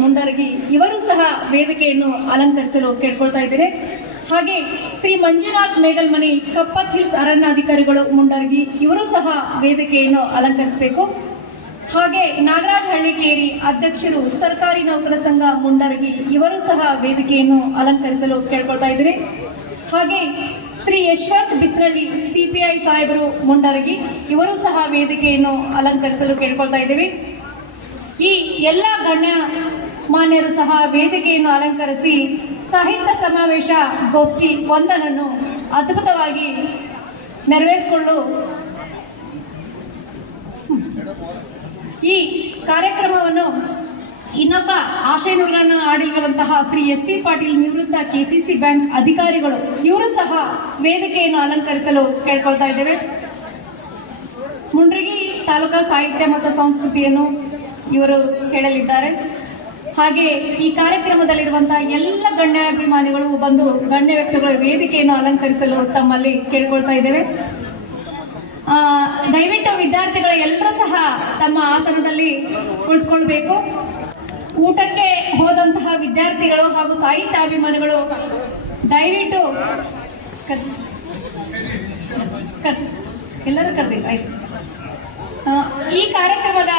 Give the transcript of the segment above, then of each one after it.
ಮುಂಡರಗಿ ಇವರು ಸಹ ವೇದಿಕೆಯನ್ನು ಅಲಂಕರಿಸಲು ಕೇಳ್ಕೊಳ್ತಾ ಇದ್ದೇನೆ. ಹಾಗೆ ಶ್ರೀ ಮಂಜುನಾಥ್ ಮೇಗಲ್ಮನಿ ಕಪ್ಪತ್ ಹಿಲ್ಸ್ ಅರಣ್ಯಾಧಿಕಾರಿಗಳು ಮುಂಡರಗಿ ಇವರು ಸಹ ವೇದಿಕೆಯನ್ನು ಅಲಂಕರಿಸಬೇಕು. ಹಾಗೆ ನಾಗರಾಜ್ ಹಳ್ಳಿಕೇರಿ ಅಧ್ಯಕ್ಷರು ಸರ್ಕಾರಿ ನೌಕರ ಸಂಘ ಮುಂಡರಗಿ ಇವರು ಸಹ ವೇದಿಕೆಯನ್ನು ಅಲಂಕರಿಸಲು ಕೇಳ್ಕೊಳ್ತಾ ಇದ್ದೇನೆ. ಹಾಗೆ ಶ್ರೀ ಯಶವಂತ್ ಬಿಸ್ರಳ್ಳಿ ಸಿಪಿಐ ಸಾಹೇಬರು ಮುಂಡರಗಿ ಇವರು ಸಹ ವೇದಿಕೆಯನ್ನು ಅಲಂಕರಿಸಲು ಕೇಳ್ಕೊಳ್ತಾ ಇದ್ದೇವೆ. ಈ ಎಲ್ಲ ಗಣ್ಯ ಮಾನ್ಯರು ಸಹ ವೇದಿಕೆಯನ್ನು ಅಲಂಕರಿಸಿ ಸಾಹಿತ್ಯ ಸಮಾವೇಶ ಗೋಷ್ಠಿ ಒಂದನ್ನು ಅದ್ಭುತವಾಗಿ ನೆರವೇರಿಸಿಕೊಳ್ಳಲು ಈ ಕಾರ್ಯಕ್ರಮವನ್ನು ಇನ್ನೊಬ್ಬ ಆಶಯನುಗಳನ್ನು ಆಡಿರುವಂತಹ ಶ್ರೀ ಎಸ್ ವಿ ಪಾಟೀಲ್ ನಿವೃತ್ತ ಕೆಸಿಸಿ ಬ್ಯಾಂಕ್ ಅಧಿಕಾರಿಗಳು ಇವರು ಸಹ ವೇದಿಕೆಯನ್ನು ಅಲಂಕರಿಸಲು ಕೇಳ್ಕೊಳ್ತಾ ಇದ್ದೇವೆ. ಮುಂಡ್ರಿಗಿ ತಾಲೂಕಾ ಸಾಹಿತ್ಯ ಮತ್ತು ಸಂಸ್ಕೃತಿಯನ್ನು ಇವರು ಹೇಳಲಿದ್ದಾರೆ. ಹಾಗೆ ಈ ಕಾರ್ಯಕ್ರಮದಲ್ಲಿರುವಂತಹ ಎಲ್ಲ ಗಣ್ಯಾಭಿಮಾನಿಗಳು ಬಂದು ಗಣ್ಯ ವ್ಯಕ್ತಿಗಳು ವೇದಿಕೆಯನ್ನು ಅಲಂಕರಿಸಲು ತಮ್ಮಲ್ಲಿ ಕೇಳ್ಕೊಳ್ತಾ ಇದ್ದೇವೆ. ದಯವಿಟ್ಟು ವಿದ್ಯಾರ್ಥಿಗಳ ಎಲ್ಲರೂ ಸಹ ತಮ್ಮ ಆಸನದಲ್ಲಿ ಕುಳಿತುಕೊಳ್ಬೇಕು. ಊಟಕ್ಕೆ ಹೋದಂತಹ ವಿದ್ಯಾರ್ಥಿಗಳು ಹಾಗೂ ಸಾಹಿತ್ಯಾಭಿಮಾನಿಗಳು ದಯವಿಟ್ಟು ಎಲ್ಲರೂ ಕರೆದಿಲ್ಲ. ಆಯ್ತು. ಈ ಕಾರ್ಯಕ್ರಮದ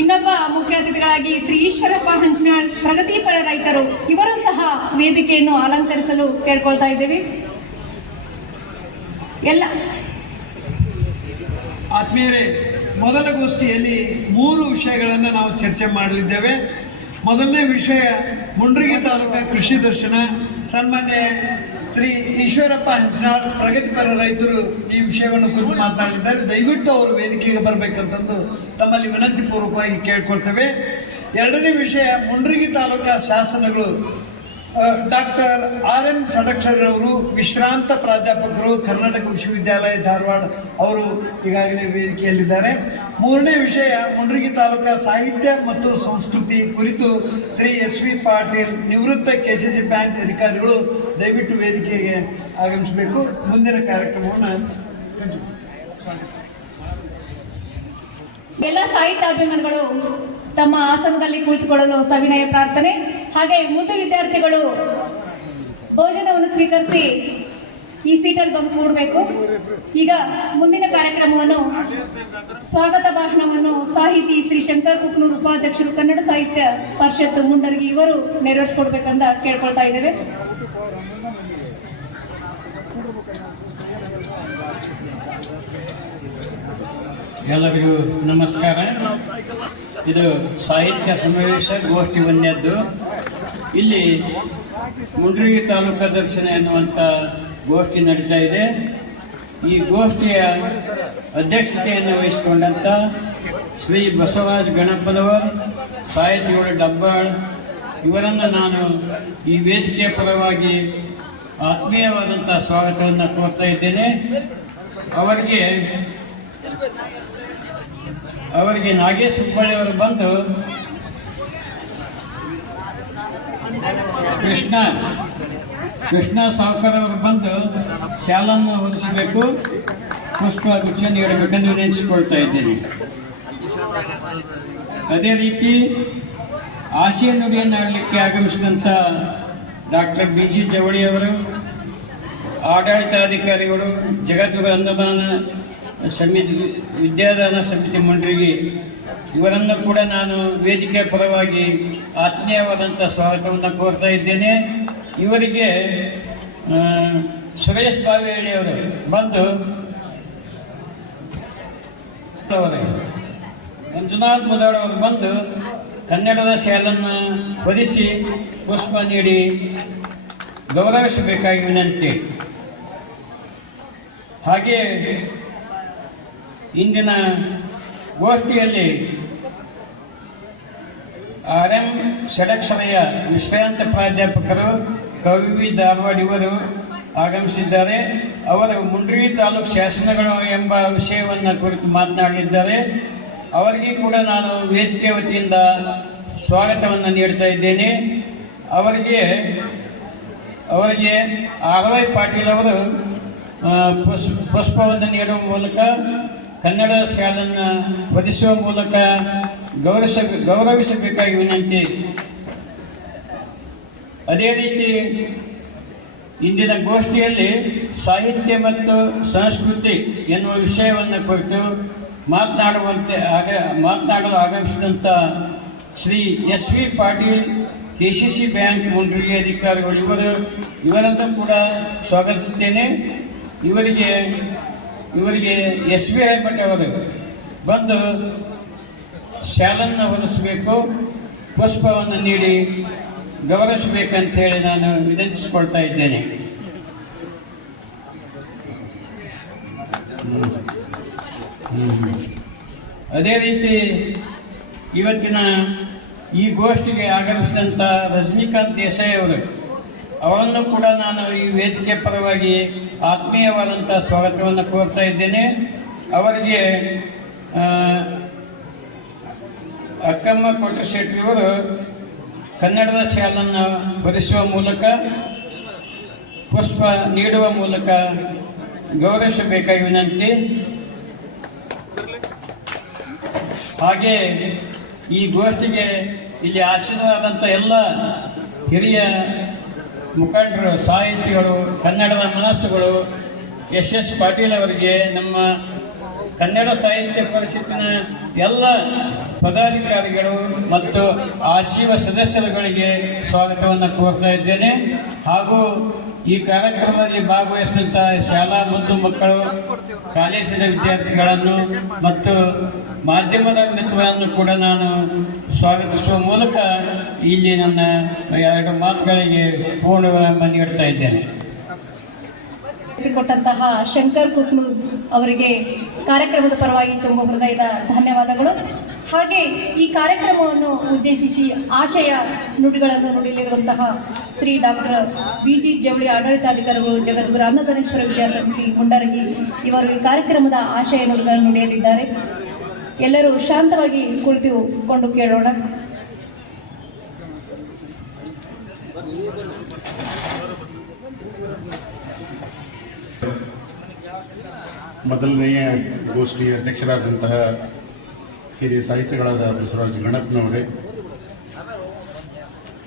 ಇನ್ನೊಬ್ಬ ಮುಖ್ಯ ಅತಿಥಿಗಳಾಗಿ ಶ್ರೀ ಈಶ್ವರಪ್ಪ ಹಂಚನಾಳ್ ಪ್ರಗತಿಪರ ರೈತರು ಇವರು ಸಹ ವೇದಿಕೆಯನ್ನು ಅಲಂಕರಿಸಲು ಕೇಳ್ಕೊಳ್ತಾ ಇದ್ದೇವೆ. ಎಲ್ಲ ಆತ್ಮೀಯರೇ, ಮೊದಲ ಗೋಷ್ಠಿಯಲ್ಲಿ 3 ವಿಷಯಗಳನ್ನು ನಾವು ಚರ್ಚೆ ಮಾಡಲಿದ್ದೇವೆ. ಮೊದಲನೇ ವಿಷಯ ಮುಂಡ್ರಿಗಿ ತಾಲೂಕಾ ಕೃಷಿ ದರ್ಶನ. ಸನ್ಮಾನ್ಯ ಶ್ರೀ ಈಶ್ವರಪ್ಪ ಹಂಚನಾಳ್ ಪ್ರಗತಿಪರ ರೈತರು ಈ ವಿಷಯವನ್ನು ಕುರಿತು ಮಾತನಾಡಿದ್ದಾರೆ. ದಯವಿಟ್ಟು ಅವರು ವೇದಿಕೆಗೆ ಬರಬೇಕಂತಂದು ತಮ್ಮಲ್ಲಿ ವಿನಂತಿ ಪೂರ್ವಕವಾಗಿ ಕೇಳ್ಕೊಳ್ತೇವೆ. ಎರಡನೇ ವಿಷಯ ಮುಂಡ್ರಿಗಿ ತಾಲೂಕಾ ಶಾಸನಗಳು. Doctor R.M. ಷಡಕ್ಷರವರು ವಿಶ್ರಾಂತ ಪ್ರಾಧ್ಯಾಪಕರು, ಕರ್ನಾಟಕ ವಿಶ್ವವಿದ್ಯಾಲಯ ಧಾರವಾಡ, ಅವರು ಈಗಾಗಲೇ ವೇದಿಕೆಯಲ್ಲಿದ್ದಾರೆ. ಮೂರನೇ ವಿಷಯ ಮುಂಡ್ರಿಗಿ ತಾಲೂಕಾ ಸಾಹಿತ್ಯ ಮತ್ತು ಸಂಸ್ಕೃತಿ ಕುರಿತು ಶ್ರೀ ಎಸ್ ವಿ ಪಾಟೀಲ್ ನಿವೃತ್ತ ಕೆಸಿಸಿ ಬ್ಯಾಂಕ್ ಅಧಿಕಾರಿಗಳು ದಯವಿಟ್ಟು ವೇದಿಕೆಗೆ ಆಗಮಿಸಬೇಕು. ಮುಂದಿನ ಕಾರ್ಯಕ್ರಮವನ್ನು ಎಲ್ಲ ಸಾಹಿತ್ಯಾಭಿಮಾನಿಗಳು ತಮ್ಮ ಆಸನದಲ್ಲಿ ಕುಳಿತುಕೊಳ್ಳಲು ಸವಿನಯ ಪ್ರಾರ್ಥನೆ. ಹಾಗೆ ಮುದ್ದು ವಿದ್ಯಾರ್ಥಿಗಳು ಭೋಜನವನ್ನು ಸ್ವೀಕರಿಸಿ ಈ ಸೀಟಲ್ಲಿ ಬಂದು ಕೂಡಬೇಕು. ಈಗ ಮುಂದಿನ ಕಾರ್ಯಕ್ರಮವನ್ನು ಸ್ವಾಗತ ಭಾಷಣವನ್ನು ಸಾಹಿತಿ ಶ್ರೀ ಶಂಕರ್ ಕುಕ್ನೂರ್ ಉಪಾಧ್ಯಕ್ಷರು ಕನ್ನಡ ಸಾಹಿತ್ಯ ಪರಿಷತ್ತು ಮುಂಡರಗಿ ಇವರು ನೆರವೇರಿಸಿಕೊಡ್ಬೇಕಂತ ಕೇಳ್ಕೊಳ್ತಾ ಇದ್ದೇವೆ. ಎಲ್ಲರಿಗೂ ನಮಸ್ಕಾರ. ಇದು ಸಾಹಿತ್ಯ ಸಮಾವೇಶ ಗೋಷ್ಠಿ ಒಂದದ್ದು. ಇಲ್ಲಿ ಮುಂಡ್ರಿಗಿ ತಾಲೂಕಾ ದರ್ಶನ ಎನ್ನುವಂಥ ಗೋಷ್ಠಿ ನಡೀತಾ ಇದೆ. ಈ ಗೋಷ್ಠಿಯ ಅಧ್ಯಕ್ಷತೆಯನ್ನು ವಹಿಸಿಕೊಂಡಂಥ ಶ್ರೀ ಬಸವರಾಜ್ ಗಣಪದವರ್, ಸಾಹಿತಿಗಳು ಡಬ್ಬಾಳ್ ಇವರನ್ನು ನಾನು ಈ ವೇದಿಕೆಯ ಪರವಾಗಿ ಆತ್ಮೀಯವಾದಂಥ ಸ್ವಾಗತವನ್ನು ಕೋರ್ತಾ ಇದ್ದೇನೆ. ಅವರಿಗೆ ನಾಗೇಶ್ ಹುಬ್ಬಳ್ಳಿಯವರು ಬಂದು ಕೃಷ್ಣ ಸಾವ್ಕರ್ ಅವರು ಬಂದು ಶಾಲನ್ನು ಹೊರಿಸಬೇಕು, ಪುಷ್ಪಗುಚ್ಛ ನೀಡಬೇಕೆಂದು ವಿನಂತಿಸಿಕೊಳ್ತಾ ಇದ್ದೇನೆ. ಅದೇ ರೀತಿ ಆಶಯ ನುಡಿಯನ್ನು ಆಡಲಿಕ್ಕೆ ಆಗಮಿಸಿದಂಥ ಡಾಕ್ಟರ್ BC ಜವಳಿಯವರು, ಆಡಳಿತಾಧಿಕಾರಿಗಳು, ಜಗದ್ಗುರು ಅನ್ನದಾನ ಸಮಿತಿ, ವಿದ್ಯಾದಾನ ಸಮಿತಿ ಮುಂಡ್ರಿಗಿ ಇವರನ್ನು ಕೂಡ ನಾನು ವೇದಿಕೆ ಪರವಾಗಿ ಆತ್ಮೀಯವಾದಂಥ ಸ್ವಾಗತವನ್ನು ಕೋರ್ತಾ ಇದ್ದೇನೆ. ಇವರಿಗೆ ಸುರೇಶ್ ಬಾವಿಹಳ್ಳಿಯವರು ಬಂದು, ಮಂಜುನಾಥ್ ಮುದಾಳವರು ಬಂದು ಕನ್ನಡದ ಶಾಲನ್ನು ಹೊರಿಸಿ ಪುಷ್ಪ ನೀಡಿ ಗೌರವಿಸಬೇಕಾಗಿ ವಿನಂತಿ. ಹಾಗೆಯೇ ಇಂದಿನ ಗೋಷ್ಠಿಯಲ್ಲಿ R.M. ಷಡಕ್ಷರಯ್ಯ ವಿಶ್ರಾಂತ ಪ್ರಾಧ್ಯಾಪಕರು, ಕವಿ ಧಾರವಾಡ ಇವರು ಆಗಮಿಸಿದ್ದಾರೆ. ಅವರು ಮುಂಡ್ರಿಗಿ ತಾಲೂಕು ಶಾಸನಗಳು ಎಂಬ ವಿಷಯವನ್ನು ಕುರಿತು ಮಾತನಾಡಲಿದ್ದಾರೆ. ಅವರಿಗೆ ಕೂಡ ನಾನು ವೇದಿಕೆ ವತಿಯಿಂದ ಸ್ವಾಗತವನ್ನು ನೀಡ್ತಾ ಇದ್ದೇನೆ. ಅವರಿಗೆ R.Y. ಪಾಟೀಲ್ ಅವರು ಪುಷ್ಪವನ್ನು ನೀಡುವ ಮೂಲಕ ಕನ್ನಡ ಶಾಲನ್ನು ಹೊದಿಸುವ ಮೂಲಕ ಗೌರವಿಸಬೇಕಾಗಿ ವಿನಂತಿ. ಅದೇ ರೀತಿ ಇಂದಿನ ಗೋಷ್ಠಿಯಲ್ಲಿ ಸಾಹಿತ್ಯ ಮತ್ತು ಸಂಸ್ಕೃತಿ ಎನ್ನುವ ವಿಷಯವನ್ನು ಕುರಿತು ಮಾತನಾಡಲು ಆಗಮಿಸಿದಂಥ Shri S V Patil KCC bank Mundargi ಅಧಿಕಾರಿಗಳು ಇವರನ್ನು ಕೂಡ ಸ್ವಾಗತಿಸುತ್ತೇನೆ. ಇವರಿಗೆ ಎಸ್ ಬಿ ರಾಯಪಟ್ಟೆ ಅವರು ಬಂದು ಶಾಲನ್ನು ಹೊರಿಸಬೇಕು, ಪುಷ್ಪವನ್ನು ನೀಡಿ ಗೌರವಿಸಬೇಕಂತ ಹೇಳಿ ನಾನು ವಿನಂತಿಸಿಕೊಳ್ತಾ ಇದ್ದೇನೆ. ಅದೇ ರೀತಿ ಇವತ್ತಿನ ಈ ಗೋಷ್ಠಿಗೆ ಆಗಮಿಸಿದಂಥ ರಜನಿಕಾಂತ್ ದೇಸಾಯಿ ಅವರನ್ನು ಕೂಡ ನಾನು ಈ ವೇದಿಕೆ ಪರವಾಗಿ ಆತ್ಮೀಯವಾದಂಥ ಸ್ವಾಗತವನ್ನು ಕೋರ್ತಾ ಇದ್ದೇನೆ. ಅವರಿಗೆ ಅಕ್ಕಮ್ಮ ಕೊಟ್ರಶೆಟ್ಟಿಯವರು ಕನ್ನಡದ ಶಾಲನ್ನು ಹೊರಿಸುವ ಮೂಲಕ ಪುಷ್ಪ ನೀಡುವ ಮೂಲಕ ಗೌರವಿಸಬೇಕಾಗಿ ವಿನಂತಿ. ಹಾಗೆ ಈ ಗೋಷ್ಠಿಗೆ ಇಲ್ಲಿ ಆಸೀನರಾದಂಥ ಎಲ್ಲ ಹಿರಿಯ ಮುಖಂಡರು, ಸಾಹಿತಿಗಳು, ಕನ್ನಡದ ಮನಸ್ಸುಗಳು, ಎಸ್ ಪಾಟೀಲ್ ಅವರಿಗೆ, ನಮ್ಮ ಕನ್ನಡ ಸಾಹಿತ್ಯ ಪರಿಷತ್ತಿನ ಎಲ್ಲ ಪದಾಧಿಕಾರಿಗಳು ಮತ್ತು ಆಶೀವ ಸದಸ್ಯರುಗಳಿಗೆ ಸ್ವಾಗತವನ್ನು ಕೋರ್ತಾ ಇದ್ದೇನೆ. ಹಾಗೂ ಈ ಕಾರ್ಯಕ್ರಮದಲ್ಲಿ ಭಾಗವಹಿಸಿದಂಥ ಶಾಲಾ ಮುದ್ದು ಮಕ್ಕಳು, ಕಾಲೇಜಿನ ವಿದ್ಯಾರ್ಥಿಗಳನ್ನು ಮತ್ತು ಮಾಧ್ಯಮದ ಮಿತ್ರರನ್ನು ಕೂಡ ನಾನು ಸ್ವಾಗತಿಸುವ ಮೂಲಕ ಇಲ್ಲಿ ನನ್ನ 2 ಮಾತುಗಳಿಗೆ ಪೂರ್ಣ ವಿರಾಮ ನೀಡ್ತಾ ಇದ್ದೇನೆ. ಕೊಟ್ಟಂತಹ ಶಂಕರ್ ಕುಕ್ನೂರ್ ಅವರಿಗೆ ಕಾರ್ಯಕ್ರಮದ ಪರವಾಗಿ ತುಂಬ ಹೃದಯದ ಧನ್ಯವಾದಗಳು. ಹಾಗೆ ಈ ಕಾರ್ಯಕ್ರಮವನ್ನು ಉದ್ದೇಶಿಸಿ ಆಶಯ ನುಡಿಗಳನ್ನು ನುಡಿಲಿರುವಂತಹ ಶ್ರೀ ಡಾಕ್ಟರ್ BG ಜವಳಿ ಆಡಳಿತಾಧಿಕಾರಿಗಳು, ಜಗದ್ಗುರು ಅನ್ನದಾನೇಶ್ವರ ವಿದ್ಯಾಸಮಿತಿ ಮುಂಡರಗಿ ಇವರು ಈ ಕಾರ್ಯಕ್ರಮದ ಆಶಯ ನುಡಿಗಳನ್ನು ನುಡಿಯಲಿದ್ದಾರೆ. ಎಲ್ಲರೂ ಶಾಂತವಾಗಿ ಕುಳಿತುಕೊಂಡು ಕೇಳೋಣ. ಮೊದಲನೆಯ ಗೋಷ್ಠಿಯ ಅಧ್ಯಕ್ಷರಾದಂತಹ ಹಿರಿಯ ಸಾಹಿತಿಗಳಾದ ಬಸವರಾಜ ಗಣಪನವರೇ,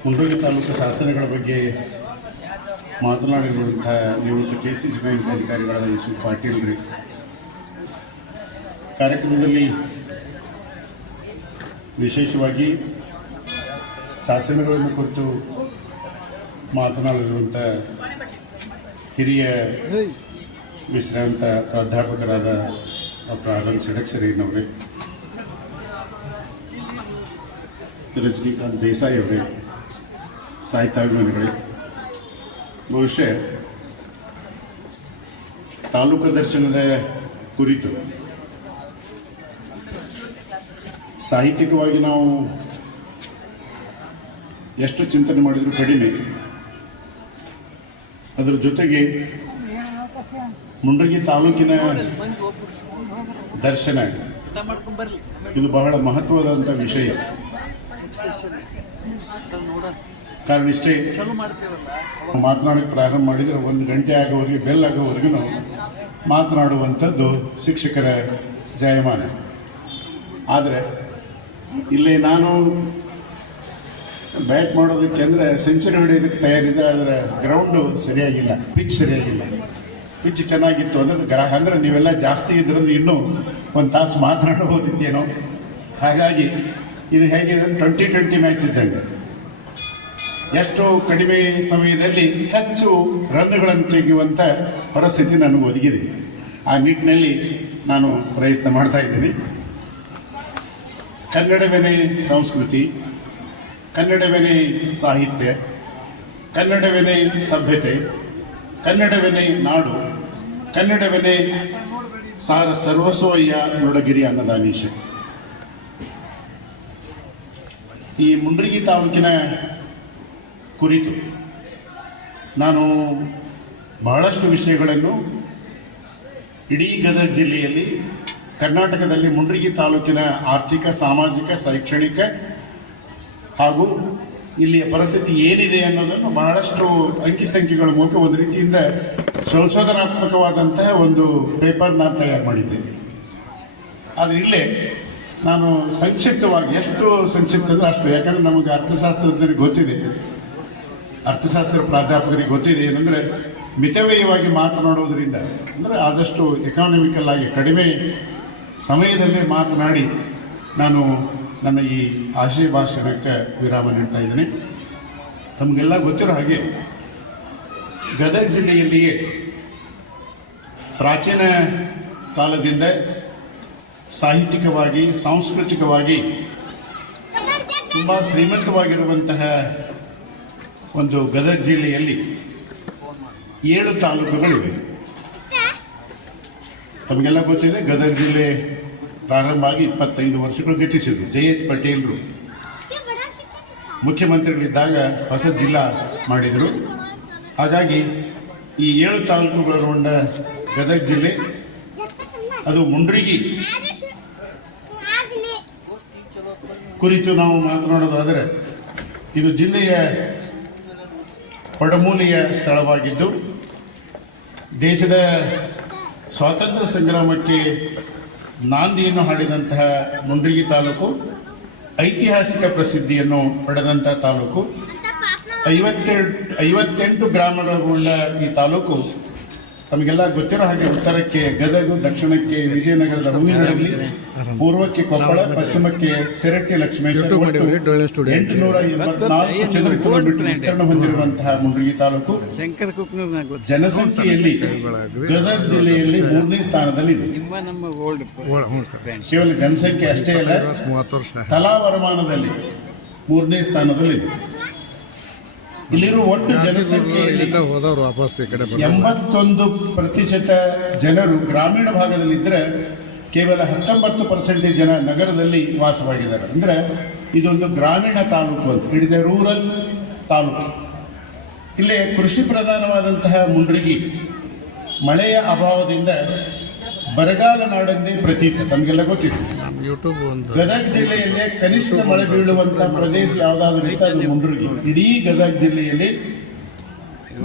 ಮುಂಡರಗಿ ತಾಲೂಕು ಶಾಸನಗಳ ಬಗ್ಗೆ ಮಾತನಾಡಿರುವಂತಹ ನಿವೃತ್ತ KCC ಬ್ಯಾಂಕ್ ಅಧಿಕಾರಿಗಳಾದ ಎಸ್ ವಿ ಪಾಟೀಲ್ ರೇ, ಕಾರ್ಯಕ್ರಮದಲ್ಲಿ ವಿಶೇಷವಾಗಿ ಶಾಸನಗಳನ್ನು ಕುರಿತು ಮಾತನಾಡಿರುವಂಥ ಹಿರಿಯ ವಿಶ್ರಾಂತ ಪ್ರಾಧ್ಯಾಪಕರಾದ ಡಾಕ್ಟರ್ RL ಷಡಕ್ಷರಯ್ಯನವರೇ, ರಜನಿಕಾಂತ್ ದೇಸಾಯಿ ಅವರೇ, ಸಾಹಿತ್ಯಾಭಿಮಾನಿಗಳೇ, ಬಹುಶಃ ತಾಲೂಕು ದರ್ಶನದ ಕುರಿತು ಸಾಹಿತ್ಯಿಕವಾಗಿ ನಾವು ಎಷ್ಟು ಚಿಂತನೆ ಮಾಡಿದರೂ ಕಡಿಮೆ. ಅದರ ಜೊತೆಗೆ ಮುಂಡರಗಿ ತಾಲೂಕಿನ ದರ್ಶನ ಇದು ಬಹಳ ಮಹತ್ವದಂಥ ವಿಷಯ. ಕಾರಣ ಇಷ್ಟೇ, ಮಾತನಾಡೋಕ್ಕೆ ಪ್ರಾರಂಭ ಮಾಡಿದರೆ 1 ಗಂಟೆ ಆಗೋವರೆಗೆ, ಬೆಲ್ ಆಗೋವರೆಗೂ ನಾವು ಮಾತನಾಡುವಂಥದ್ದು ಶಿಕ್ಷಕರ ಜಾಯಮಾನ. ಆದರೆ ಇಲ್ಲಿ ನಾನು ಬ್ಯಾಟ್ ಮಾಡೋದಕ್ಕೆ ಅಂದರೆ ಸೆಂಚುರಿ ಹೊಡೆಯೋದಕ್ಕೆ ತಯಾರಿದ್ದರೆ ಅದರ ಗ್ರೌಂಡು ಸರಿಯಾಗಿಲ್ಲ, ಪಿಚ್ ಸರಿಯಾಗಿಲ್ಲ. ಪಿಚ್ ಚೆನ್ನಾಗಿತ್ತು ಅಂದರೆ ನೀವೆಲ್ಲ ಜಾಸ್ತಿ ಇದ್ರಂದ್ರೆ ಇನ್ನೂ 1 ತಾಸು ಮಾತನಾಡಬಹುದಿತ್ತೇನೋ. ಹಾಗಾಗಿ ಇದು ಹೇಗಿದೆ, 20-20 ಮ್ಯಾಚ್ ಇದ್ದಂಗೆ. ಎಷ್ಟು ಕಡಿಮೆ ಸಮಯದಲ್ಲಿ ಹೆಚ್ಚು ರನ್ಗಳನ್ನು ತೆಗೆಯುವಂಥ ಪರಿಸ್ಥಿತಿ ನನಗೆ ಒದಗಿದೆ. ಆ ನಿಟ್ಟಿನಲ್ಲಿ ನಾನು ಪ್ರಯತ್ನ ಮಾಡ್ತಾ ಇದ್ದೀನಿ. ಕನ್ನಡವೇನೇ ಸಂಸ್ಕೃತಿ, ಕನ್ನಡವೇನೇ ಸಾಹಿತ್ಯ, ಕನ್ನಡವೇನೇ ಸಭ್ಯತೆ, ಕನ್ನಡವೇನೇ ನಾಡು, ಕನ್ನಡವೇನೇ ಸರ್ವಸ್ವಯ್ಯ ನುಡಗಿರಿ ಅನ್ನದಾನೀಶ. ಈ ಮುಂಡರಗಿ ತಾಲೂಕಿನ ಕುರಿತು ನಾನು ಬಹಳಷ್ಟು ವಿಷಯಗಳನ್ನು ಇಡೀ ಗದಗ ಜಿಲ್ಲೆಯಲ್ಲಿ, ಕರ್ನಾಟಕದಲ್ಲಿ ಮುಂಡರಗಿ ತಾಲೂಕಿನ ಆರ್ಥಿಕ, ಸಾಮಾಜಿಕ, ಶೈಕ್ಷಣಿಕ ಹಾಗೂ ಇಲ್ಲಿಯ ಪರಿಸ್ಥಿತಿ ಏನಿದೆ ಅನ್ನೋದನ್ನು ಬಹಳಷ್ಟು ಅಂಕಿ ಸಂಖ್ಯೆಗಳ ಮೂಲಕ ಒಂದು ರೀತಿಯಿಂದ ಸಂಶೋಧನಾತ್ಮಕವಾದಂತಹ ಒಂದು ಪೇಪರ್ ನಾನು ತಯಾರು ಮಾಡಿದ್ದೇನೆ. ಆದರೆ ಇಲ್ಲೇ ನಾನು ಸಂಕ್ಷಿಪ್ತವಾಗಿ, ಎಷ್ಟು ಸಂಕ್ಷಿಪ್ತ ಅಂದರೆ ಅಷ್ಟು, ಯಾಕಂದರೆ ನಮಗೆ ಅರ್ಥಶಾಸ್ತ್ರಜ್ಞರಿಗೆ ಗೊತ್ತಿದೆ, ಅರ್ಥಶಾಸ್ತ್ರ ಪ್ರಾಧ್ಯಾಪಕರಿಗೆ ಗೊತ್ತಿದೆ ಏನಂದರೆ ಮಿತವ್ಯಯವಾಗಿ ಮಾತನಾಡೋದ್ರಿಂದ, ಅಂದರೆ ಆದಷ್ಟು ಎಕಾನಮಿಕಲ್ ಆಗಿ ಕಡಿಮೆ ಸಮಯದಲ್ಲೇ ಮಾತನಾಡಿ ನಾನು ನನ್ನ ಈ ಆಶಯ ಭಾಷಣಕ್ಕೆ ವಿರಾಮ ನೀಡ್ತಾ ಇದ್ದೇನೆ. ತಮಗೆಲ್ಲ ಗೊತ್ತಿರೋ ಹಾಗೆ ಗದಗ ಜಿಲ್ಲೆಯಲ್ಲಿಯೇ ಪ್ರಾಚೀನ ಕಾಲದಿಂದ ಸಾಹಿತ್ಯಿಕವಾಗಿ, ಸಾಂಸ್ಕೃತಿಕವಾಗಿ ತುಂಬ ಶ್ರೀಮಂತವಾಗಿರುವಂತಹ ಒಂದು ಗದಗ ಜಿಲ್ಲೆಯಲ್ಲಿ 7 ತಾಲೂಕುಗಳಿವೆ. ತಮಗೆಲ್ಲ ಗೊತ್ತಿದೆ, ಗದಗ ಜಿಲ್ಲೆ ಪ್ರಾರಂಭ ಆಗಿ 25 ವರ್ಷಗಳು ಗತಿಸಿದ್ರು. ಜಯಂತ್ ಪಟೇಲ್ರು ಮುಖ್ಯಮಂತ್ರಿಗಳಿದ್ದಾಗ ಹೊಸ ಜಿಲ್ಲಾ ಮಾಡಿದರು. ಹಾಗಾಗಿ ಈ 7 ತಾಲೂಕುಗಳೊಳಗೊಂಡ ಗದಗ ಜಿಲ್ಲೆ, ಅದು ಮುಂಡ್ರಿಗಿ ಕುರಿತು ನಾವು ಮಾತನಾಡೋದಾದರೆ, ಇದು ಜಿಲ್ಲೆಯ ಪಡಮೂಲೆಯ ಸ್ಥಳವಾಗಿದ್ದು ದೇಶದ ಸ್ವಾತಂತ್ರ್ಯ ಸಂಗ್ರಾಮಕ್ಕೆ ನಾಂದಿಯನ್ನು ಹಾಡಿದಂತಹ ಮುಂಡ್ರಿಗಿ ತಾಲೂಕು ಐತಿಹಾಸಿಕ ಪ್ರಸಿದ್ಧಿಯನ್ನು ಪಡೆದಂಥ ತಾಲೂಕು. 58 ಗ್ರಾಮಗಳೊಳಗೊಂಡ ಈ ತಾಲೂಕು ತಮಗೆಲ್ಲ ಗೊತ್ತಿರೋ ಹಾಗೆ ಉತ್ತರಕ್ಕೆ ಗದಗ, ದಕ್ಷಿಣಕ್ಕೆ ವಿಜಯನಗರದ ಹೂವಿನಡಗಲಿ, ಪೂರ್ವಕ್ಕೆ ಕೊಪ್ಪಳ, ಪಶ್ಚಿಮಕ್ಕೆ ಸೆರಟ್ಟಿ ಲಕ್ಷ್ಮೇಶ್ವರ, 884 ಚದರ ಕಿಲೋಮೀಟರ್ ವಿಸ್ತೀರ್ಣ ಹೊಂದಿರುವಂತಹ ಮುಂಡ್ರಿಗಿ ತಾಲೂಕು ಜನಸಂಖ್ಯೆಯಲ್ಲಿ ಗದಗ ಜಿಲ್ಲೆಯಲ್ಲಿ 3ನೇ ಸ್ಥಾನದಲ್ಲಿದೆ. ಕೇವಲ ಜನಸಂಖ್ಯೆ ಅಷ್ಟೇ ಅಲ್ಲ, ಕಲಾ ವರಮಾನದಲ್ಲಿ 3ನೇ ಸ್ಥಾನದಲ್ಲಿದೆ. ಇಲ್ಲಿರುವ ಒಟ್ಟು ಜನಸಂಖ್ಯೆಯಲ್ಲಿ 81% ಜನರು ಗ್ರಾಮೀಣ ಭಾಗದಲ್ಲಿದ್ದರೆ ಕೇವಲ 19% ಜನ ನಗರದಲ್ಲಿ ವಾಸವಾಗಿದ್ದಾರೆ. ಅಂದರೆ ಇದೊಂದು ಗ್ರಾಮೀಣ ತಾಲೂಕು ಅಂತ, it is A rural taluk. ಇಲ್ಲಿ ಕೃಷಿ ಪ್ರಧಾನವಾದಂತಹ ಮುಂಡ್ರಿಗಿ ಮಳೆಯ ಅಭಾವದಿಂದ ಬರಗಾಲ ನಾಡೆಂದೇ ಪ್ರತೀಕ. ತಮಗೆಲ್ಲ ಗೊತ್ತಿದೆ, ಗದಗ ಜಿಲ್ಲೆಯಲ್ಲೇ ಕನಿಷ್ಠ ಮಳೆ ಬೀಳುವಂತಹ ಪ್ರದೇಶ ಯಾವುದಾದ್ರೂ ಇತ್ತು ಅದು ಮುಂಡ್ರಿಗಿ. ಇಡೀ ಗದಗ ಜಿಲ್ಲೆಯಲ್ಲಿ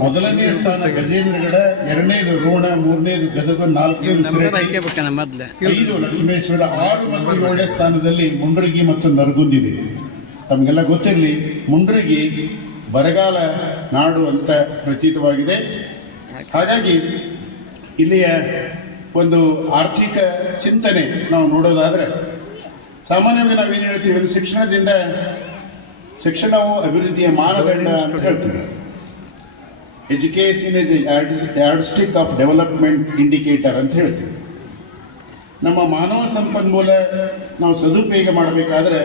1ನೇ ಸ್ಥಾನ ಗಜೇಂದ್ರಗಡ, 2ನೇದು ರೋಣ, 3ನೇದು ಗದಗ, 4ನೇದು ಸಿರಟ್ಟಿ, 5 ಲಕ್ಷ್ಮೇಶ್ವರ, 6 ಮತ್ತು 7ನೇ ಸ್ಥಾನದಲ್ಲಿ ಮುಂಡ್ರಿಗಿ ಮತ್ತು ನರಗುಂದಿದೆ. ತಮಗೆಲ್ಲ ಗೊತ್ತಿರಲಿ, ಮುಂಡ್ರಿಗಿ ಬರಗಾಲ ನಾಡು ಅಂತ ಪ್ರತೀತವಾಗಿದೆ. ಹಾಗಾಗಿ ಇಲ್ಲಿಯ ಒಂದು ಆರ್ಥಿಕ ಚಿಂತನೆ ನಾವು ನೋಡೋದಾದರೆ, ಸಾಮಾನ್ಯವಾಗಿ ನಾವೇನು ಹೇಳ್ತೀವಿ ಅಂದರೆ ಶಿಕ್ಷಣವು ಅಭಿವೃದ್ಧಿಯ ಮಾನದಂಡ ಅಂತ ಹೇಳ್ತೀವಿ. Education is yardstick of development indicator ಅಂತ ಹೇಳ್ತೀವಿ. ನಮ್ಮ ಮಾನವ ಸಂಪನ್ಮೂಲ ನಾವು ಸದುಪಯೋಗ ಮಾಡಬೇಕಾದ್ರೆ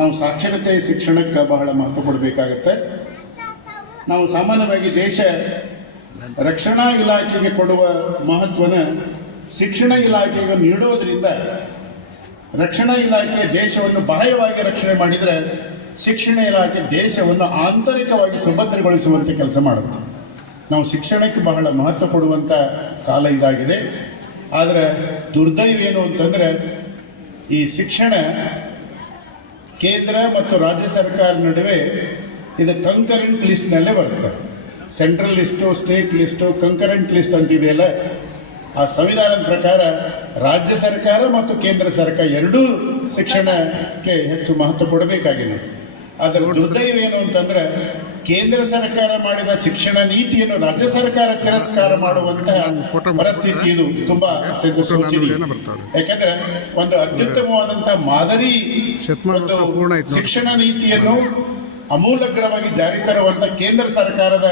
ನಾವು ಸಾಕ್ಷರತೆ ಶಿಕ್ಷಣಕ್ಕೆ ಬಹಳ ಮಹತ್ವ ಕೊಡಬೇಕಾಗತ್ತೆ. ನಾವು ಸಾಮಾನ್ಯವಾಗಿ ದೇಶ ರಕ್ಷಣಾ ಇಲಾಖೆಗೆ ಕೊಡುವ ಮಹತ್ವನ ಶಿಕ್ಷಣ ಇಲಾಖೆಗೆ ನೀಡೋದ್ರಿಂದ, ರಕ್ಷಣಾ ಇಲಾಖೆ ದೇಶವನ್ನು ಬಾಹ್ಯವಾಗಿ ರಕ್ಷಣೆ ಮಾಡಿದರೆ ಶಿಕ್ಷಣ ಇಲಾಖೆ ದೇಶವನ್ನು ಆಂತರಿಕವಾಗಿ ಸುಭದ್ರಗೊಳಿಸುವಂತೆ ಕೆಲಸ ಮಾಡುತ್ತೆ. ನಾವು ಶಿಕ್ಷಣಕ್ಕೆ ಬಹಳ ಮಹತ್ವ ಕೊಡುವಂಥ ಕಾಲ ಇದಾಗಿದೆ. ಆದರೆ ದುರ್ದೈವ ಏನು ಅಂತಂದರೆ, ಈ ಶಿಕ್ಷಣ ಕೇಂದ್ರ ಮತ್ತು ರಾಜ್ಯ ಸರ್ಕಾರ ನಡುವೆ ಇದು ಕಂಕರೆಂಟ್ ಲಿಸ್ಟ್ನಲ್ಲೇ ಬರುತ್ತೆ. Central list, state list, concurrent list ಅಂತಿದೆಯಲ್ಲ, ಆ ಸಂವಿಧಾನದ ಪ್ರಕಾರ ರಾಜ್ಯ ಸರ್ಕಾರ ಮತ್ತು ಕೇಂದ್ರ ಸರ್ಕಾರ ಎರಡೂ ಶಿಕ್ಷಣಕ್ಕೆ ಹೆಚ್ಚು ಮಹತ್ವ ಕೊಡಬೇಕಾಗಿದೆ. ಅದರ ದುರ್ದೈವ ಏನು ಅಂತಂದ್ರೆ, ಕೇಂದ್ರ ಸರ್ಕಾರ ಮಾಡಿದ ಶಿಕ್ಷಣ ನೀತಿಯನ್ನು ರಾಜ್ಯ ಸರ್ಕಾರ ತಿರಸ್ಕಾರ ಮಾಡುವಂತಹ ಪರಿಸ್ಥಿತಿ ಇದು ತುಂಬಾ ಅತ್ಯಂತ ಶೋಚನೀಯ. ಯಾಕಂದ್ರೆ ಒಂದು ಅತ್ಯುತ್ತಮವಾದಂತಹ ಮಾದರಿ ಒಂದು ಶಿಕ್ಷಣ ನೀತಿಯನ್ನು ಅಮೂಲಾಗ್ರವಾಗಿ ಜಾರಿ ತರುವಂತ ಕೇಂದ್ರ ಸರ್ಕಾರದ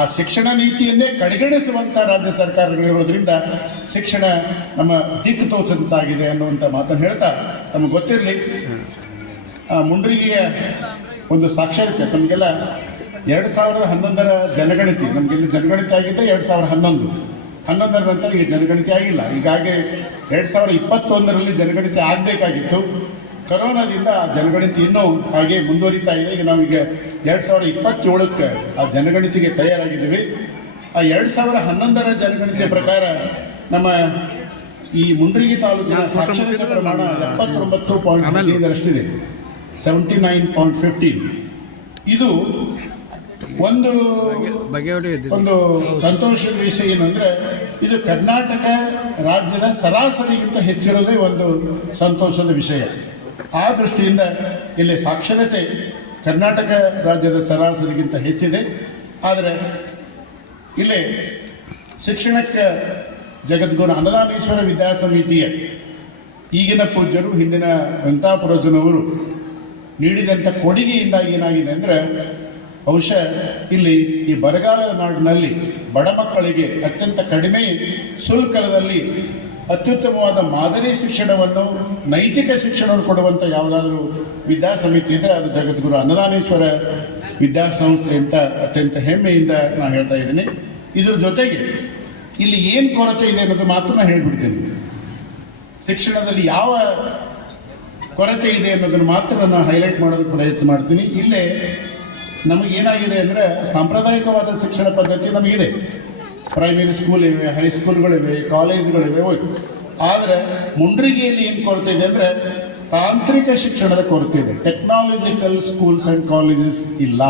ಆ ಶಿಕ್ಷಣ ನೀತಿಯನ್ನೇ ಕಡೆಗಣಿಸುವಂತ ರಾಜ್ಯ ಸರ್ಕಾರಗಳಿರೋದ್ರಿಂದ ಶಿಕ್ಷಣ ನಮ್ಮ ದಿಕ್ಕು ತೋಚದಂತಾಗಿದೆ ಅನ್ನುವಂಥ ಮಾತನ್ನು ಹೇಳ್ತಾ, ನಮಗೆ ಗೊತ್ತಿರಲಿ ಮುಂಡ್ರಿಗಿಯ ಒಂದು ಸಾಕ್ಷರತೆ ತಮಗೆಲ್ಲ 2011ರ ಜನಗಣತಿ, ನಮಗೆಲ್ಲಿ ಜನಗಣತಿ ಆಗಿದ್ದೆ 2011 ನಂತರ ಈಗ ಜನಗಣತಿ ಆಗಿಲ್ಲ. ಹೀಗಾಗಿ 2021ರಲ್ಲಿ ಜನಗಣತಿ ಆಗಬೇಕಾಗಿತ್ತು. ಕರೋನಾದಿಂದ ಆ ಜನಗಣತಿ ಇನ್ನೂ ಹಾಗೆ ಮುಂದುವರಿತಾ ಇದೆ. ಈಗ ನಾವೀಗ 2027ಕ್ಕೆ ಆ ಜನಗಣತಿಗೆ ತಯಾರಾಗಿದ್ದೀವಿ. ಆ 2011ರ ಜನಗಣತಿಯ ಪ್ರಕಾರ ನಮ್ಮ ಈ ಮುಂಡ್ರಿಗಿ ತಾಲೂಕಿನ ಸಾಕ್ಷರತೆ ಪ್ರಮಾಣ 79.15ರಷ್ಟಿದೆ, 79.15. ಇದು ಒಂದು ಸಂತೋಷದ ವಿಷಯ ಏನಂದ್ರೆ, ಇದು ಕರ್ನಾಟಕ ರಾಜ್ಯದ ಸರಾಸರಿಗಿಂತ ಹೆಚ್ಚಿರೋದೇ ಒಂದು ಸಂತೋಷದ ವಿಷಯ. ಆ ದೃಷ್ಟಿಯಿಂದ ಇಲ್ಲಿ ಸಾಕ್ಷರತೆ ಕರ್ನಾಟಕ ರಾಜ್ಯದ ಸರಾಸರಿಗಿಂತ ಹೆಚ್ಚಿದೆ. ಆದರೆ ಇಲ್ಲಿ ಶಿಕ್ಷಣಕ್ಕೆ ಜಗದ್ಗುರು ಅನ್ನದಾನೇಶ್ವರ ವಿದ್ಯಾಸಮಿತಿಯ ಈಗಿನ ಪೂಜ್ಯರು ಹಿಂದಿನ ವೆಂಕಟಾಪುರಜನವರು ನೀಡಿದಂಥ ಕೊಡುಗೆಯಿಂದ ಏನಾಗಿದೆ ಅಂದರೆ ಬಹುಶಃ ಇಲ್ಲಿ ಈ ಬರಗಾಲದ ನಾಡಿನಲ್ಲಿ ಬಡ ಮಕ್ಕಳಿಗೆ ಅತ್ಯಂತ ಕಡಿಮೆ ಶುಲ್ಕದಲ್ಲಿ ಅತ್ಯುತ್ತಮವಾದ ಮಾದರಿ ಶಿಕ್ಷಣವನ್ನು, ನೈತಿಕ ಶಿಕ್ಷಣವನ್ನು ಕೊಡುವಂಥ ಯಾವುದಾದ್ರೂ ವಿದ್ಯಾಸಮಿತಿ ಇದ್ದರೆ ಅದು ಜಗದ್ಗುರು ಅನ್ನದಾನೇಶ್ವರ ವಿದ್ಯಾಸಂಸ್ಥೆ ಅಂತ ಅತ್ಯಂತ ಹೆಮ್ಮೆಯಿಂದ ನಾನು ಹೇಳ್ತಾ ಇದ್ದೀನಿ. ಇದ್ರ ಜೊತೆಗೆ ಇಲ್ಲಿ ಏನು ಕೊರತೆ ಇದೆ ಅನ್ನೋದು ಮಾತ್ರ ನಾನು ಹೇಳ್ಬಿಡ್ತೀನಿ. ಶಿಕ್ಷಣದಲ್ಲಿ ಯಾವ ಕೊರತೆ ಇದೆ ಅನ್ನೋದನ್ನು ಮಾತ್ರ ನಾನು ಹೈಲೈಟ್ ಮಾಡೋದಕ್ಕೆ ಪ್ರಯತ್ನ ಮಾಡ್ತೀನಿ. ಇಲ್ಲೇ ನಮಗೇನಾಗಿದೆ ಅಂದರೆ ಸಾಂಪ್ರದಾಯಿಕವಾದ ಶಿಕ್ಷಣ ಪದ್ಧತಿ ನಮಗಿದೆ. ಪ್ರೈಮರಿ ಸ್ಕೂಲ್ ಇವೆ, ಹೈಸ್ಕೂಲ್ಗಳಿವೆ, ಕಾಲೇಜುಗಳಿವೆ, ಹೋಯ್ತು. ಆದರೆ ಮುಂಡ್ರಿಗೆಯಲ್ಲಿ ಏನು ಕೊರತೆ ಇದೆ ಅಂದರೆ ತಾಂತ್ರಿಕ ಶಿಕ್ಷಣದ ಕೊರತೆ ಇದೆ. ಟೆಕ್ನಾಲಜಿಕಲ್ ಸ್ಕೂಲ್ಸ್ ಆ್ಯಂಡ್ ಕಾಲೇಜಸ್ ಇಲ್ಲ.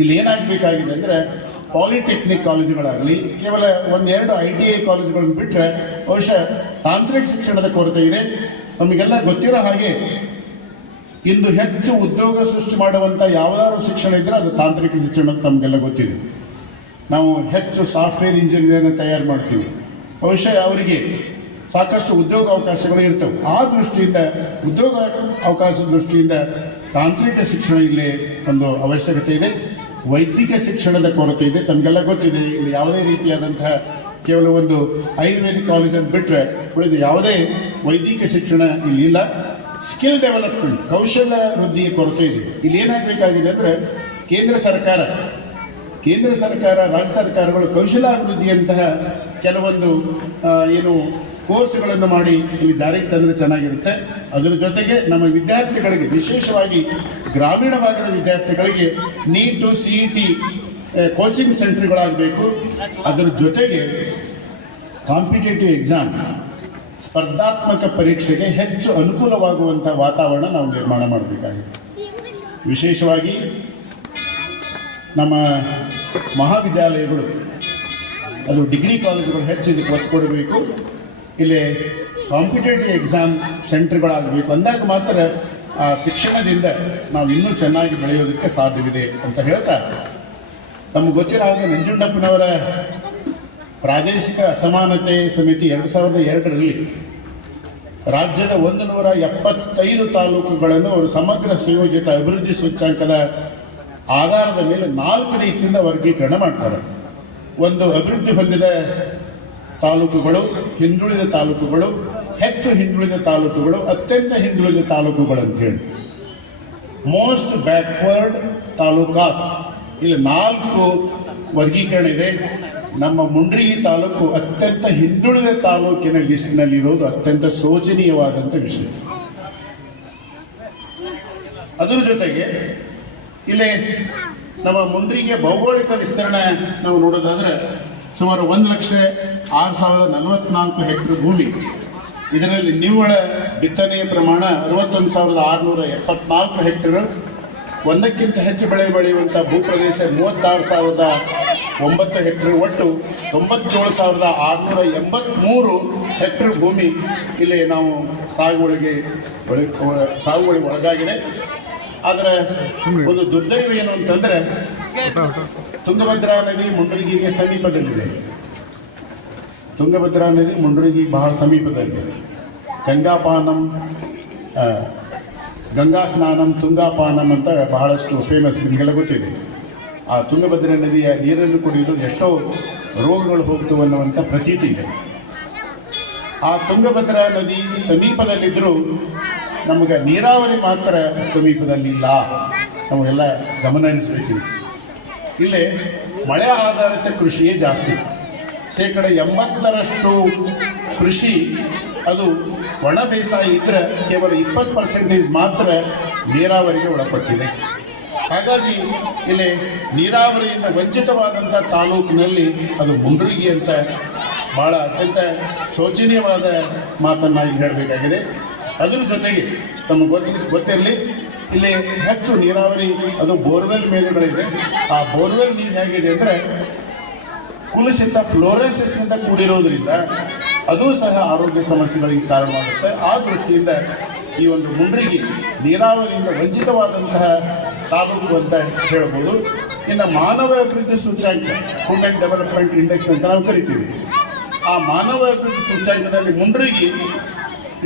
ಇಲ್ಲಿ ಏನಾಗಬೇಕಾಗಿದೆ ಅಂದರೆ ಪಾಲಿಟೆಕ್ನಿಕ್ ಕಾಲೇಜುಗಳಾಗಲಿ, ಕೇವಲ ಒಂದೆರಡು ITI ಕಾಲೇಜುಗಳನ್ನು ಬಿಟ್ಟರೆ ಬಹುಶಃ ತಾಂತ್ರಿಕ ಶಿಕ್ಷಣದ ಕೊರತೆ ಇದೆ. ನಮಗೆಲ್ಲ ಗೊತ್ತಿರೋ ಹಾಗೆ ಇಂದು ಹೆಚ್ಚು ಉದ್ಯೋಗ ಸೃಷ್ಟಿ ಮಾಡುವಂಥ ಯಾವುದಾದ್ರು ಶಿಕ್ಷಣ ಇದ್ದರೆ ಅದು ತಾಂತ್ರಿಕ ಶಿಕ್ಷಣ ಅಂತ ನಮಗೆಲ್ಲ ಗೊತ್ತಿದೆ. ನಾವು ಹೆಚ್ಚು ಸಾಫ್ಟ್ವೇರ್ ಇಂಜಿನಿಯರ್ನ ತಯಾರು ಮಾಡ್ತೀವಿ. ಬಹುಶಃ ಅವರಿಗೆ ಸಾಕಷ್ಟು ಉದ್ಯೋಗ ಅವಕಾಶಗಳು ಇರ್ತವೆ. ಆ ದೃಷ್ಟಿಯಿಂದ ಉದ್ಯೋಗ ಅವಕಾಶದ ದೃಷ್ಟಿಯಿಂದ ತಾಂತ್ರಿಕ ಶಿಕ್ಷಣ ಇಲ್ಲಿ ಒಂದು ಅವಶ್ಯಕತೆ ಇದೆ. ವೈದ್ಯಕ ಶಿಕ್ಷಣದ ಕೊರತೆ ಇದೆ. ತಮಗೆಲ್ಲ ಗೊತ್ತಿದೆ, ಇಲ್ಲಿ ಯಾವುದೇ ರೀತಿಯಾದಂತಹ ಕೇವಲ ಒಂದು ಆಯುರ್ವೇದಿಕ್ ಕಾಲೇಜನ್ನು ಬಿಟ್ಟರೆ ಉಳಿದ ಯಾವುದೇ ವೈದ್ಯಕೀಯ ಶಿಕ್ಷಣ ಇಲ್ಲಿ ಇಲ್ಲ. ಸ್ಕಿಲ್ ಡೆವಲಪ್ಮೆಂಟ್, ಕೌಶಲ್ಯ ವೃದ್ಧಿಯ ಕೊರತೆ ಇದೆ. ಇಲ್ಲಿ ಏನಾಗಬೇಕಾಗಿದೆ ಅಂದರೆ ಕೇಂದ್ರ ಸರ್ಕಾರ, ರಾಜ್ಯ ಸರ್ಕಾರಗಳು ಕೌಶಲ್ಯಾಭಿವೃದ್ಧಿಯಂತಹ ಕೆಲವೊಂದು ಏನು ಕೋರ್ಸ್ಗಳನ್ನು ಮಾಡಿ ಇಲ್ಲಿ ಜಾರಿಗೆ ತಂದರೆ ಚೆನ್ನಾಗಿರುತ್ತೆ. ಅದರ ಜೊತೆಗೆ ನಮ್ಮ ವಿದ್ಯಾರ್ಥಿಗಳಿಗೆ, ವಿಶೇಷವಾಗಿ ಗ್ರಾಮೀಣ ಭಾಗದ ವಿದ್ಯಾರ್ಥಿಗಳಿಗೆ ನೀಟು CET ಕೋಚಿಂಗ್ ಸೆಂಟರ್ಗಳಾಗಬೇಕು. ಅದರ ಜೊತೆಗೆ ಕಾಂಪಿಟೇಟಿವ್ ಎಕ್ಸಾಮ್, ಸ್ಪರ್ಧಾತ್ಮಕ ಪರೀಕ್ಷೆಗೆ ಹೆಚ್ಚು ಅನುಕೂಲವಾಗುವಂಥ ವಾತಾವರಣ ನಾವು ನಿರ್ಮಾಣ ಮಾಡಬೇಕಾಗಿದೆ. ವಿಶೇಷವಾಗಿ ನಮ್ಮ ಮಹಾವಿದ್ಯಾಲಯಗಳು, ಅದು ಡಿಗ್ರಿ ಕಾಲೇಜುಗಳು ಹೆಚ್ಚು ಇದಕ್ಕೆ ಒತ್ತು ಕೊಡಬೇಕು. ಇಲ್ಲಿ ಕಾಂಪಿಟೇಟಿವ್ ಎಕ್ಸಾಮ್ ಸೆಂಟರ್ಗಳಾಗಬೇಕು. ಅಂದಾಗ ಮಾತ್ರ ಆ ಶಿಕ್ಷಣದಿಂದ ನಾವು ಇನ್ನೂ ಚೆನ್ನಾಗಿ ಬೆಳೆಯೋದಕ್ಕೆ ಸಾಧ್ಯವಿದೆ ಅಂತ ಹೇಳ್ತಾ, ನಮ್ಗೆ ಗೊತ್ತಿರೋ ಹಾಗೆ ನಂಜುಂಡಪ್ಪನವರ ಪ್ರಾದೇಶಿಕ ಅಸಮಾನತೆ ಸಮಿತಿ 2002ರಲ್ಲಿ ರಾಜ್ಯದ 175 ತಾಲೂಕುಗಳನ್ನು ಅವರು ಸಮಗ್ರ ಸಂಯೋಜಿತ ಅಭಿವೃದ್ಧಿ ಸೂಚ್ಯಂಕದ ಆಧಾರದ ಮೇಲೆ 4 ರೀತಿಯಿಂದ ವರ್ಗೀಕರಣ ಮಾಡ್ತಾರೆ. ಒಂದು ಅಭಿವೃದ್ಧಿ ಹೊಂದಿದ ತಾಲೂಕುಗಳು, ಹಿಂದುಳಿದ ತಾಲೂಕುಗಳು, ಹೆಚ್ಚು ಹಿಂದುಳಿದ ತಾಲೂಕುಗಳು, ಅತ್ಯಂತ ಹಿಂದುಳಿದ ತಾಲೂಕುಗಳು ಅಂತೇಳಿ. ಮೋಸ್ಟ್ ಬ್ಯಾಕ್ವರ್ಡ್ ತಾಲೂಕಾಸ್, ಇಲ್ಲಿ 4 ವರ್ಗೀಕರಣ ಇದೆ. ನಮ್ಮ ಮುಂಡ್ರಿಗಿ ತಾಲೂಕು ಅತ್ಯಂತ ಹಿಂದುಳಿದ ತಾಲೂಕಿನ ಲಿಸ್ಟ್ನಲ್ಲಿರೋದು ಅತ್ಯಂತ ಶೋಚನೀಯವಾದಂಥ ವಿಷಯ. ಅದರ ಜೊತೆಗೆ ಇಲ್ಲಿ ನಮ್ಮ ಮುಂಡ್ರಿಗೆ ಭೌಗೋಳಿಕ ವಿಸ್ತರಣೆ ನಾವು ನೋಡೋದಾದ್ರೆ ಸುಮಾರು 1,06,044 ಹೆಕ್ಟೇರ್ ಭೂಮಿ. ಇದರಲ್ಲಿ ನಿವ್ವಳ ಬಿತ್ತನೆಯ ಪ್ರಮಾಣ 61,674 ಹೆಕ್ಟೇರ್. ಒಂದಕ್ಕಿಂತ ಹೆಚ್ಚು ಬೆಳೆ ಬೆಳೆಯುವಂಥ ಭೂಪ್ರದೇಶ 36,009 ಹೆಕ್ಟೇರ್. ಒಟ್ಟು 97,683 ಹೆಕ್ಟೇರ್ ಭೂಮಿ ಇಲ್ಲಿ ನಾವು ಸಾಗುವಳಿಗೆ ಒಳಗಾಗಿದೆ. ಆದರೆ ಒಂದು ದುರ್ದೈವ ಏನು ಅಂತಂದರೆ ತುಂಗಭದ್ರಾ ನದಿ ಮುಂಡ್ರಿಗಿಗೆ ಸಮೀಪದಲ್ಲಿದೆ. ತುಂಗಭದ್ರಾ ನದಿ ಮುಂಡ್ರಿಗಿಗೆ ಬಹಳ ಸಮೀಪದಲ್ಲಿದೆ. ಗಂಗಾ ಸ್ನಾನಂ ತುಂಗಾಪಾನಂ ಅಂತ ಬಹಳಷ್ಟು ಫೇಮಸ್, ನಿಮಗೆಲ್ಲ ಗೊತ್ತಿದೆ. ಆ ತುಂಗಭದ್ರಾ ನದಿಯ ನೀರನ್ನು ಕುಡಿಯೋದು ಎಷ್ಟೋ ರೋಗಗಳು ಹೋಗ್ತವೆ ಅನ್ನುವಂಥ ಪ್ರತೀತಿ ಇದೆ. ಆ ತುಂಗಭದ್ರಾ ನದಿ ಸಮೀಪದಲ್ಲಿದ್ದರೂ ನಮಗೆ ನೀರಾವರಿ ಮಾತ್ರ ಸಮೀಪದಲ್ಲಿಲ್ಲ. ನಮಗೆಲ್ಲ ಗಮನ ಹರಿಸಬೇಕು. ಇಲ್ಲಿ ಮಳೆ ಆಧಾರಿತ ಕೃಷಿಯೇ ಜಾಸ್ತಿ. 80% ಕೃಷಿ ಅದು ಒಣ ಬೇಸಾಯ ಇದ್ದರೆ ಕೇವಲ 20% ಮಾತ್ರ ನೀರಾವರಿಗೆ ಒಳಪಟ್ಟಿದೆ. ಹಾಗಾಗಿ ಇಲ್ಲಿ ನೀರಾವರಿಯಿಂದ ವಂಚಿತವಾದಂಥ ತಾಲೂಕಿನಲ್ಲಿ ಅದು ಮುಂಡ್ರಿಗಿ ಅಂತ ಭಾಳ ಅತ್ಯಂತ ಶೋಚನೀಯವಾದ ಮಾತನ್ನು ಈಗ ಹೇಳಬೇಕಾಗಿದೆ. ಅದರ ಜೊತೆಗೆ ತಮಗೆ ಗೊತ್ತಿರಲಿ, ಇಲ್ಲಿ ಹೆಚ್ಚು ನೀರಾವರಿ ಅದು ಬೋರ್ವೆಲ್ ಮೇಲೆಗಳಿದೆ. ಆ ಬೋರ್ವೆಲ್ ನೀರು ಹೇಗಿದೆ ಅಂದರೆ ಕುಲುಷಿತ ಫ್ಲೋರೆಸಿಸ್ನಿಂದ ಕೂಡಿರೋದ್ರಿಂದ ಅದೂ ಸಹ ಆರೋಗ್ಯ ಸಮಸ್ಯೆಗಳಿಗೆ ಕಾರಣವಾಗುತ್ತೆ. ಆ ದೃಷ್ಟಿಯಿಂದ ಈ ಒಂದು ಮುಂಡ್ರಿಗಿ ನೀರಾವರಿಯಿಂದ ವಂಚಿತವಾದಂತಹ ತಾಲೂಕು ಅಂತ ಹೇಳ್ಬೋದು. ಇನ್ನು ಮಾನವ ಅಭಿವೃದ್ಧಿ ಸೂಚ್ಯಾಂಕ, ಫುಡ್ ಆ್ಯಂಡ್ ಡೆವಲಪ್ಮೆಂಟ್ ಇಂಡೆಕ್ಸ್ ಅಂತ ನಾವು ಕರಿತೀವಿ. ಆ ಮಾನವ ಅಭಿವೃದ್ಧಿ ಸೂಚ್ಯಾಂಕದಲ್ಲಿ ಮುಂಡ್ರಿಗಿ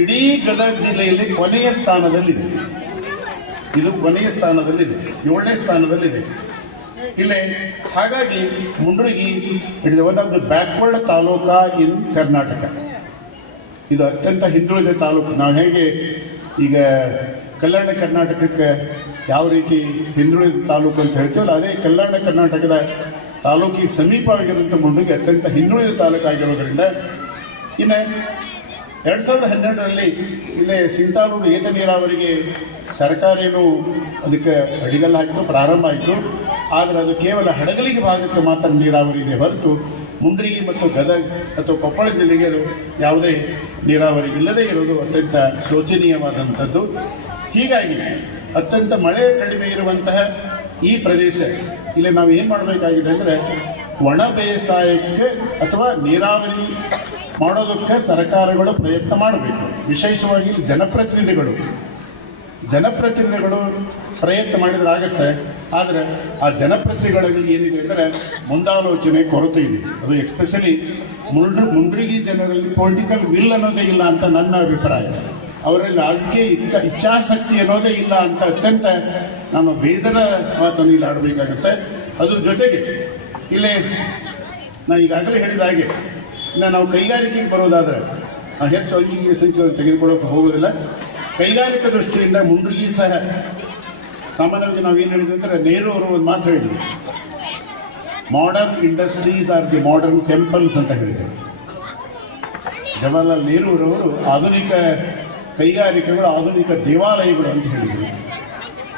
ಇಡೀ ಗದಗ ಜಿಲ್ಲೆಯಲ್ಲಿ ಕೊನೆಯ ಸ್ಥಾನದಲ್ಲಿದೆ. ಇದು ಕೊನೆಯ ಸ್ಥಾನದಲ್ಲಿದೆ, 7ನೇ ಸ್ಥಾನದಲ್ಲಿದೆ ಇಲ್ಲೇ. ಹಾಗಾಗಿ Mundargi it is one of the backward taluka in Karnataka. ಇದು ಅತ್ಯಂತ ಹಿಂದುಳಿದ ತಾಲೂಕು. ನಾವು ಹೇಗೆ ಈಗ ಕಲ್ಯಾಣ ಕರ್ನಾಟಕಕ್ಕೆ ಯಾವ ರೀತಿ ಹಿಂದುಳಿದ ತಾಲೂಕು ಅಂತ ಹೇಳ್ತೀವಲ್ಲ, ಅದೇ ಕಲ್ಯಾಣ ಕರ್ನಾಟಕದ ತಾಲೂಕಿಗೆ ಸಮೀಪವಾಗಿರುವಂಥ ಮುಂಡ್ರಿಗಿ ಅತ್ಯಂತ ಹಿಂದುಳಿದ ತಾಲೂಕಾಗಿರೋದ್ರಿಂದ ಇನ್ನು 2012ರಲ್ಲಿ ಇಲ್ಲೇ ಸಿಂಟಾಲೂರು ಏತ ನೀರಾವರಿಗೆ ಸರ್ಕಾರ ಏನು ಅದಕ್ಕೆ ಅಡಿಗಲ್ಲು ಹಾಕಿತು, ಪ್ರಾರಂಭ ಆಯಿತು. ಆದರೆ ಅದು ಕೇವಲ ಹಡಗಲಿಗೆ ಭಾಗಕ್ಕೆ ಮಾತ್ರ ನೀರಾವರಿ ಇದೆ ಹೊರತು ಮುಂಡ್ರಿಗಿ ಮತ್ತು ಗದಗ ಅಥವಾ ಕೊಪ್ಪಳ ಜಿಲ್ಲೆಗೆ ಅದು ಯಾವುದೇ ನೀರಾವರಿ ಇಲ್ಲದೇ ಇರೋದು ಅತ್ಯಂತ ಶೋಚನೀಯವಾದಂಥದ್ದು. ಹೀಗಾಗಿ ಅತ್ಯಂತ ಮಳೆ ಕಡಿಮೆ ಇರುವಂತಹ ಈ ಪ್ರದೇಶ ಇಲ್ಲಿ ನಾವು ಏನು ಮಾಡಬೇಕಾಗಿದೆ ಅಂದರೆ ಒಣ ಬೇಸಾಯಕ್ಕೆ ಅಥವಾ ನೀರಾವರಿ ಮಾಡೋದಕ್ಕೆ ಸರ್ಕಾರಗಳು ಪ್ರಯತ್ನ ಮಾಡಬೇಕು. ವಿಶೇಷವಾಗಿ ಜನಪ್ರತಿನಿಧಿಗಳು ಪ್ರಯತ್ನ ಮಾಡಿದ್ರೆ ಆಗುತ್ತೆ. ಆದರೆ ಆ ಜನಪ್ರತಿನಿಧಿಗಳಲ್ಲಿ ಏನಿದೆ ಅಂದರೆ ಮುಂದಾಲೋಚನೆ ಕೊರತೆ ಇದೆ. ಅದು ಎಸ್ಪೆಷಲಿ ಮುಂಡ್ರಿಗಿ ಜನರಲ್ಲಿ ಪೊಲಿಟಿಕಲ್ ವಿಲ್ ಅನ್ನೋದೇ ಇಲ್ಲ ಅಂತ ನನ್ನ ಅಭಿಪ್ರಾಯ. ಅವರಲ್ಲಿ ರಾಜಕೀಯ ಇಚ್ಛಾಸಕ್ತಿ ಅನ್ನೋದೇ ಇಲ್ಲ ಅಂತ ಅತ್ಯಂತ ನಮ್ಮ ಬೇಸರ ಮಾತನ್ನು ಇಲ್ಲಿ ಆಡಬೇಕಾಗುತ್ತೆ. ಅದ್ರ ಜೊತೆಗೆ ಇಲ್ಲೇ ನಾನು ಈಗಾಗಲೇ ಹೇಳಿದ ಹಾಗೆ ಇನ್ನು ನಾವು ಕೈಗಾರಿಕೆಗೆ ಬರೋದಾದರೆ ಹೆಚ್ಚು ಅಂಕಿಗೆ ಸಂಖ್ಯೆಯನ್ನು ತೆಗೆದುಕೊಳ್ಳೋಕೆ ಹೋಗೋದಿಲ್ಲ. ಕೈಗಾರಿಕಾ ದೃಷ್ಟಿಯಿಂದ ಮುಂಡ್ರಿಗಿ ಸಹ ಸಾಮಾನ್ಯವಾಗಿ ನಾವೇನು ಹೇಳಿದ್ವಿ ಅಂದರೆ ನೆಹರು ಅವರು ಒಂದು ಮಾತು ಹೇಳಿದ್ರು, modern industries R the modern temples ಅಂತ ಹೇಳಿದರು. ಜವಾಹರ್ಲಾಲ್ ನೆಹರೂರವರು ಆಧುನಿಕ ಕೈಗಾರಿಕೆಗಳು ಆಧುನಿಕ ದೇವಾಲಯಗಳು ಅಂತ ಹೇಳಿದರು.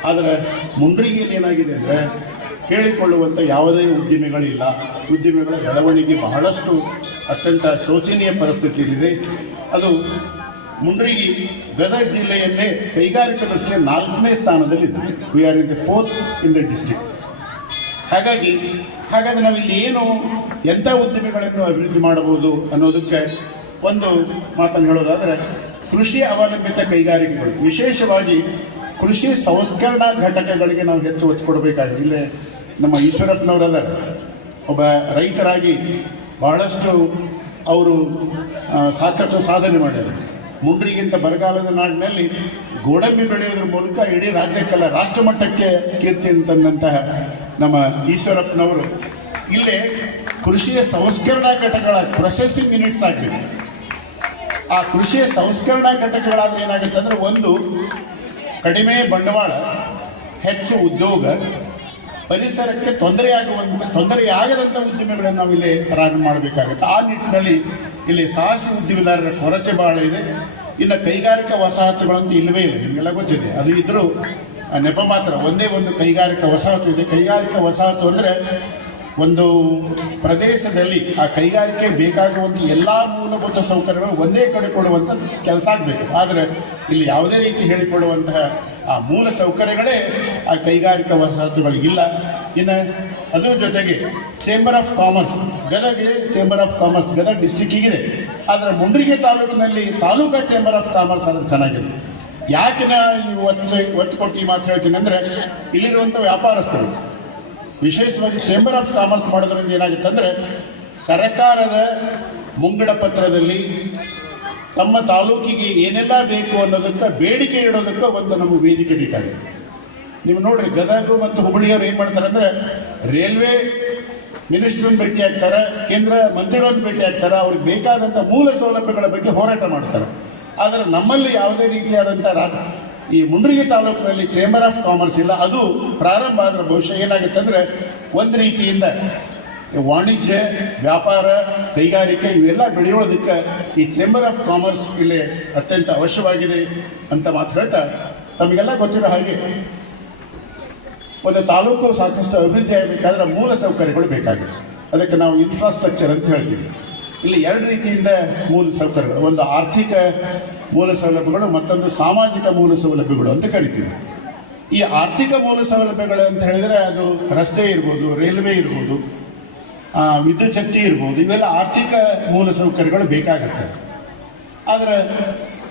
ಆದರೆ ಮುಂಡ್ರಿಗಿಯಲ್ಲಿ ಏನಾಗಿದೆ ಅಂದರೆ ಹೇಳಿಕೊಳ್ಳುವಂಥ ಯಾವುದೇ ಉದ್ದಿಮೆಗಳಿಲ್ಲ. ಉದ್ದಿಮೆಗಳ ಬೆಳವಣಿಗೆ ಬಹಳಷ್ಟು ಅತ್ಯಂತ ಶೋಚನೀಯ ಪರಿಸ್ಥಿತಿಯಿದೆ. ಅದು ಮುಂಡ್ರಿಗಿ ಗದಗ ಜಿಲ್ಲೆಯಲ್ಲೇ ಕೈಗಾರಿಕಾ ದೃಷ್ಟಿಯ 4ನೇ ಸ್ಥಾನದಲ್ಲಿದೆ. We are in the 4th in the district. ಹಾಗಾದರೆ ನಾವು ಇಲ್ಲಿ ಏನು ಎಂಥ ಉದ್ದಿಮೆಗಳನ್ನು ಅಭಿವೃದ್ಧಿ ಮಾಡಬಹುದು ಅನ್ನೋದಕ್ಕೆ ಒಂದು ಮಾತನ್ನು ಹೇಳೋದಾದರೆ ಕೃಷಿ ಅವಲಂಬಿತ ಕೈಗಾರಿಕೆಗಳು, ವಿಶೇಷವಾಗಿ ಕೃಷಿ ಸಂಸ್ಕರಣಾ ಘಟಕಗಳಿಗೆ ನಾವು ಹೆಚ್ಚು ಒತ್ತು ಕೊಡಬೇಕಾಗಿದೆ. ಇಲ್ಲೇ ನಮ್ಮ ಈಶ್ವರಪ್ಪನವರದ ಒಬ್ಬ ರೈತರಾಗಿ ಬಹಳಷ್ಟು ಅವರು ಸಾಕಷ್ಟು ಸಾಧನೆ ಮಾಡಿದರು. ಮುಂಡ್ರಿಗಿಂತ ಬರಗಾಲದ ನಾಡಿನಲ್ಲಿ ಗೋಡಂಬಿ ಬೆಳೆಯೋದ್ರ ಮೂಲಕ ಇಡೀ ರಾಜ್ಯಕ್ಕೆಲ್ಲ ರಾಷ್ಟ್ರಮಟ್ಟಕ್ಕೆ ಕೀರ್ತಿಯನ್ನು ತಂದಂತಹ ನಮ್ಮ ಈಶ್ವರಪ್ಪನವರು ಇಲ್ಲೇ ಕೃಷಿಯ ಸಂಸ್ಕರಣಾ ಘಟಕಗಳ ಪ್ರೊಸೆಸಿಂಗ್ ಯೂನಿಟ್ಸ್ ಆಗಬೇಕು. ಆ ಕೃಷಿಯ ಸಂಸ್ಕರಣಾ ಘಟಕಗಳಾದ್ರೆ ಏನಾಗುತ್ತೆ ಅಂದರೆ ಒಂದು ಕಡಿಮೆ ಬಂಡವಾಳ, ಹೆಚ್ಚು ಉದ್ಯೋಗ, ಪರಿಸರಕ್ಕೆ ತೊಂದರೆಯಾಗದಂಥ ಉದ್ದಿಮೆಗಳನ್ನು ನಾವು ಇಲ್ಲಿ ಪ್ರಾರಂಭ ಮಾಡಬೇಕಾಗುತ್ತೆ. ಆ ನಿಟ್ಟಿನಲ್ಲಿ ಇಲ್ಲಿ ಸಾಹಸಿ ಉದ್ದಿಮೆದಾರರ ಕೊರತೆ ಬಹಳ ಇದೆ. ಇನ್ನು ಕೈಗಾರಿಕಾ ವಸಾಹತುಗಳಂತೂ ಇಲ್ಲವೇ ಇಲ್ಲ, ನಿಮಗೆಲ್ಲ ಗೊತ್ತಿದೆ. ಅದು ಇದ್ದರೂ ನೆಪ ಮಾತ್ರ. ಒಂದೇ ಒಂದು ಕೈಗಾರಿಕಾ ವಸಾಹತು ಇದೆ. ಕೈಗಾರಿಕಾ ವಸಾಹತು ಅಂದರೆ ಒಂದು ಪ್ರದೇಶದಲ್ಲಿ ಆ ಕೈಗಾರಿಕೆ ಬೇಕಾಗುವಂಥ ಎಲ್ಲ ಮೂಲಭೂತ ಸೌಕರ್ಯಗಳು ಒಂದೇ ಕಡೆ ಕೊಡುವಂಥ ಕೆಲಸ ಆಗಬೇಕು. ಆದರೆ ಇಲ್ಲಿ ಯಾವುದೇ ರೀತಿ ಹೇಳಿಕೊಡುವಂತಹ ಆ ಮೂಲ ಸೌಕರ್ಯಗಳೇ ಆ ಕೈಗಾರಿಕಾ ವಸಾಹತುಗಳಿಗಿಲ್ಲ. ಇನ್ನು ಅದರ ಜೊತೆಗೆ chamber of commerce, Gadag chamber of commerce Gadag ಡಿಸ್ಟಿಕ್ಕಿಗಿದೆ. ಆದರೆ ಮುಂಡ್ರಿಗಿ ತಾಲೂಕಿನಲ್ಲಿ ತಾಲೂಕಾ ಚೇಂಬರ್ ಆಫ್ ಕಾಮರ್ಸ್ ಆದರೆ ಚೆನ್ನಾಗಿದೆ. ಯಾಕೆ ಈ ಒತ್ತು ಕೊಟ್ಟು ಈ ಮಾತು ಹೇಳ್ತೀನಿ ಅಂದರೆ ಇಲ್ಲಿರುವಂಥ ವ್ಯಾಪಾರಸ್ಥರು ವಿಶೇಷವಾಗಿ ಚೇಂಬರ್ ಆಫ್ ಕಾಮರ್ಸ್ ಮಾಡೋದ್ರಿಂದ ಏನಾಗುತ್ತೆ ಅಂದರೆ ಸರ್ಕಾರದ ಮುಂಗಡ ಪತ್ರದಲ್ಲಿ ತಮ್ಮ ತಾಲೂಕಿಗೆ ಏನೆಲ್ಲ ಬೇಕು ಅನ್ನೋದಕ್ಕೆ ಬೇಡಿಕೆ ಇಡೋದಕ್ಕೆ ಒಂದು ನಮಗೆ ವೇದಿಕೆ ಬೇಕಾಗುತ್ತೆ. ನೀವು ನೋಡ್ರಿ, ಗದಗ ಮತ್ತು ಹುಬ್ಬಳ್ಳಿಯವರು ಏನು ಮಾಡ್ತಾರೆ ಅಂದರೆ ರೈಲ್ವೆ ಮಿನಿಸ್ಟ್ರನ್ನ ಭೇಟಿ ಆಗ್ತಾರೆ, ಕೇಂದ್ರ ಮಂತ್ರಿಗಳನ್ನು ಭೇಟಿ ಆಗ್ತಾರೆ, ಅವ್ರಿಗೆ ಬೇಕಾದಂಥ ಮೂಲ ಸೌಲಭ್ಯಗಳ ಬಗ್ಗೆ ಹೋರಾಟ ಮಾಡ್ತಾರೆ. ಆದರೆ ನಮ್ಮಲ್ಲಿ ಯಾವುದೇ ರೀತಿಯಾದಂಥ ಈ ಮುಂಡ್ರಿಗಿ ತಾಲೂಕಿನಲ್ಲಿ ಚೇಂಬರ್ ಆಫ್ ಕಾಮರ್ಸ್ ಇಲ್ಲ. ಅದು ಪ್ರಾರಂಭ ಆದರೆ ಬಹುಶಃ ಏನಾಗುತ್ತೆ ಅಂದರೆ ಒಂದು ರೀತಿಯಿಂದ ವಾಣಿಜ್ಯ, ವ್ಯಾಪಾರ, ಕೈಗಾರಿಕೆ ಇವೆಲ್ಲ ಬೆಳೆಯೋದಕ್ಕೆ ಈ ಚೇಂಬರ್ ಆಫ್ ಕಾಮರ್ಸ್ ಇಲ್ಲಿ ಅತ್ಯಂತ ಅವಶ್ಯವಾಗಿದೆ ಅಂತ ಮಾತು ಹೇಳ್ತಾ, ತಮಗೆಲ್ಲ ಗೊತ್ತಿರೋ ಹಾಗೆ ಒಂದು ತಾಲೂಕು ಸಾಕಷ್ಟು ಅಭಿವೃದ್ಧಿ ಆಗಬೇಕಾದ್ರೆ ಮೂಲ ಸೌಕರ್ಯಗಳು ಬೇಕಾಗಿದೆ. ಅದಕ್ಕೆ ನಾವು ಇನ್ಫ್ರಾಸ್ಟ್ರಕ್ಚರ್ ಅಂತ ಹೇಳ್ತೀವಿ. ಇಲ್ಲಿ ಎರಡು ರೀತಿಯಿಂದ ಮೂಲ ಸೌಕರ್ಯಗಳು, ಒಂದು ಆರ್ಥಿಕ ಮೂಲ ಸೌಲಭ್ಯಗಳು, ಮತ್ತೊಂದು ಸಾಮಾಜಿಕ ಮೂಲ ಸೌಲಭ್ಯಗಳು ಅಂತ ಕರಿತೀವಿ. ಈ ಆರ್ಥಿಕ ಮೂಲ ಸೌಲಭ್ಯಗಳು ಅಂತ ಹೇಳಿದರೆ ಅದು ರಸ್ತೆ ಇರ್ಬೋದು, ರೈಲ್ವೆ ಇರ್ಬೋದು, ವಿದ್ಯುತ್ ಶಕ್ತಿ ಇರ್ಬೋದು, ಇವೆಲ್ಲ ಆರ್ಥಿಕ ಮೂಲಸೌಕರ್ಯಗಳು ಬೇಕಾಗುತ್ತೆ. ಆದರೆ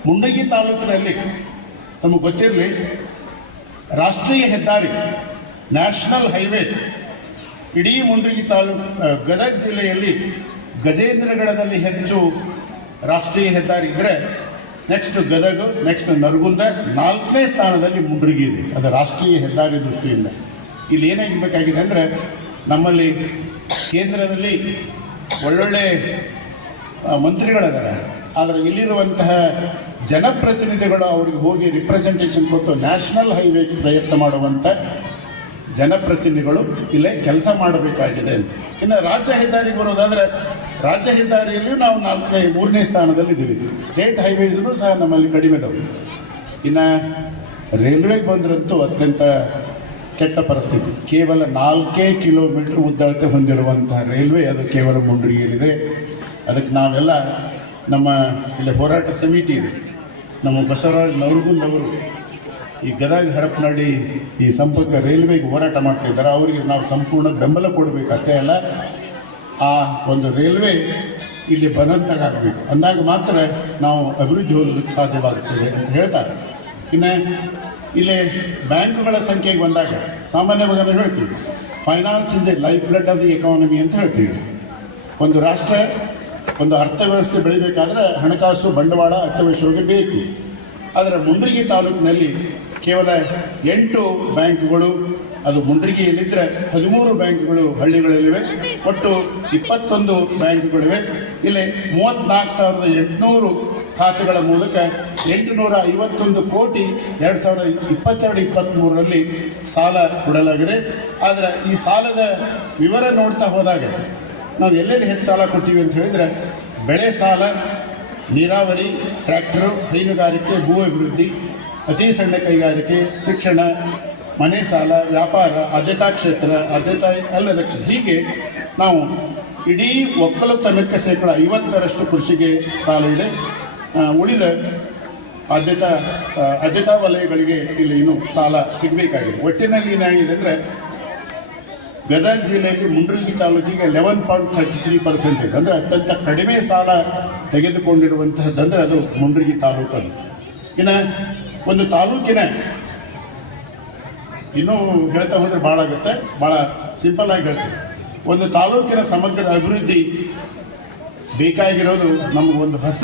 ಮುಂಡಗಿ ತಾಲೂಕಿನಲ್ಲಿ ನಮಗೆ ಗೊತ್ತಿರಲಿ, ರಾಷ್ಟ್ರೀಯ ಹೆದ್ದಾರಿ ನ್ಯಾಷನಲ್ ಹೈವೇ ಇಡೀ ಮುಂಡಗಿ ತಾಲೂಕು ಗದಗ ಜಿಲ್ಲೆಯಲ್ಲಿ ಗಜೇಂದ್ರಗಢದಲ್ಲಿ ಹೆಚ್ಚು ರಾಷ್ಟ್ರೀಯ ಹೆದ್ದಾರಿ ಇದ್ದರೆ ನೆಕ್ಸ್ಟ್ ಗದಗ, ನೆಕ್ಸ್ಟ್ ನರಗುಂದ, 4ನೇ ಸ್ಥಾನದಲ್ಲಿ ಮುಂಡ್ರಿಗಿ ಇದೆ. ಅದು ರಾಷ್ಟ್ರೀಯ ಹೆದ್ದಾರಿ ದೃಷ್ಟಿಯಿಂದ. ಇಲ್ಲಿ ಏನಾಗಬೇಕಾಗಿದೆ ಅಂದರೆ, ನಮ್ಮಲ್ಲಿ ಕೇಂದ್ರದಲ್ಲಿ ಒಳ್ಳೊಳ್ಳೆ ಮಂತ್ರಿಗಳಿದ್ದಾರೆ, ಆದರೆ ಇಲ್ಲಿರುವಂತಹ ಜನಪ್ರತಿನಿಧಿಗಳು ಅವ್ರಿಗೆ ಹೋಗಿ ರಿಪ್ರೆಸೆಂಟೇಷನ್ ಕೊಟ್ಟು ನ್ಯಾಷನಲ್ ಹೈವೇ ಪ್ರಯತ್ನ ಮಾಡುವಂಥ ಜನಪ್ರತಿನಿಧಿಗಳು ಇಲ್ಲೇ ಕೆಲಸ ಮಾಡಬೇಕಾಗಿದೆ ಅಂತ. ಇನ್ನು ರಾಜ್ಯ ಹೆದ್ದಾರಿಗೆ ಬರೋದಾದರೆ, ರಾಜ್ಯ ಹೆದ್ದಾರಿಯಲ್ಲೂ ನಾವು 3ನೇ ಸ್ಥಾನದಲ್ಲಿದ್ದೀವಿ. ಸ್ಟೇಟ್ ಹೈವೇಸ್ನೂ ಸಹ ನಮ್ಮಲ್ಲಿ ಕಡಿಮೆ ಇದಾವೆ. ಇನ್ನು ರೈಲ್ವೆಗೆ ಬಂದ್ರಂತೂ ಅತ್ಯಂತ ಕೆಟ್ಟ ಪರಿಸ್ಥಿತಿ. ಕೇವಲ 4 ಕಿಲೋಮೀಟರ್ ಉದ್ದಳತೆ ಹೊಂದಿರುವಂತಹ ರೈಲ್ವೆ ಅದು ಕೇವಲ ಮುಂಡ್ರಿಗಿಯಲ್ಲಿದೆ. ಅದಕ್ಕೆ ನಾವೆಲ್ಲ ನಮ್ಮ ಇಲ್ಲಿ ಹೋರಾಟ ಸಮಿತಿ ಇದೆ, ನಮ್ಮ ಬಸವರಾಜ್ ನವರಗುಂದ್ ಅವರು ಈ ಗದಗ ಹರಪನಹಳ್ಳಿ ಈ ಸಂಪರ್ಕ ರೈಲ್ವೆಗೆ ಹೋರಾಟ ಮಾಡ್ತಾ ಇದ್ದಾರೆ. ಅವರಿಗೆ ನಾವು ಸಂಪೂರ್ಣ ಬೆಂಬಲ ಕೊಡಬೇಕು. ಅಷ್ಟೇ ಅಲ್ಲ, ಆ ಒಂದು ರೈಲ್ವೆ ಇಲ್ಲಿ ಬನಂತಾಗಬೇಕು, ಅಂದಾಗ ಮಾತ್ರ ನಾವು ಅಭಿವೃದ್ಧಿ ಹೊಂದೋದಕ್ಕೆ ಸಾಧ್ಯವಾಗುತ್ತದೆ ಅಂತ ಹೇಳ್ತಾರೆ. ಇನ್ನು ಇಲ್ಲಿ ಬ್ಯಾಂಕುಗಳ ಸಂಖ್ಯೆಗೆ ಬಂದಾಗ ಸಾಮಾನ್ಯವಾಗಿ ನಾವು ಹೇಳ್ತೀವಿ, finance is the life blood of the economy ಅಂತ ಹೇಳ್ತೀವಿ. ಒಂದು ರಾಷ್ಟ್ರ, ಒಂದು ಅರ್ಥವ್ಯವಸ್ಥೆ ಬೆಳಿಬೇಕಾದ್ರೆ ಹಣಕಾಸು ಬಂಡವಾಳ ಅತ್ಯವಶ್ಯವಾಗಿ ಬೇಕು. ಆದರೆ ಮುಂಡ್ರಿಗಿ ತಾಲೂಕಿನಲ್ಲಿ ಕೇವಲ 8 ಬ್ಯಾಂಕ್ಗಳು, ಅದು ಮುಂಡ್ರಿಗಿಯಲ್ಲಿದ್ದರೆ 13 ಬ್ಯಾಂಕ್ಗಳು ಹಳ್ಳಿಗಳಲ್ಲಿವೆ. ಒಟ್ಟು 21 ಬ್ಯಾಂಕ್ಗಳಿವೆ. ಇಲ್ಲಿ 34,800 ಖಾತೆಗಳ ಮೂಲಕ 851 ಕೋಟಿ 2022-23ರಲ್ಲಿ ಸಾಲ ಕೊಡಲಾಗಿದೆ. ಆದರೆ ಈ ಸಾಲದ ವಿವರ ನೋಡ್ತಾ ಹೋದಾಗ ನಾವು ಎಲ್ಲೆಲ್ಲಿ ಹೆಚ್ಚು ಸಾಲ ಕೊಟ್ಟಿವಿ ಅಂತ ಹೇಳಿದರೆ, ಬೆಳೆ ಸಾಲ, ನೀರಾವರಿ, ಟ್ರ್ಯಾಕ್ಟರು, ಹೈನುಗಾರಿಕೆ, ಭೂ ಅಭಿವೃದ್ಧಿ, ಅತಿ ಸಣ್ಣ ಕೈಗಾರಿಕೆ, ಶಿಕ್ಷಣ, ಮನೆ ಸಾಲ, ವ್ಯಾಪಾರ, ಆದ್ಯತಾ ಕ್ಷೇತ್ರ, ಆದ್ಯತಾ ಅಲ್ಲದ ಕ್ಷೇತ್ರ, ಹೀಗೆ ನಾವು ಇಡೀ ಒಕ್ಕಲುತನಕ್ಕೆ 50% ಕೃಷಿಗೆ ಸಾಲ ಇದೆ. ಉಳಿದ ಆದ್ಯತಾ ವಲಯಗಳಿಗೆ ಇಲ್ಲಿ ಇನ್ನೂ ಸಾಲ ಸಿಗಬೇಕಾಗಿದೆ. ಒಟ್ಟಿನಲ್ಲಿ ಏನಾಗಿದೆ ಅಂದರೆ, ಗದಗ ಜಿಲ್ಲೆಯಲ್ಲಿ ಮುಂಡ್ರಿಗಿ ತಾಲೂಕಿಗೆ 11.33% ಇದೆ. ಅಂದರೆ ಅತ್ಯಂತ ಕಡಿಮೆ ಸಾಲ ತೆಗೆದುಕೊಂಡಿರುವಂತಹದ್ದಂದರೆ ಅದು ಮುಂಡ್ರಿಗಿ ತಾಲೂಕಲ್ಲಿ. ಇನ್ನು ಒಂದು ತಾಲೂಕಿನ ಇನ್ನೂ ಹೇಳ್ತಾ ಹೋದರೆ ಭಾಳ ಆಗುತ್ತೆ, ಭಾಳ ಸಿಂಪಲ್ ಆಗಿ ಹೇಳ್ತೀವಿ. ಒಂದು ತಾಲೂಕಿನ ಸಮಗ್ರ ಅಭಿವೃದ್ಧಿ ಬೇಕಾಗಿರೋದು ನಮಗೊಂದು ಹೊಸ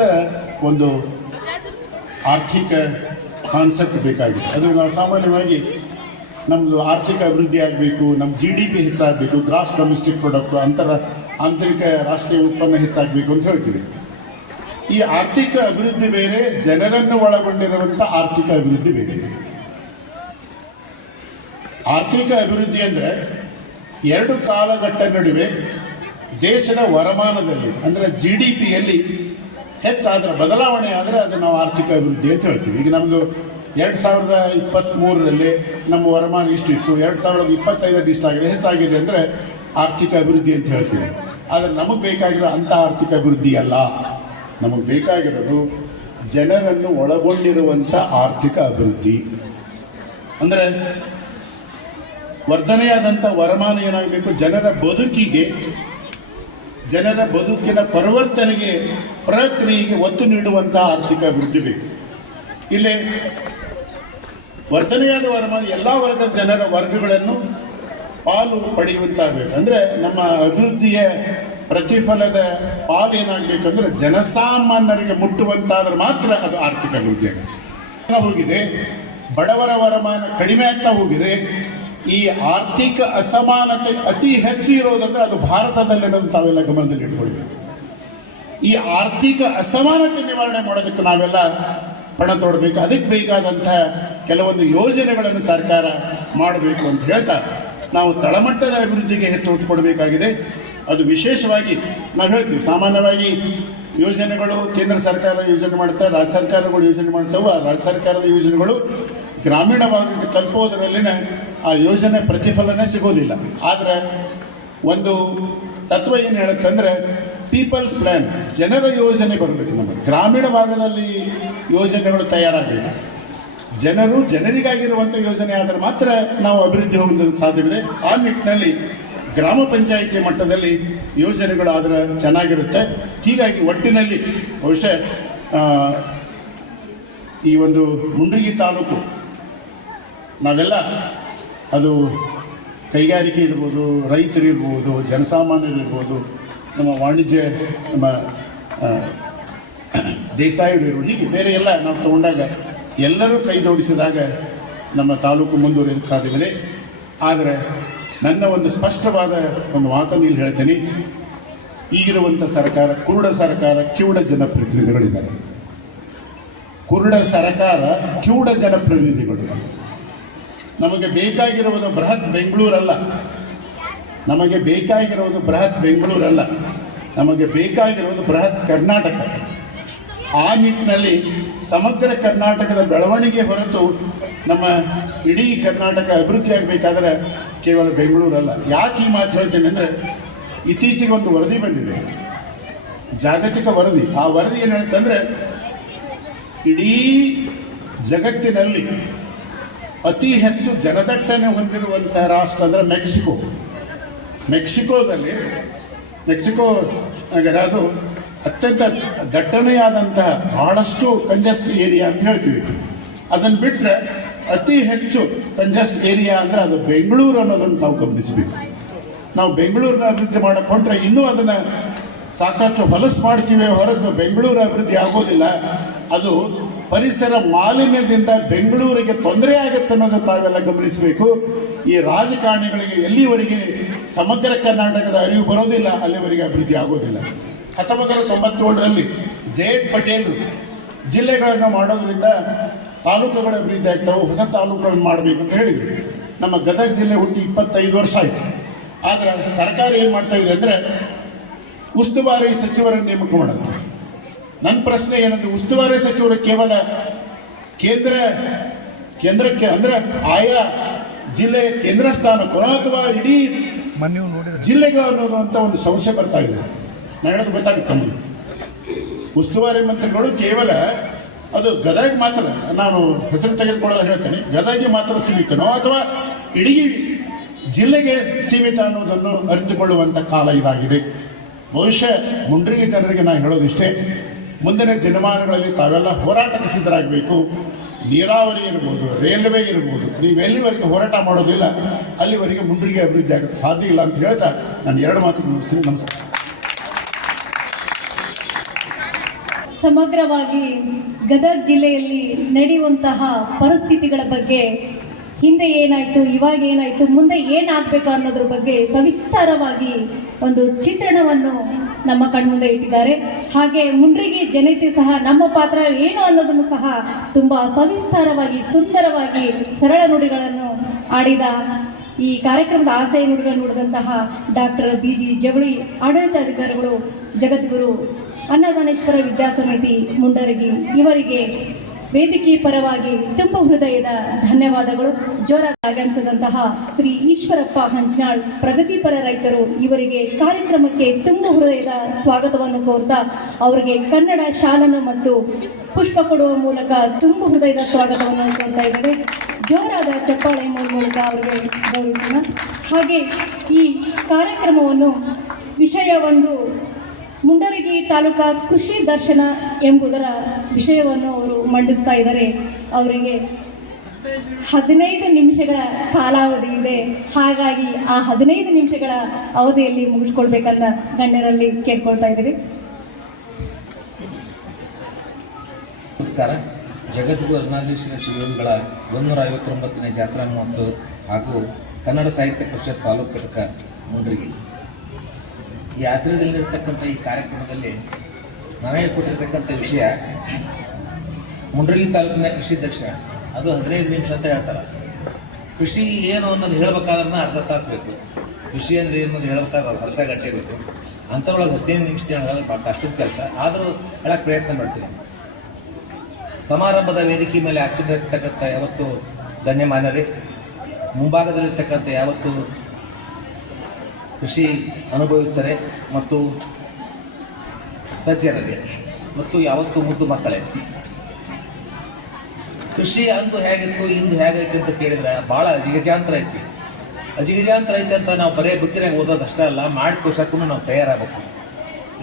ಒಂದು ಆರ್ಥಿಕ ಕಾನ್ಸೆಪ್ಟ್ ಬೇಕಾಗಿದೆ. ಅದು ನಾವು ಸಾಮಾನ್ಯವಾಗಿ ನಮ್ಮದು ಆರ್ಥಿಕ ಅಭಿವೃದ್ಧಿ ಆಗಬೇಕು, ನಮ್ಮ GDP ಹೆಚ್ಚಾಗಬೇಕು, ಗ್ರಾಸ್ ಡೊಮೆಸ್ಟಿಕ್ ಪ್ರಾಡಕ್ಟ್, ಆಂತರಿಕ ರಾಷ್ಟ್ರೀಯ ಉತ್ಪನ್ನ ಹೆಚ್ಚಾಗಬೇಕು ಅಂತ ಹೇಳ್ತೀವಿ. ಈ ಆರ್ಥಿಕ ಅಭಿವೃದ್ಧಿ ಬೇರೆ, ಜನರನ್ನು ಒಳಗೊಂಡಿರುವಂಥ ಆರ್ಥಿಕ ಅಭಿವೃದ್ಧಿ ಬೇರೆ. ಆರ್ಥಿಕ ಅಭಿವೃದ್ಧಿ ಅಂದರೆ 2 ಕಾಲಘಟ್ಟ ನಡುವೆ ದೇಶದ ವರಮಾನದಲ್ಲಿ ಅಂದರೆ GDPಯಲ್ಲಿ ಹೆಚ್ಚಾದರೆ, ಬದಲಾವಣೆ ಆದರೆ ಅದು ನಾವು ಆರ್ಥಿಕ ಅಭಿವೃದ್ಧಿ ಅಂತ ಹೇಳ್ತೀವಿ. ಈಗ ನಮ್ಮದು 2023ರಲ್ಲಿ ನಮ್ಮ ವರಮಾನ ಇಷ್ಟಿತ್ತು, 2025ರಲ್ಲಿ ಇಷ್ಟಾಗಿದೆ, ಹೆಚ್ಚಾಗಿದೆ ಅಂದರೆ ಆರ್ಥಿಕ ಅಭಿವೃದ್ಧಿ ಅಂತ ಹೇಳ್ತೀವಿ. ಆದರೆ ನಮಗೆ ಬೇಕಾಗಿರೋ ಅಂಥ ಆರ್ಥಿಕ ಅಭಿವೃದ್ಧಿ ಅಲ್ಲ. ನಮಗೆ ಬೇಕಾಗಿರೋದು ಜನರನ್ನು ಒಳಗೊಂಡಿರುವಂಥ ಆರ್ಥಿಕ ಅಭಿವೃದ್ಧಿ. ಅಂದರೆ ವರ್ಧನೆಯಾದಂಥ ವರಮಾನ ಏನಾಗಬೇಕು, ಜನರ ಬದುಕಿನ ಪರಿವರ್ತನೆಗೆ, ಪ್ರಕ್ರಿಯೆಗೆ ಒತ್ತು ನೀಡುವಂಥ ಆರ್ಥಿಕ ಅಭಿವೃದ್ಧಿ ಬೇಕು. ಇಲ್ಲಿ ವರ್ಧನೆಯಾದ ವರಮಾನ ಎಲ್ಲ ವರ್ಗದ ವರ್ಗಗಳನ್ನು ಪಾಲು ಪಡೆಯುವಂತಾಗಬೇಕು. ಅಂದರೆ ನಮ್ಮ ಅಭಿವೃದ್ಧಿಯ ಪ್ರತಿಫಲದ ಪಾಲು ಏನಾಗಬೇಕಂದ್ರೆ ಜನಸಾಮಾನ್ಯರಿಗೆ ಮುಟ್ಟುವಂತಾದ್ರೆ ಮಾತ್ರ ಅದು ಆರ್ಥಿಕ ಅಭಿವೃದ್ಧಿ ಹೋಗಿದೆ. ಬಡವರ ವರಮಾನ ಕಡಿಮೆ ಆಗ್ತಾ ಹೋಗಿದೆ. ಈ ಆರ್ಥಿಕ ಅಸಮಾನತೆ ಅತಿ ಹೆಚ್ಚು ಇರೋದಂದ್ರೆ ಅದು ಭಾರತದಲ್ಲಿ ತಾವೆಲ್ಲ ಗಮನದಲ್ಲಿ ಇಟ್ಕೊಳ್ಬೇಕು. ಈ ಆರ್ಥಿಕ ಅಸಮಾನತೆ ನಿವಾರಣೆ ಮಾಡೋದಕ್ಕೆ ನಾವೆಲ್ಲ ಪಣ ತೊಡಬೇಕು. ಅದಕ್ಕೆ ಬೇಕಾದಂತಹ ಕೆಲವೊಂದು ಯೋಜನೆಗಳನ್ನು ಸರ್ಕಾರ ಮಾಡಬೇಕು ಅಂತ ಹೇಳ್ತಾ ನಾವು ತಳಮಟ್ಟದ ಅಭಿವೃದ್ಧಿಗೆ ಹೆಚ್ಚು ಒತ್ತು ಕೊಡಬೇಕಾಗಿದೆ. ಅದು ವಿಶೇಷವಾಗಿ ನಾವು ಹೇಳ್ತೀವಿ, ಸಾಮಾನ್ಯವಾಗಿ ಯೋಜನೆಗಳು ಕೇಂದ್ರ ಸರ್ಕಾರ ಯೋಜನೆ ಮಾಡ್ತಾರೆ, ರಾಜ್ಯ ಸರ್ಕಾರಗಳು ಯೋಜನೆ ಮಾಡ್ತಾವೆ. ಆ ರಾಜ್ಯ ಸರ್ಕಾರದ ಯೋಜನೆಗಳು ಗ್ರಾಮೀಣ ಭಾಗಕ್ಕೆ ತಲುಪೋದ್ರಲ್ಲಿನ ಆ ಯೋಜನೆ ಪ್ರತಿಫಲನೇ ಸಿಗೋದಿಲ್ಲ. ಆದರೆ ಒಂದು ತತ್ವ ಏನು ಹೇಳುತ್ತಂದರೆ, ಪೀಪಲ್ಸ್ ಪ್ಲ್ಯಾನ್, ಜನರ ಯೋಜನೆ ಬರಬೇಕು. ನಮ್ಮ ಗ್ರಾಮೀಣ ಭಾಗದಲ್ಲಿ ಯೋಜನೆಗಳು ತಯಾರಾಗಬೇಕು. ಜನರಿಗಾಗಿರುವಂಥ ಯೋಜನೆ ಆದರೆ ಮಾತ್ರ ನಾವು ಅಭಿವೃದ್ಧಿ ಹೊಂದಲು ಸಾಧ್ಯವಿದೆ. ಆ ನಿಟ್ಟಿನಲ್ಲಿ ಗ್ರಾಮ ಪಂಚಾಯಿತಿ ಮಟ್ಟದಲ್ಲಿ ಯೋಜನೆಗಳಾದ್ರೆ ಚೆನ್ನಾಗಿರುತ್ತೆ. ಹೀಗಾಗಿ ಒಟ್ಟಿನಲ್ಲಿ ಬಹುಶಃ ಈ ಒಂದು ಮುಂಡ್ರಿಗಿ ತಾಲೂಕು ನಾವೆಲ್ಲ ಅದು ಕೈಗಾರಿಕೆ ಇರ್ಬೋದು, ರೈತರು ಇರ್ಬೋದು, ಜನಸಾಮಾನ್ಯರು ಇರ್ಬೋದು, ನಮ್ಮ ವಾಣಿಜ್ಯ ನಮ್ಮ ದೇಸಾಯಿಗಳು ಹೀಗೆ ಬೇರೆ ಎಲ್ಲ ನಾವು ತಗೊಂಡಾಗ ಎಲ್ಲರೂ ಕೈ ಜೋಡಿಸಿದಾಗ ನಮ್ಮ ತಾಲೂಕು ಮುಂದುವರಿಯಲು ಸಾಧ್ಯವಿದೆ. ಆದರೆ ನನ್ನ ಒಂದು ಸ್ಪಷ್ಟವಾದ ಒಂದು ಮಾತನ್ನು ಇಲ್ಲಿ ಹೇಳ್ತೇನೆ. ಈಗಿರುವಂಥ ಸರ್ಕಾರ ಕುರುಡ ಸರ್ಕಾರ, ಕಿವುಡ ಜನಪ್ರತಿನಿಧಿಗಳಿದ್ದಾರೆ. ಕುರುಡ ಸರ್ಕಾರ, ಕಿವುಡ ಜನಪ್ರತಿನಿಧಿಗಳು. ನಮಗೆ ಬೇಕಾಗಿರುವುದು ಬೃಹತ್ ಬೆಂಗಳೂರಲ್ಲ, ನಮಗೆ ಬೇಕಾಗಿರುವುದು ಬೃಹತ್ ಬೆಂಗಳೂರಲ್ಲ, ನಮಗೆ ಬೇಕಾಗಿರುವುದು ಬೃಹತ್ ಕರ್ನಾಟಕ. ಆ ನಿಟ್ಟಿನಲ್ಲಿ ಸಮಗ್ರ ಕರ್ನಾಟಕದ ಬೆಳವಣಿಗೆ ಹೊರತು ನಮ್ಮ ಇಡೀ ಕರ್ನಾಟಕ ಅಭಿವೃದ್ಧಿ ಆಗಬೇಕಾದ್ರೆ ಕೇವಲ ಬೆಂಗಳೂರಲ್ಲ. ಯಾಕೆ ಈ ಮಾತು ಹೇಳ್ತೇನೆ ಅಂದರೆ, ಇತ್ತೀಚೆಗೆ ಒಂದು ವರದಿ ಬಂದಿದೆ, ಜಾಗತಿಕ ವರದಿ. ಆ ವರದಿ ಏನು ಹೇಳ್ತಂದ್ರೆ, ಇಡೀ ಜಗತ್ತಿನಲ್ಲಿ ಅತಿ ಹೆಚ್ಚು ಜನದಟ್ಟಣೆ ಹೊಂದಿರುವಂತಹ ರಾಷ್ಟ್ರ ಅಂದರೆ ಮೆಕ್ಸಿಕೋ. ಮೆಕ್ಸಿಕೋ ನಗರ ಅದು ಅತ್ಯಂತ ದಟ್ಟಣೆಯಾದಂತಹ ಬಹಳಷ್ಟು ಕಂಜೆಸ್ಟ್ ಏರಿಯಾ ಅಂತ ಹೇಳ್ತೀವಿ. ಅದನ್ನು ಬಿಟ್ಟರೆ ಅತಿ ಹೆಚ್ಚು ಕಂಜೆಸ್ಟ್ ಏರಿಯಾ ಅಂದರೆ ಅದು ಬೆಂಗಳೂರು ಅನ್ನೋದನ್ನು ತಾವು ಗಮನಿಸಬೇಕು. ನಾವು ಬೆಂಗಳೂರನ್ನ ಅಭಿವೃದ್ಧಿ ಮಾಡಿಕೊಂಡ್ರೆ ಇನ್ನೂ ಅದನ್ನು ಸಾಕಷ್ಟು ಹೊಲಸು ಮಾಡ್ತೀವಿ ಹೊರತು ಬೆಂಗಳೂರು ಅಭಿವೃದ್ಧಿ ಆಗೋದಿಲ್ಲ. ಅದು ಪರಿಸರ ಮಾಲಿನ್ಯದಿಂದ ಬೆಂಗಳೂರಿಗೆ ತೊಂದರೆ ಆಗುತ್ತೆ ಅನ್ನೋದು ತಾವೆಲ್ಲ ಗಮನಿಸಬೇಕು. ಈ ರಾಜಕಾರಣಿಗಳಿಗೆ ಎಲ್ಲಿವರೆಗೆ ಸಮಗ್ರ ಕರ್ನಾಟಕದ ಅರಿವು ಬರೋದಿಲ್ಲ ಅಲ್ಲಿವರೆಗೆ ಅಭಿವೃದ್ಧಿ ಆಗೋದಿಲ್ಲ. 1997ರಲ್ಲಿ ಜಯಂತ್ ಪಟೇಲ್ ಜಿಲ್ಲೆಗಳನ್ನು ಮಾಡೋದ್ರಿಂದ ತಾಲೂಕುಗಳ ಅಭಿವೃದ್ಧಿ ಆಗ್ತಾವೆ, ಹೊಸ ತಾಲೂಕುಗಳನ್ನು ಮಾಡಬೇಕಂತ ಹೇಳಿದರು. ನಮ್ಮ ಗದಗ ಜಿಲ್ಲೆ ಹುಟ್ಟಿ 25 ವರ್ಷ ಆಯಿತು. ಆದರೆ ಸರ್ಕಾರ ಏನು ಮಾಡ್ತಾ ಇದೆ ಅಂದರೆ ಉಸ್ತುವಾರಿ ಸಚಿವರನ್ನು ನೇಮಕ ಮಾಡೋದು. ನನ್ನ ಪ್ರಶ್ನೆ ಏನಂದ್ರೆ, ಉಸ್ತುವಾರಿ ಸಚಿವರು ಕೇವಲ ಕೇಂದ್ರಕ್ಕೆ ಅಂದರೆ ಆಯಾ ಜಿಲ್ಲೆಯ ಕೇಂದ್ರ ಸ್ಥಾನಕ್ಕೋ ಅಥವಾ ಇಡೀ ಜಿಲ್ಲೆಗೆ ಅನ್ನೋದು ಅಂತ ಒಂದು ಸಮಸ್ಯೆ ಬರ್ತಾ ಇದೆ. ನಾನು ಹೇಳೋದು ಗೊತ್ತಾಗುತ್ತೆ ನಮಗೆ. ಉಸ್ತುವಾರಿ ಮಂತ್ರಿಗಳು ಕೇವಲ ಅದು ಗದಗ ಮಾತ್ರ, ನಾನು ಹೆಸರು ತೆಗೆದುಕೊಳ್ಳೋದು ಹೇಳ್ತೇನೆ, ಗದಗಿಗೆ ಮಾತ್ರ ಸೀಮಿತನೋ ಅಥವಾ ಇಡೀ ಜಿಲ್ಲೆಗೆ ಸೀಮಿತ ಅನ್ನೋದನ್ನು ಅರಿತುಕೊಳ್ಳುವಂಥ ಕಾಲ ಇದಾಗಿದೆ. ಬಹುಶಃ ಮುಂಡ್ರಿಗಿ ಜನರಿಗೆ ನಾನು ಹೇಳೋದಿಷ್ಟೇ, ಮುಂದಿನ ದಿನಮಾನಗಳಲ್ಲಿ ತಾವೆಲ್ಲ ಹೋರಾಟಕ್ಕೆ ಸಿದ್ಧರಾಗಬೇಕು. ನೀರಾವರಿ ಇರ್ಬೋದು, ರೈಲ್ವೆ ಇರ್ಬೋದು, ನೀವು ಎಲ್ಲಿವರೆಗೆ ಹೋರಾಟ ಮಾಡೋದಿಲ್ಲ ಅಲ್ಲಿವರೆಗೆ ಮುಂಡ್ರಿಗಿ ಅಭಿವೃದ್ಧಿ ಆಗೋಕ್ಕೆ ಸಾಧ್ಯ ಇಲ್ಲ ಅಂತ ಹೇಳ್ತಾ ನಾನು 2 ಮಾತು ಮುಗಿಸ್ತೀನಿ. ನಮಸ್ಕಾರ. ಸಮಗ್ರವಾಗಿ ಗದಗ ಜಿಲ್ಲೆಯಲ್ಲಿ ನಡೆಯುವಂತಹ ಪರಿಸ್ಥಿತಿಗಳ ಬಗ್ಗೆ, ಹಿಂದೆ ಏನಾಯಿತು, ಇವಾಗ ಏನಾಯಿತು, ಮುಂದೆ ಏನಾಗಬೇಕು ಅನ್ನೋದ್ರ ಬಗ್ಗೆ ಸವಿಸ್ತಾರವಾಗಿ ಒಂದು ಚಿತ್ರಣವನ್ನು ನಮ್ಮ ಕಣ್ಮುಂದೆ ಇಟ್ಟಿದ್ದಾರೆ. ಹಾಗೆ ಮುಂಡ್ರಿಗಿ ಜನತೆ ಸಹ ನಮ್ಮ ಪಾತ್ರ ಏನು ಅನ್ನೋದನ್ನು ಸಹ ತುಂಬ ಸವಿಸ್ತಾರವಾಗಿ, ಸುಂದರವಾಗಿ, ಸರಳ ನುಡಿಗಳನ್ನು ಆಡಿದ ಈ ಕಾರ್ಯಕ್ರಮದ ಆಶಯ ನುಡಿಗಳನ್ನು ನುಡಿದಂತಹ ಡಾಕ್ಟರ್ BG ಜವಳಿ ಆಡಳಿತಾಧಿಕಾರಿಗಳು, ಜಗದ್ಗುರು ಅನ್ನದಾನೇಶ್ವರ ವಿದ್ಯಾಸಮಿತಿ ಮುಂಡರಗಿ ಇವರಿಗೆ ವೇದಿಕೆ ಪರವಾಗಿ ತುಂಬ ಹೃದಯದ ಧನ್ಯವಾದಗಳು. ಜೋರಾಗಿ ಆಗಮಿಸಿದಂತಹ ಶ್ರೀ ಈಶ್ವರಪ್ಪ ಹಂಚನಾಳ್, ಪ್ರಗತಿಪರ ರೈತರು, ಇವರಿಗೆ ಕಾರ್ಯಕ್ರಮಕ್ಕೆ ತುಂಬ ಹೃದಯದ ಸ್ವಾಗತವನ್ನು ಕೋರ್ತಾ ಅವರಿಗೆ ಕನ್ನಡ ಶಾಲನ್ನು ಮತ್ತು ಪುಷ್ಪ ಕೊಡುವ ಮೂಲಕ ತುಂಬ ಹೃದಯದ ಸ್ವಾಗತವನ್ನು ಕೋರ್ತಾ ಇದ್ದಾರೆ. ಜೋರಾದ ಚಪ್ಪಾಳೆ ಮೂಲಕ ಅವರಿಗೆ ಗೌರವಿಸೋಣ. ಹಾಗೆ ಈ ಕಾರ್ಯಕ್ರಮವನ್ನು ವಿಷಯ ಒಂದು ಮುಂಡರಗಿ ತಾಲೂಕಾ ಕೃಷಿ ದರ್ಶನ ಎಂಬುದರ ವಿಷಯವನ್ನು ಅವರು ಮಂಡಿಸ್ತಾ ಇದ್ದಾರೆ. ಅವರಿಗೆ 15 ನಿಮಿಷಗಳ ಕಾಲಾವಧಿ ಇದೆ. ಹಾಗಾಗಿ ಆ 15 ನಿಮಿಷಗಳ ಅವಧಿಯಲ್ಲಿ ಮುಗಿಸ್ಕೊಳ್ಬೇಕಂತ ಗಣ್ಯರಲ್ಲಿ ಕೇಳ್ಕೊಳ್ತಾ ಇದ್ದೀವಿ. ನಮಸ್ಕಾರ. ಜಗದ್ಗುರು ಅನ್ನದಾನೇಶ್ವರ ಶಿವಗಳ 159ನೇ ಜಾತ್ರಾ ಮಹೋತ್ಸವ ಹಾಗೂ ಕನ್ನಡ ಸಾಹಿತ್ಯ ಪರಿಷತ್ ತಾಲೂಕು ಘಟಕ ಮುಂಡ್ರಿಗಿ ಈ ಆಶ್ರಯದಲ್ಲಿರ್ತಕ್ಕಂಥ ಈ ಕಾರ್ಯಕ್ರಮದಲ್ಲಿ ನಾನು ಹೇಳ್ಕೊಟ್ಟಿರ್ತಕ್ಕಂಥ ವಿಷಯ ಮುಂಡ್ರಿಗಿ ತಾಲೂಕಿನ ಕೃಷಿ ದರ್ಶನ. ಅದು 15 ನಿಮಿಷ ಅಂತ ಹೇಳ್ತಾರೆ. ಕೃಷಿ ಏನು ಅನ್ನೋದು ಹೇಳ್ಬೇಕಾದ್ರೆ ಅರ್ಧ ತಾಸು ಬೇಕು. ಕೃಷಿ ಅಂದರೆ ಏನು ಅನ್ನೋದು ಹೇಳ್ಬೇಕಾದ್ರೆ ಅರ್ಧ ಗಂಟೆ ಬೇಕು. ಅಂಥರೊಳಗೆ 15 ನಿಮಿಷ ಹೇಳೋದು ಭಾಳ ಕಷ್ಟದ ಕೆಲಸ. ಆದರೂ ಹೇಳಕ್ಕೆ ಪ್ರಯತ್ನ ಮಾಡ್ತೀನಿ. ಸಮಾರಂಭದ ವೇದಿಕೆ ಮೇಲೆ ಆಸೀನರಿರ್ತಕ್ಕಂಥ ಯಾವತ್ತು ಗಣ್ಯಮಾನ್ಯರೇ, ಮುಂಭಾಗದಲ್ಲಿರ್ತಕ್ಕಂಥ ಯಾವತ್ತು ಕೃಷಿ ಅನುಭವಿಸ್ತಾರೆ ಮತ್ತು ಸಜ್ಜನರೇ ಮತ್ತು ಯಾವತ್ತು ಮುದ್ದು ಮಕ್ಕಳೇ, ಕೃಷಿ ಅಂದು ಹೇಗಿತ್ತು ಇಂದು ಹೇಗೈತಿ ಅಂತ ಕೇಳಿದ್ರೆ ಭಾಳ ಜಿಗಜಾಂತರ ಐತಿ. ಅಜಿಗಜಾಂತರ ಐತೆ ಅಂತ ನಾವು ಬರೇ ಬುತ್ತಿನಾಗ ಓದೋದಷ್ಟೇ ಅಲ್ಲ, ಮಾಡಿ ತೋರ್ಸಕ್ಕೂ ನಾವು ತಯಾರಾಗಬೇಕು.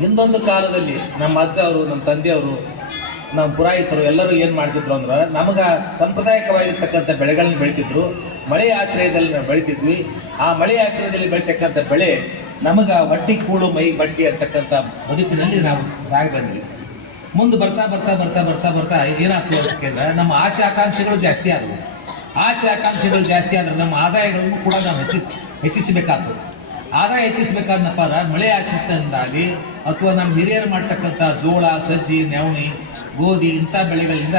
ಹಿಂದೊಂದು ಕಾಲದಲ್ಲಿ ನಮ್ಮ ಅಜ್ಜ ಅವರು, ನಮ್ಮ ತಂದೆಯವರು, ನಮ್ಮ ಪುರಾಹಿತರು ಎಲ್ಲರೂ ಏನು ಮಾಡ್ತಿದ್ರು ಅಂದ್ರೆ ನಮಗೆ ಸಾಂಪ್ರದಾಯಿಕವಾಗಿರ್ತಕ್ಕಂಥ ಬೆಳೆಗಳನ್ನ ಬೆಳಿತಿದ್ರು. ಮಳೆ ಆಶ್ರಯದಲ್ಲಿ ನಾವು ಬೆಳಿತಿದ್ವಿ. ಆ ಮಳೆ ಆಶ್ರಯದಲ್ಲಿ ಬೆಳಿತಕ್ಕಂಥ ಬೆಳೆ ನಮಗೆ ಹೊಟ್ಟಿ ಕೂಳು ಮೈ ಬಟ್ಟಿ ಅಂತಕ್ಕಂಥ ಬದುಕಿನಲ್ಲಿ ನಾವು ಸಾಗಿ ಬಂದ್ವಿ. ಮುಂದೆ ಬರ್ತಾ ಬರ್ತಾ ಬರ್ತಾ ಬರ್ತಾ ಬರ್ತಾ ಏನಾಗ್ತದೆ ಅಂತ ಕೇಳಿದ್ರೆ ನಮ್ಮ ಆಸೆ ಆಕಾಂಕ್ಷೆಗಳು ಜಾಸ್ತಿ ಆದವು. ಆಸೆ ಆಕಾಂಕ್ಷೆಗಳು ಜಾಸ್ತಿ ಆದರೆ ನಮ್ಮ ಆದಾಯಗಳನ್ನು ಕೂಡ ನಾವು ಹೆಚ್ಚಿಸಬೇಕಾಗ್ತದೆ. ಆದಾಯ ಹೆಚ್ಚಿಸಬೇಕಾದ್ನಪ್ಪ ಅಂದ್ರೆ ಮಳೆ ಆಶ್ರಿತದಿಂದಾಗಲಿ ಅಥವಾ ನಮ್ಮ ಹಿರಿಯರು ಮಾಡ್ತಕ್ಕಂಥ ಜೋಳ, ಸಜ್ಜಿ, ನವಣಿ, ಗೋಧಿ ಇಂಥ ಬೆಳೆಗಳಿಂದ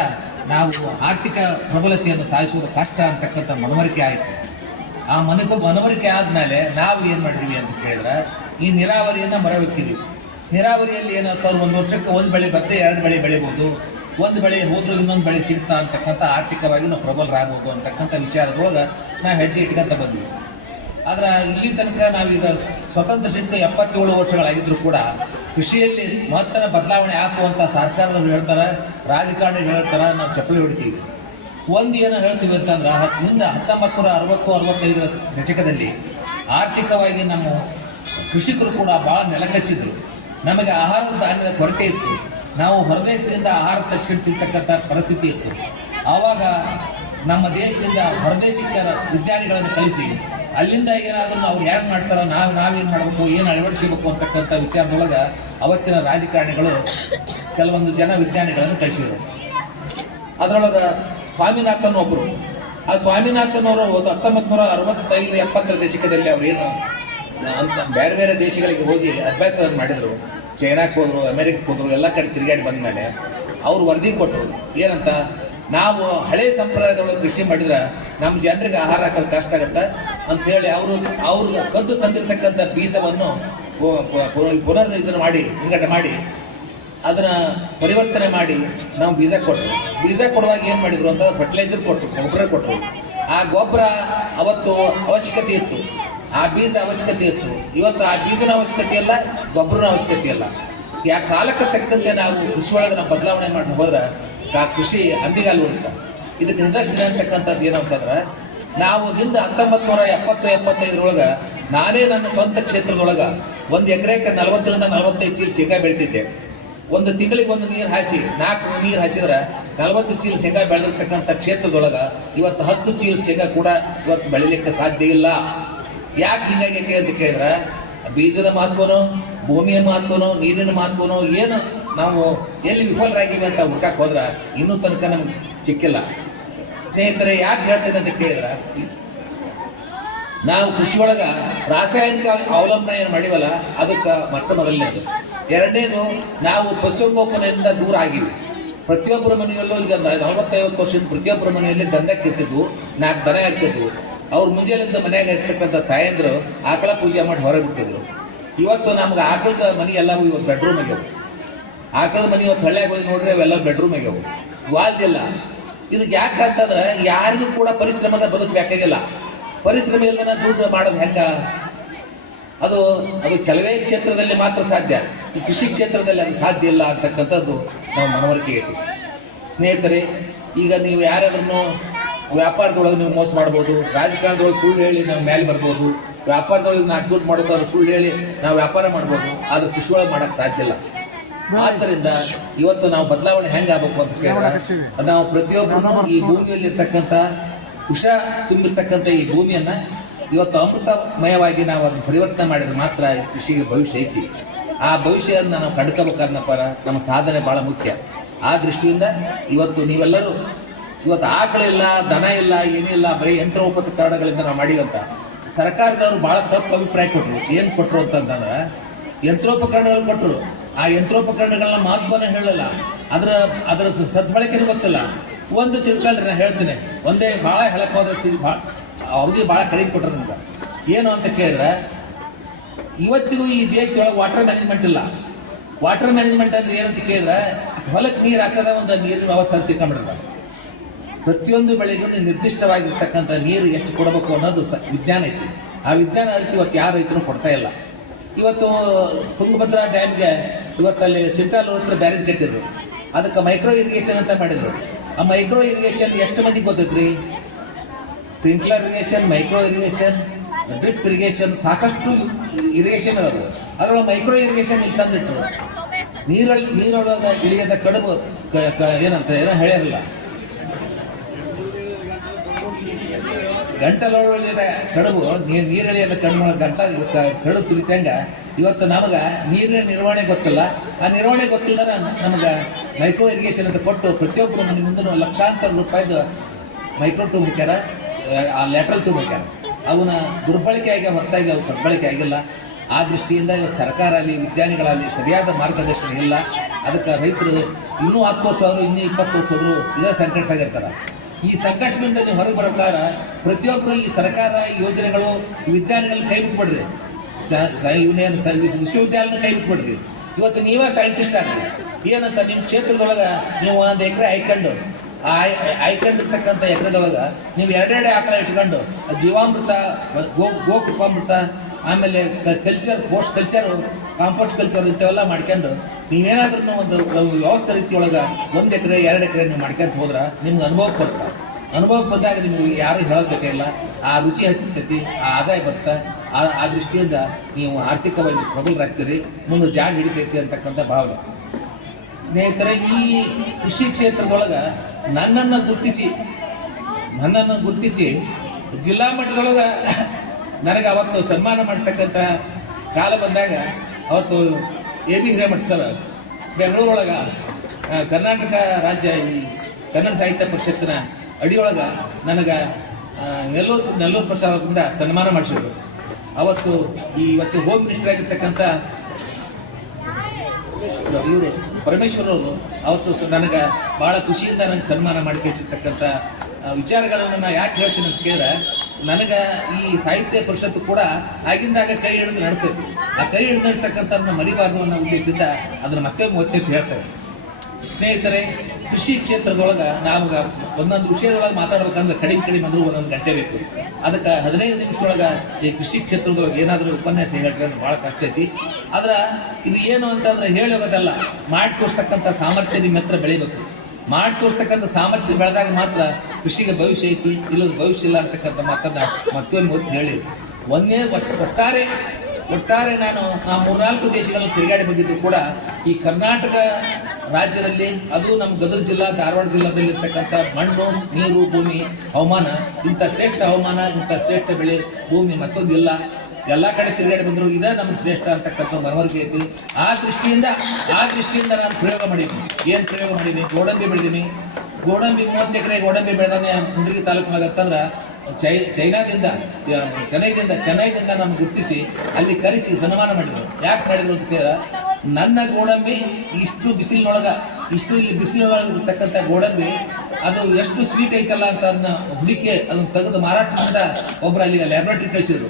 ನಾವು ಆರ್ಥಿಕ ಪ್ರಬಲತೆಯನ್ನು ಸಾಧಿಸುವುದು ಕಷ್ಟ ಅಂತಕ್ಕಂಥ ಮನವರಿಕೆ ಆಯಿತು. ಆ ಮನವರಿಕೆ ಆದಮೇಲೆ ನಾವು ಏನು ಮಾಡಿದ್ದೀವಿ ಅಂತ ಕೇಳಿದ್ರೆ ಈ ನೀರಾವರಿಯನ್ನು ಮರಳಿಕ್ತೀವಿ. ನೀರಾವರಿಯಲ್ಲಿ ಏನಾಗ್ತದೆ, ಒಂದು ವರ್ಷಕ್ಕೆ ಒಂದು ಬೆಳೆ ಬರುತ್ತೆ, 2 ಬೆಳೆ ಬೆಳಿಬೋದು. ಒಂದು ಬೆಳೆ ಹೋದ್ರೂ ಇನ್ನೊಂದು ಬೆಳೆ ಸಿಗ್ತಾ ಅಂತಕ್ಕಂಥ ಆರ್ಥಿಕವಾಗಿ ನಾವು ಪ್ರಬಲರಾಗ್ಬೋದು ಅಂತಕ್ಕಂಥ ವಿಚಾರದೊಳಗೆ ನಾವು ಹೆಜ್ಜೆ ಇಟ್ಕೊಂತ ಬಂದ್ವಿ. ಆದ್ರೆ ಇಲ್ಲಿ ತನಕ ನಾವೀಗ ಸ್ವತಂತ್ರ ಸಿಕ್ಕ 77 ವರ್ಷಗಳಾಗಿದ್ರು ಕೂಡ ಕೃಷಿಯಲ್ಲಿ ಮಹತ್ತರ ಬದಲಾವಣೆ ಹಾಕುವಂಥ ಸರ್ಕಾರದವ್ರು ಹೇಳ್ತಾರೆ, ರಾಜಕಾರಣಿಗಳು ಹೇಳ್ತಾರೆ, ನಾವು ಚಪ್ಪಲಿ ಹೊಡಿತೀವಿ. ಒಂದು ಏನು ಹೇಳ್ತೀವಿ ಅಂತಂದ್ರೆ 1960-65ರ ದಶಕದಲ್ಲಿ ಆರ್ಥಿಕವಾಗಿ ನಮ್ಮ ಕೃಷಿಕರು ಕೂಡ ಭಾಳ ನೆಲಕಚ್ಚಿದ್ರು. ನಮಗೆ ಆಹಾರದ ಧಾನ್ಯದ ಕೊರತೆ ಇತ್ತು. ನಾವು ಹೊರದೇಶದಿಂದ ಆಹಾರ ತರಿಸ್ಕೊಳ್ತಿರ್ತಕ್ಕಂಥ ಪರಿಸ್ಥಿತಿ ಇತ್ತು. ಆವಾಗ ನಮ್ಮ ದೇಶದಿಂದ ಹೊರದೇಶಕ್ಕೆ ವಿಜ್ಞಾನಿಗಳನ್ನು ಕಳಿಸಿ ಅಲ್ಲಿಂದ ಏನಾದರೂ ಅವ್ರು ಹೇಗೆ ಮಾಡ್ತಾರೋ ನಾವೇನು ಮಾಡಬೇಕು, ಏನು ಅಳವಡಿಸಬೇಕು ಅಂತಕ್ಕಂಥ ವಿಚಾರದೊಳಗೆ ಅವತ್ತಿನ ರಾಜಕಾರಣಿಗಳು ಕೆಲವೊಂದು ಜನ ವಿಜ್ಞಾನಿಗಳನ್ನು ಕಳಿಸಿದರು. ಅದರೊಳಗೆ ಸ್ವಾಮಿನಾಥನ್ ಒಬ್ಬರು. ಆ ಸ್ವಾಮಿನಾಥನ್ ಅವರು 1965-70ರ ದಶಕದಲ್ಲಿ ಅವರೇನು ಅಂತ ಬೇರೆ ಬೇರೆ ದೇಶಗಳಿಗೆ ಹೋಗಿ ಅಭ್ಯಾಸವನ್ನು ಮಾಡಿದರು. ಚೈನಾಕ್ಕೆ ಹೋದರು, ಅಮೆರಿಕಕ್ಕೆ ಹೋದರು, ಎಲ್ಲ ಕಡೆ ತಿರುಗಾಡಿ ಬಂದ ಮೇಲೆ ಅವ್ರು ವರದಿ ಕೊಟ್ಟರು. ಏನಂತ, ನಾವು ಹಳೆ ಸಂಪ್ರದಾಯದೊಳಗೆ ಕೃಷಿ ಮಾಡಿದ್ರೆ ನಮ್ಮ ಜನರಿಗೆ ಆಹಾರ ಹಾಕೋದು ಕಷ್ಟ ಆಗುತ್ತೆ ಅಂಥೇಳಿ ಅವ್ರಿಗೆ ಕದ್ದು ತಂದಿರ್ತಕ್ಕಂಥ ಬೀಜವನ್ನು ಪುನರ್ ಇದನ್ನು ಮಾಡಿ ಹಿಂಗಟ ಮಾಡಿ ಅದನ್ನು ಪರಿವರ್ತನೆ ಮಾಡಿ ನಾವು ಬೀಜ ಕೊಟ್ಟರು. ಬೀಜ ಕೊಡುವಾಗ ಏನು ಮಾಡಿದರು ಅಂತ ಫರ್ಟಿಲೈಸರ್ ಕೊಟ್ಟರು, ಗೊಬ್ಬರ ಕೊಟ್ಟರು. ಆ ಗೊಬ್ಬರ ಅವತ್ತು ಅವಶ್ಯಕತೆ ಇತ್ತು, ಆ ಬೀಜ ಅವಶ್ಯಕತೆ ಇತ್ತು. ಇವತ್ತು ಆ ಬೀಜನ ಅವಶ್ಯಕತೆ ಇಲ್ಲ, ಗೊಬ್ಬರನ ಅವಶ್ಯಕತೆ ಇಲ್ಲ. ಆ ಕಾಲಕ್ಕೆ ತಕ್ಕಂತೆ ನಾವು ಕೃಷಿ ಒಳಗೆ ನಾವು ಬದಲಾವಣೆ ಮಾಡಿ ಹೋದ್ರೆ ಆ ಕೃಷಿ ಅಂಬಿಗಾಲು ಉಂಟ. ಇದಕ್ಕೆ ನಿದರ್ಶನ ಅಂತಕ್ಕಂಥದ್ದು ಏನಂತಂದ್ರೆ ನಾವು ಹಿಂದೆ 1970-75ರೊಳಗೆ ನಾನೇ ನನ್ನ ಸ್ವಂತ ಕ್ಷೇತ್ರದೊಳಗೆ 1 ಎಕರೆಗೆ 40-45 ಚೀಲ ಶೇಂಗಾ ಬೆಳಿತಿದ್ದೆ. ಒಂದು ತಿಂಗಳಿಗೆ ಒಂದು ನೀರು ಹಾಸಿ 4 ನೀರು ಹಾಸಿದ್ರೆ 40 ಚೀಲ ಶೇಂಗಾ ಬೆಳೆದಿರ್ತಕ್ಕಂಥ ಕ್ಷೇತ್ರದೊಳಗೆ ಇವತ್ತು 10 ಚೀಲ ಶೇಂಗಾ ಕೂಡ ಇವತ್ತು ಬೆಳಿಲಿಕ್ಕೆ ಸಾಧ್ಯ ಇಲ್ಲ. ಯಾಕೆ ಹಿಂಗಾಗೈತೆ ಅಂತ ಕೇಳಿದ್ರೆ ಬೀಜದ ಮಹತ್ವನೋ, ಭೂಮಿಯ ಮಹತ್ವನೋ, ನೀರಿನ ಮಹತ್ವನೋ ಏನು ನಾವು ಎಲ್ಲಿ ವಿಫಲರಾಗಿವೆ ಅಂತ ಹುಡ್ಕಕ್ಕೆ ಹೋದ್ರೆ ಇನ್ನೂ ತನಕ ನಮ್ಗೆ ಸಿಕ್ಕಿಲ್ಲ. ಸ್ನೇಹಿತರೆ, ಯಾಕೆ ಹೇಳ್ತೇನೆ ಅಂತ ಕೇಳಿದ್ರೆ ನಾವು ಕೃಷಿ ಒಳಗೆ ರಾಸಾಯನಿಕ ಅವಲಂಬನೆ ಏನು ಮಾಡಿವಲ್ಲ ಅದಕ್ಕೆ ಮೊದಲನೇದು. ಎರಡನೇದು, ನಾವು ಪಶುಸಂಗೋಪನೆಯಿಂದ ದೂರ ಆಗಿವಿ. ಪ್ರತಿಯೊಬ್ಬರ ಮನೆಯಲ್ಲೂ ಈಗ 40-50 ವರ್ಷದ ಪ್ರತಿಯೊಬ್ಬರ ಮನೆಯಲ್ಲಿ ದಂಧಕ್ಕಿರ್ತಿದ್ವು, 4 ದನ ಇರ್ತಿದ್ವು. ಅವ್ರು ಮುಂಜಾನೆಯಿಂದ ಮನೆಯಾಗ ಇರ್ತಕ್ಕಂಥ ತಾಯಂದ್ರು ಆಕಳ ಪೂಜೆ ಮಾಡಿ ಹೊರಗೆ ಬಿಟ್ಟಿದ್ರು. ಇವತ್ತು ನಮ್ಗೆ ಆಕಳದ ಮನೆ ಎಲ್ಲವೂ ಇವತ್ತು ಬೆಡ್ರೂಮ್ ಆಗ್ಯಾವು. ಆಕಳದ ಮನೆ ಇವತ್ತು ಹಳ್ಳಿಯಾಗ ಹೋಗಿ ನೋಡ್ರಿ ಅವೆಲ್ಲ ಬೆಡ್ರೂಮ್ ಆಗ್ಯಾವು, ವಾಲ್ದಿಲ್ಲ. ಇದಕ್ಕೆ ಯಾಕೆ ಅಂತಂದ್ರೆ ಯಾರಿಗೂ ಕೂಡ ಪರಿಶ್ರಮದ ಬದುಕು ಬೇಕಾಗಿಲ್ಲ. ಪರಿಶ್ರಮ ಇಲ್ಲದ ದುಡ್ಡು ಮಾಡೋದು ಹೆಂಗ? ಅದು ಕೆಲವೇ ಕ್ಷೇತ್ರದಲ್ಲಿ ಮಾತ್ರ ಸಾಧ್ಯ. ಈ ಕೃಷಿ ಕ್ಷೇತ್ರದಲ್ಲಿ ಅದು ಸಾಧ್ಯ ಇಲ್ಲ ಅಂತಕ್ಕಂಥದ್ದು ನಾವು ಮನವರಿಕೆ ಐತಿ. ಸ್ನೇಹಿತರೆ, ಈಗ ನೀವು ಯಾರಾದ್ರೂ ವ್ಯಾಪಾರದೊಳಗೆ ನೀವು ಮೋಸ ಮಾಡ್ಬೋದು, ರಾಜಕಾರಣದೊಳಗೆ ಸುಳ್ಳು ಹೇಳಿ ನಾವು ಮೇಲೆ ಬರ್ಬೋದು, ವ್ಯಾಪಾರದೊಳಗೆ 4 ದುಡ್ಡು ಮಾಡೋದಾದ್ರು ಸುಳ್ಳು ಹೇಳಿ ನಾವು ವ್ಯಾಪಾರ ಮಾಡ್ಬೋದು. ಆದ್ರೆ ಕೃಷಿ ಒಳಗೆ ಮಾಡೋಕ್ಕೆ ಸಾಧ್ಯ ಇಲ್ಲ. ಆದ್ದರಿಂದ ಇವತ್ತು ನಾವು ಬದಲಾವಣೆ ಹೆಂಗೆ ಆಗ್ಬೇಕು ಅಂತ ಕೇಳಿದ್ರೆ ನಾವು ಪ್ರತಿಯೊಬ್ಬರು ಈ ಭೂಮಿಯಲ್ಲಿರ್ತಕ್ಕಂಥ ವಿಷ ತುಂಬಿರ್ತಕ್ಕಂಥ ಈ ಭೂಮಿಯನ್ನು ಇವತ್ತು ಅಮೃತಮಯವಾಗಿ ನಾವು ಅದನ್ನು ಪರಿವರ್ತನೆ ಮಾಡಿದ್ರೆ ಮಾತ್ರ ಕೃಷಿಗೆ ಭವಿಷ್ಯ ಐತಿ. ಆ ಭವಿಷ್ಯವನ್ನು ನಾವು ಕಂಡ್ಕೋಬೇಕಾದ್ನಪ್ಪ ನಮ್ಮ ಸಾಧನೆ ಭಾಳ ಮುಖ್ಯ. ಆ ದೃಷ್ಟಿಯಿಂದ ಇವತ್ತು ನೀವೆಲ್ಲರೂ ಇವತ್ತು ಆಕಳಿಲ್ಲ, ದನ ಇಲ್ಲ, ಏನಿಲ್ಲ, ಬರೀ ಯಂತ್ರೋಪಕರಣಗಳಿಂದ ನಾವು ಮಾಡಿವಂತ ಸರ್ಕಾರದವರು ಭಾಳ ತಪ್ಪು ಅಭಿಪ್ರಾಯ ಕೊಟ್ಟರು. ಏನು ಕೊಟ್ಟರು ಅಂತಂದ್ರೆ ಯಂತ್ರೋಪಕರಣಗಳು ಕೊಟ್ಟರು. ಆ ಯಂತ್ರೋಪಕರಣಗಳನ್ನ ಮಹತ್ವನ ಹೇಳಲ್ಲ, ಅದರ ಸದ್ಬಳಕೆನೂ ಗೊತ್ತಿಲ್ಲ. ಒಂದು ತಿಳ್ಕೊಂಡ್ರೆ ನಾನು ಹೇಳ್ತೀನಿ, ಒಂದೇ ಭಾಳ ಹೇಳಕ್ಕೆ ಹೋದ್ರೆ ಅವಧಿ ಭಾಳ ಕಡಿಮೆ ಕೊಟ್ಟರು ನಮ್ಗೆ. ಏನು ಅಂತ ಕೇಳಿದ್ರೆ ಇವತ್ತಿಗೂ ಈ ದೇಶದೊಳಗೆ ವಾಟರ್ ಮ್ಯಾನೇಜ್ಮೆಂಟ್ ಇಲ್ಲ. ವಾಟರ್ ಮ್ಯಾನೇಜ್ಮೆಂಟ್ ಅಂದ್ರೆ ಏನಂತ ಕೇಳಿದ್ರೆ ಹೊಲಕ್ಕೆ ನೀರು ಹಾಕೋದ ಒಂದು ನೀರಿನ ವ್ಯವಸ್ಥೆ ಅಂತ ತಿಳ್ಕೊಂಡ್ಬಿಡ್ತಾರೆ. ಪ್ರತಿಯೊಂದು ಬೆಳೆಗೂ ನಿರ್ದಿಷ್ಟವಾಗಿರ್ತಕ್ಕಂಥ ನೀರು ಎಷ್ಟು ಕೊಡಬೇಕು ಅನ್ನೋದು ವಿಜ್ಞಾನ ಐತಿ. ಆ ವಿಜ್ಞಾನ ಅರಿತು ಇವತ್ತು ಯಾರು ರೈತರು ಕೊಡ್ತಾ ಇಲ್ಲ. ಇವತ್ತು ತುಂಗಭದ್ರಾ ಡ್ಯಾಮ್ಗೆ ಇವತ್ತಲ್ಲಿ ಸಿಂಟಾಲ್ ಹತ್ರ ಬ್ಯಾರೇಜ್ ಕಟ್ಟಿದ್ರು. ಅದಕ್ಕೆ ಮೈಕ್ರೋ ಇರಿಗೇಷನ್ ಅಂತ ಮಾಡಿದರು. ಆ ಮೈಕ್ರೋ ಇರಿಗೇಷನ್ ಎಷ್ಟು ಮಂದಿಗೆ ಗೊತ್ತೈತ್ರಿ? Sprinkler irrigation, micro irrigation drip irrigation ಸಾಕಷ್ಟು ಇರಿಗೇಷನ್ ಅದಾವೆ. ಅದರೊಳಗೆ ಮೈಕ್ರೋ ಇರಿಗೇಷನ್ ಇಲ್ಲಿ ತಂದಿಟ್ಟು ನೀರೊಳಗೆ ಇಳಿಯದ ಕಡುಬು ಏನಂತ ಹೇಳ್ಯಾರಲ್ಲ, ಗಂಟಲೊಳಗಿದ ಕಡುಬು ನೀರಳಿಯದ ಕಡುಬು ತುಳಿತಂಗ ಇವತ್ತು ನಮಗೆ ನೀರಿನ ನಿರ್ವಹಣೆ ಗೊತ್ತಿಲ್ಲ. ಆ ನಿರ್ವಹಣೆ ಗೊತ್ತಿಲ್ಲದ ನಮಗೆ ಮೈಕ್ರೋ ಇರಿಗೇಷನ್ ಅಂತ ಕೊಟ್ಟು ಪ್ರತಿಯೊಬ್ಬರು ಮನೆ ಮುಂದೆ ಲಕ್ಷಾಂತರ ರೂಪಾಯಿದು ಮೈಕ್ರೋ ಟ್ಯೂಬ್ ಹಾಕ್ಯಾರ, ಆ ಲ್ಯಾಟ್ರಲ್ ಟ್ಯೂಬ್ ಹಾಕ್ಯಾರ. ಅವನ ದುರ್ಬಳಕೆ ಆಗಿ ಹೊರತಾಗಿ ಅವು ಸದ್ಬಳಕೆ ಆಗಿಲ್ಲ. ಆ ದೃಷ್ಟಿಯಿಂದ ಇವತ್ತು ಸರ್ಕಾರ ಆಗಲಿ ವಿಜ್ಞಾನಿಗಳಾಗಲಿ ಸರಿಯಾದ ಮಾರ್ಗದರ್ಶನ ಇಲ್ಲ. ಅದಕ್ಕೆ ರೈತರು ಇನ್ನೂ 10 ವರ್ಷ ಆದರೂ ಇನ್ನೂ 20 ವರ್ಷ ಆದರೂ ಇದೇ ಸಂಕಟದಾಗಿರ್ತಾರೆ. ಈ ಸಂಕಟದಿಂದ ನೀವು ಹೊರಗೆ ಬರಬೇಕಾದ್ರೆ ಪ್ರತಿಯೊಬ್ಬರು ಈ ಸರ್ಕಾರ ಯೋಜನೆಗಳು ವಿಜ್ಞಾನಿಗಳನ್ನ ಕೈ ಬಿಟ್ಬಿಡ್ರಿ, ಇವನೇನು ವಿಶ್ವವಿದ್ಯಾಲಯನ ಕೈ ಬಿಟ್ಬಿಡ್ರಿ. ಇವತ್ತು ನೀವೇ ಸೈಂಟಿಸ್ಟ್ ಆಗಲಿ ಏನಂತ ನಿಮ್ಮ ಕ್ಷೇತ್ರದೊಳಗೆ ನೀವು 1 ಎಕರೆ ಆಯ್ಕೊಂಡಿರ್ತಕ್ಕಂಥ ಎಕರೆದೊಳಗೆ ನೀವು 2 ಆಕಳ ಇಟ್ಕೊಂಡು ಜೀವಾಮೃತ, ಗೋಕೃಪಾಮೃತ, ಆಮೇಲೆ culture, post culture, compost culture ಇಂಥವೆಲ್ಲ ಮಾಡ್ಕೊಂಡು ನೀವೇನಾದ್ರೂ ಒಂದು ವ್ಯವಸ್ಥೆ ರೀತಿಯೊಳಗೆ 1 ಎಕರೆ 2 ಎಕರೆ ನೀವು ಮಾಡ್ಕೊಂತ ಹೋದ್ರೆ ನಿಮ್ಗೆ ಅನುಭವಕ್ಕೆ ಬರ್ತಾ. ಅನುಭವಕ್ಕೆ ಬಂದಾಗ ನಿಮ್ಗೆ ಯಾರು ಹೇಳೋದು ಬೇಕಾಗಿಲ್ಲ. ಆ ರುಚಿ ಹತ್ತಿರ್ತೈತಿ, ಆ ಆದಾಯ ಬರ್ತಾ. ಆ ದೃಷ್ಟಿಯಿಂದ ನೀವು ಆರ್ಥಿಕವಾಗಿ ಪ್ರಬಲರಾಗ್ತೀರಿ, ಮುಂದೆ ಜಾಡ್ ಹಿಡಿತೈತಿ ಅಂತಕ್ಕಂಥ ಭಾವನೆ. ಸ್ನೇಹಿತರೆ, ಈ ಕೃಷಿ ಕ್ಷೇತ್ರದೊಳಗೆ ನನ್ನನ್ನು ಗುರುತಿಸಿ ಜಿಲ್ಲಾ ಮಟ್ಟದೊಳಗೆ ನನಗೆ ಅವತ್ತು ಸನ್ಮಾನ ಮಾಡ್ತಕ್ಕಂಥ ಕಾಲ ಬಂದಾಗ ಅವತ್ತು AB ಹಿರೇಮಠ ಸರ್ ಬೆಂಗಳೂರೊಳಗೆ ಕರ್ನಾಟಕ ರಾಜ್ಯ ಈ ಕನ್ನಡ ಸಾಹಿತ್ಯ ಪರಿಷತ್ತಿನ ಅಡಿಯೊಳಗೆ ನನಗೆ ನೆಲ್ಲೂರು ಪ್ರಸಾದದಿಂದ ಸನ್ಮಾನ ಮಾಡಿಸಿದ್ರು. ಅವತ್ತು ಇವತ್ತು ಹೋಮ್ ಮಿನಿಸ್ಟರ್ ಆಗಿರ್ತಕ್ಕಂಥ ಇವರು ಪರಮೇಶ್ವರವರು ಅವತ್ತು ನನಗೆ ಭಾಳ ಖುಷಿಯಿಂದ ನನಗೆ ಸನ್ಮಾನ ಮಾಡಿ ಕಳಿಸಿರ್ತಕ್ಕಂಥ ವಿಚಾರಗಳನ್ನು ನಾನು ಯಾಕೆ ಹೇಳ್ತೀನಿ ಅಂತ ಕೇಳಿದ್ರೆ, ನನಗೆ ಈ ಸಾಹಿತ್ಯ ಪರಿಷತ್ತು ಕೂಡ ಆಗಿಂದಾಗ ಕೈ ಹಿಡಿದು ನಡೆಸ್ತೈತಿ. ಆ ಕೈ ಹಿಡಿದು ನಡೆಸ್ತಕ್ಕಂಥ ಮರಿಬಾರ್ದು ಅನ್ನೋ ಉದ್ದೇಶದಿಂದ ಅದನ್ನು ಮತ್ತೆ ಹೇಳ್ತಾರೆ. ಸ್ನೇಹಿತರೆ, ಕೃಷಿ ಕ್ಷೇತ್ರದೊಳಗೆ ನಮ್ಗೆ ಒಂದೊಂದು ವಿಷಯದೊಳಗೆ ಮಾತಾಡ್ಬೇಕಂದ್ರೆ ಕಡಿಮೆ ಅಂದರೂ 1 ಗಂಟೆ ಬೇಕು. ಅದಕ್ಕೆ 15 ನಿಮಿಷದೊಳಗೆ ಈ ಕೃಷಿ ಕ್ಷೇತ್ರದೊಳಗೆ ಏನಾದರೂ ಉಪನ್ಯಾಸ ಹೇಳ್ತಾರೆ ಭಾಳ ಕಷ್ಟ ಐತಿ. ಆದ್ರೆ ಇದು ಏನು ಅಂತಂದ್ರೆ ಹೇಳಿ ಹೋಗೋದಲ್ಲ, ಮಾಡಿ ತೋರಿಸ್ತಕ್ಕಂಥ ಸಾಮರ್ಥ್ಯ ನಿಮ್ಮ ಹತ್ರ ಬೆಳಿಬೇಕು. ಮಾಡಿ ತೋರಿಸ್ತಕ್ಕಂಥ ಸಾಮರ್ಥ್ಯ ಬೆಳೆದಾಗ ಮಾತ್ರ ಕೃಷಿಗೆ ಭವಿಷ್ಯ ಐತಿ, ಇಲ್ಲೊಂದು ಭವಿಷ್ಯ ಇಲ್ಲ ಅಂತಕ್ಕಂಥ ಮಾತನ್ನ ಮತ್ತೊಂದು ಹೇಳಿ ಒಟ್ಟಾರೆ ನಾನು 3-4 ದೇಶಗಳಲ್ಲಿ ತಿರುಗಾಡಿ ಬಂದಿದ್ದು ಕೂಡ ಈ ಕರ್ನಾಟಕ ರಾಜ್ಯದಲ್ಲಿ, ಅದು ನಮ್ಮ ಗದಗ ಜಿಲ್ಲಾ, ಧಾರವಾಡ ಜಿಲ್ಲಾದಲ್ಲಿರ್ತಕ್ಕಂಥ ಮಣ್ಣು, ನೀರು, ಭೂಮಿ, ಹವಾಮಾನ, ಇಂಥ ಶ್ರೇಷ್ಠ ಹವಾಮಾನ, ಇಂಥ ಶ್ರೇಷ್ಠ ಬೆಳೆ, ಭೂಮಿ ಮತ್ತೊಂದಿಲ್ಲ. ಎಲ್ಲ ಕಡೆ ತಿರುಗಾಡಿ ಬಂದರು ಇದೇ ನಮ್ಗೆ ಶ್ರೇಷ್ಠ ಅಂತಕ್ಕಂಥ ಮನವರಿಕೆ ಐತಿ. ಆ ದೃಷ್ಟಿಯಿಂದ ನಾನು ಪ್ರಯೋಗ ಮಾಡೀನಿ. ಏನು ಪ್ರಯೋಗ ಮಾಡೀನಿ? ಗೋಡಂಬಿ ಬೆಳೆದೀನಿ. 30 ಎಕರೆ ಗೋಡಂಬಿ ಬೆಳೆದಾನೆ ಮುಂಡ್ರಿಗಿ ತಾಲೂಕಿನಾಗ ಅಂತಂದ್ರೆ ಚೆನ್ನೈದಿಂದ ನಮ್ಗೆ ಗುರುತಿಸಿ ಅಲ್ಲಿ ಕರೆಸಿ ಸನ್ಮಾನ ಮಾಡಿದ್ರು. ಯಾಕೆ ಮಾಡಿದ್ರು ಅಂತ ಕೇಳಿದ್ರೆ, ನನ್ನ ಗೋಡಂಬಿ ಇಷ್ಟು ಬಿಸಿಲಿನೊಳಗೆ ಇರ್ತಕ್ಕಂಥ ಗೋಡಂಬಿ ಅದು ಎಷ್ಟು ಸ್ವೀಟ್ ಐತಲ್ಲ ಅಂತ ಅದನ್ನ ಅದನ್ನು ತೆಗೆದು ಮಾರಾಟದಿಂದ ಒಬ್ಬರು ಅಲ್ಲಿ ಲ್ಯಾಬ್ರೇಟರಿ ಕಳಿಸಿದ್ರು.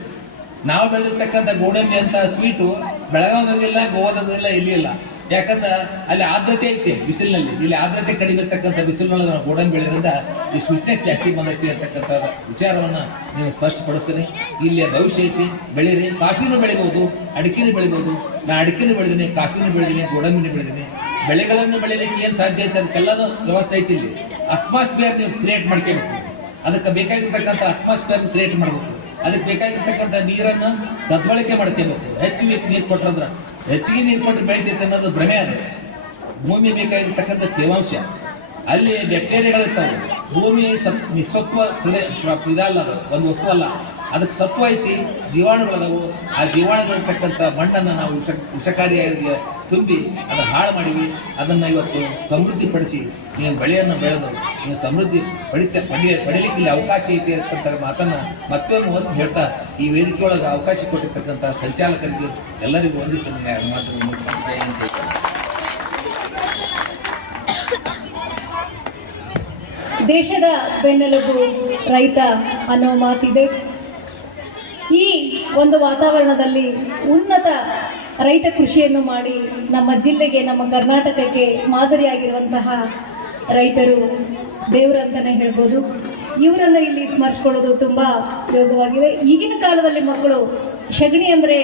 ನಾವು ಬೆಳೆದಿರ್ತಕ್ಕಂಥ ಗೋಡಂಬಿ ಅಂತ ಸ್ವೀಟು ಬೆಳಗಾವದಾಗಿಲ್ಲ, ಗೋವಾದಾಗಿಲ್ಲ, ಇಲ್ಲಿ ಇಲ್ಲ. ಯಾಕಂದ್ರೆ ಅಲ್ಲಿ ಆರ್ದ್ರತೆ ಐತೆ ಬಿಸಿಲಿನಲ್ಲಿ, ಇಲ್ಲಿ ಆರ್ದ್ರತೆ ಕಡಿಮೆ ಇರ್ತಕ್ಕಂಥ ಬಿಸಿಲಿನೊಳಗೆ ನಾವು ಗೋಡಂಬಿ ಬೆಳೆದ್ರಿಂದ ಈ ಸ್ವೀಟ್ನೆಸ್ ಜಾಸ್ತಿ ಬಂದೈತಿ ಅಂತಕ್ಕಂಥ ವಿಚಾರವನ್ನು ನೀವು ಸ್ಪಷ್ಟಪಡಿಸ್ತೀನಿ. ಇಲ್ಲಿಯ ಭವಿಷ್ಯ ಐತಿ, ಬೆಳೀರಿ. ಕಾಫಿನೂ ಬೆಳಿಬೋದು, ಅಡಿಕೆನೂ ಬೆಳಿಬೋದು. ನಾನು ಅಡಿಕೆನೂ ಬೆಳೆದೀನಿ, ಕಾಫಿನೂ ಬೆಳೆದೀನಿ, ಗೋಡಂಬಿನೂ ಬೆಳೆದೀನಿ. ಬೆಳೆಗಳನ್ನು ಬೆಳಿಲಿಕ್ಕೆ ಏನು ಸಾಧ್ಯ ಐತೆ ಅದಕ್ಕೆಲ್ಲನೂ ವ್ಯವಸ್ಥೆ ಐತಿ. ಇಲ್ಲಿ ಅಟ್ಮಾಸ್ಫಿಯರ್ ನೀವು ಕ್ರಿಯೇಟ್ ಮಾಡ್ಕೋಬೇಕು. ಅದಕ್ಕೆ ಬೇಕಾಗಿರ್ತಕ್ಕಂಥ ಅಟ್ಮಾಸ್ಫಿಯರ್ ಕ್ರಿಯೇಟ್ ಮಾಡಬೇಕು. ಅದಕ್ಕೆ ಬೇಕಾಗಿರ್ತಕ್ಕಂಥ ನೀರನ್ನು ಸದ್ಬಳಕೆ ಮಾಡ್ಕೋಬೇಕು. ಹೆಚ್ಚಿಗೆ ನೀರು ಕೊಟ್ಟರೆ ಹೆಚ್ಚಿಗೆ ನೀರು ಕೊಟ್ಟರೆ ಬೆಳಿತೈತೆ ಅನ್ನೋದು ಭ್ರಮೆ. ಅದು ಭೂಮಿ ಬೇಕಾಗಿರ್ತಕ್ಕಂಥ ತೇವಾಂಶ, ಅಲ್ಲಿ ಬ್ಯಾಕ್ಟೀರಿಯಾಗಳಿರ್ತಾವೆ. ಭೂಮಿ ನಿಸ್ಸತ್ವ ಇದಲ್ಲ, ಅದು ಒಂದು ವಸ್ತು ಅಲ್ಲ. ಅದಕ್ಕೆ ಸತ್ವ ಐತಿ, ಜೀವಾಣುಗಳದಾವು. ಆ ಜೀವಾಣುಗಳಿರ್ತಕ್ಕಂಥ ಮಣ್ಣನ್ನು ನಾವು ವಿಷಕಾರಿಯಾಗಿ ತುಂಬಿ ಅದನ್ನು ಹಾಳು ಮಾಡಿವಿ. ಅದನ್ನು ಇವತ್ತು ಸಮೃದ್ಧಿಪಡಿಸಿ ನೀವು ಬೆಳೆಯನ್ನು ಬೆಳೆದು ನೀವು ಸಮೃದ್ಧಿ ಪಡೀಲಿಕ್ಕೆ ಇಲ್ಲಿ ಅವಕಾಶ ಐತಿ ಅಂತಕ್ಕಂಥ ಮಾತನ್ನು ಮತ್ತೊಮ್ಮೆ ಒತ್ತು ಹೇಳ್ತಾ, ಈ ವೇದಿಕೆಯೊಳಗೆ ಅವಕಾಶ ಕೊಟ್ಟಿರ್ತಕ್ಕಂಥ ಸಂಚಾಲಕರಿಗೆ ಎಲ್ಲರಿಗೂ ವಂದಿಸಿ ಮಾತನ್ನು ದೇಶದ ಬೆನ್ನೆಲುಬು ರೈತ ಅನ್ನೋ ಮಾತಿದೆ. ಈ ಒಂದು ವಾತಾವರಣದಲ್ಲಿ ಉನ್ನತ ರೈತ ಕೃಷಿಯನ್ನು ಮಾಡಿ ನಮ್ಮ ಜಿಲ್ಲೆಗೆ, ನಮ್ಮ ಕರ್ನಾಟಕಕ್ಕೆ ಮಾದರಿಯಾಗಿರುವಂತಹ ರೈತರು ದೇವರಂತಲೇ ಹೇಳ್ಬೋದು. ಇವರನ್ನು ಇಲ್ಲಿ ಸ್ಮರಿಸ್ಕೊಳ್ಳೋದು ತುಂಬ ಯೋಗವಾಗಿದೆ. ಈಗಿನ ಕಾಲದಲ್ಲಿ ಮಕ್ಕಳು ಸಗಣಿ ಅಂದರೆ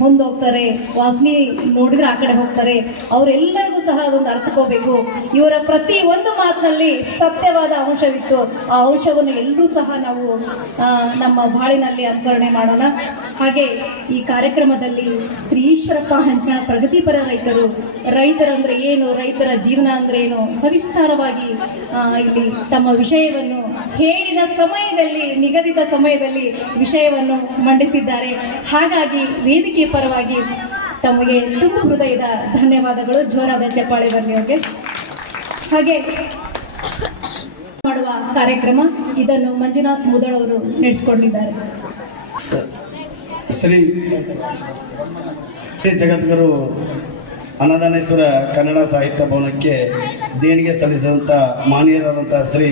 ಹೋಗ್ತಾರೆ, ವಾಸನೆ ನೋಡಿದ್ರೆ ಆ ಕಡೆ ಹೋಗ್ತಾರೆ, ಅವರೆಲ್ಲರಿಗೂ ಸಹ ಅದೊಂದು ಅರ್ಥಕೋಬೇಕು. ಇವರ ಪ್ರತಿ ಒಂದು ಮಾತಿನಲ್ಲಿ ಸತ್ಯವಾದ ಅಂಶವಿತ್ತು. ಆ ಅಂಶವನ್ನು ಎಲ್ಲರೂ ಸಹ ನಾವು ನಮ್ಮ ಬಾಳಿನಲ್ಲಿ ಅನುಕರಣೆ ಮಾಡೋಣ. ಹಾಗೆ ಈ ಕಾರ್ಯಕ್ರಮದಲ್ಲಿ ಶ್ರೀ ಈಶ್ವರಪ್ಪ ಹಂಚನಾಳ ಪ್ರಗತಿಪರ ರೈತರಂದ್ರೆ ಏನು, ರೈತರ ಜೀವನ ಅಂದ್ರೆ ಏನು, ಸವಿಸ್ತಾರವಾಗಿ ಇಲ್ಲಿ ತಮ್ಮ ವಿಷಯವನ್ನು ಹೇಳಿದ ಸಮಯದಲ್ಲಿ, ನಿಗದಿತ ಸಮಯದಲ್ಲಿ ವಿಷಯವನ್ನು ಮಂಡಿಸಿದ್ದಾರೆ. ಹಾಗಾಗಿ ವೇದಿಕೆ ಪರವಾಗಿ ತಮಗೆ ತುಂಬ ಹೃದಯದ ಧನ್ಯವಾದಗಳು. ಜೋರಾದ ಚಪ್ಪಾಳೆ ಬರಲಿ ಅವ್ರಿಗೆ. ಹಾಗೆ ಮಾಡುವ ಕಾರ್ಯಕ್ರಮ ಇದನ್ನು ಮಂಜುನಾಥ್ ಮುದಳ್ ಅವರು ನಡೆಸಿಕೊಂಡಿದ್ದಾರೆ. ಶ್ರೀ ಜಗದ್ಗುರು ಅನ್ನದಾನೇಶ್ವರ ಕನ್ನಡ ಸಾಹಿತ್ಯ ಭವನಕ್ಕೆ ದೇಣಿಗೆ ಸಲ್ಲಿಸಿದಂಥ ಮಾನ್ಯರಾದಂಥ ಶ್ರೀ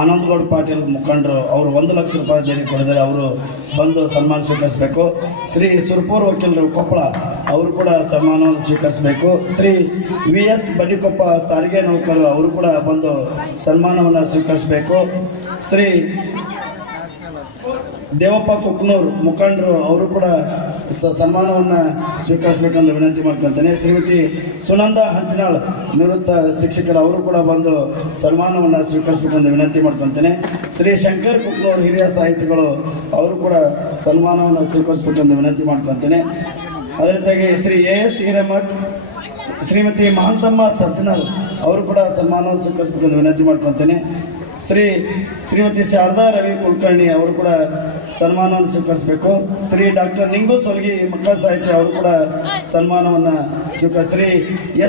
ಆನಂದಗೌಡ ಪಾಟೀಲ್ ಮುಖಂಡರು ಅವರು 1 ಲಕ್ಷ ರೂಪಾಯಿ ದೇಣಿಗೆ ಕೊಡಿದರೆ ಅವರು ಬಂದು ಸನ್ಮಾನ ಸ್ವೀಕರಿಸಬೇಕು. ಶ್ರೀ ಸುರಪುರ ವಕೀಲರು ಕೊಪ್ಪಳ ಅವರು ಕೂಡ ಸನ್ಮಾನವನ್ನು ಸ್ವೀಕರಿಸಬೇಕು. ಶ್ರೀ VS ಬನ್ನಿಕೊಪ್ಪ ಸಾರಿಗೆ ನೌಕರರು ಅವರು ಕೂಡ ಬಂದು ಸನ್ಮಾನವನ್ನು ಸ್ವೀಕರಿಸಬೇಕು. ಶ್ರೀ ದೇವಪ್ಪ ಕುಕ್ನೂರ್ ಮುಖಂಡರು ಅವರು ಕೂಡ ಸನ್ಮಾನವನ್ನು ಸ್ವೀಕರಿಸಬೇಕಂತ ವಿನಂತಿ ಮಾಡ್ಕೊತೇನೆ. ಶ್ರೀಮತಿ ಸುನಂದ ಹಂಚನಾಳ್ ನಿವೃತ್ತ ಶಿಕ್ಷಕರು ಅವರು ಕೂಡ ಬಂದು ಸನ್ಮಾನವನ್ನು ಸ್ವೀಕರಿಸಬೇಕಂತ ವಿನಂತಿ ಮಾಡ್ಕೊತೇನೆ. ಶ್ರೀ ಶಂಕರ್ ಕುಕ್ನೂರ್ ಹಿರಿಯ ಸಾಹಿತಿಗಳು ಅವರು ಕೂಡ ಸನ್ಮಾನವನ್ನು ಸ್ವೀಕರಿಸಬೇಕಂತ ವಿನಂತಿ ಮಾಡ್ಕೊತೇನೆ. ಅದೇ ರೀತಿಯಾಗಿ ಶ್ರೀ AS ಹಿರೇಮಠ್, ಶ್ರೀಮತಿ ಮಹಾಂತಮ್ಮ ಸಜ್ಜನರ್ ಅವರು ಕೂಡ ಸನ್ಮಾನವನ್ನು ಸ್ವೀಕರಿಸಬೇಕಂತ ವಿನಂತಿ ಮಾಡ್ಕೊತೇನೆ. ಶ್ರೀಮತಿ ಶಾರದಾ ರವಿ ಕುಲಕರ್ಣಿ ಅವರು ಕೂಡ ಸನ್ಮಾನವನ್ನು ಸ್ವೀಕರಿಸಬೇಕು. ಶ್ರೀ ಡಾಕ್ಟರ್ ನಿಂಗು ಸೊಲ್ಗಿ ಮಕ್ಕಳ ಸಾಹಿತ್ಯ ಅವರು ಕೂಡ ಸನ್ಮಾನವನ್ನು ಶ್ರೀ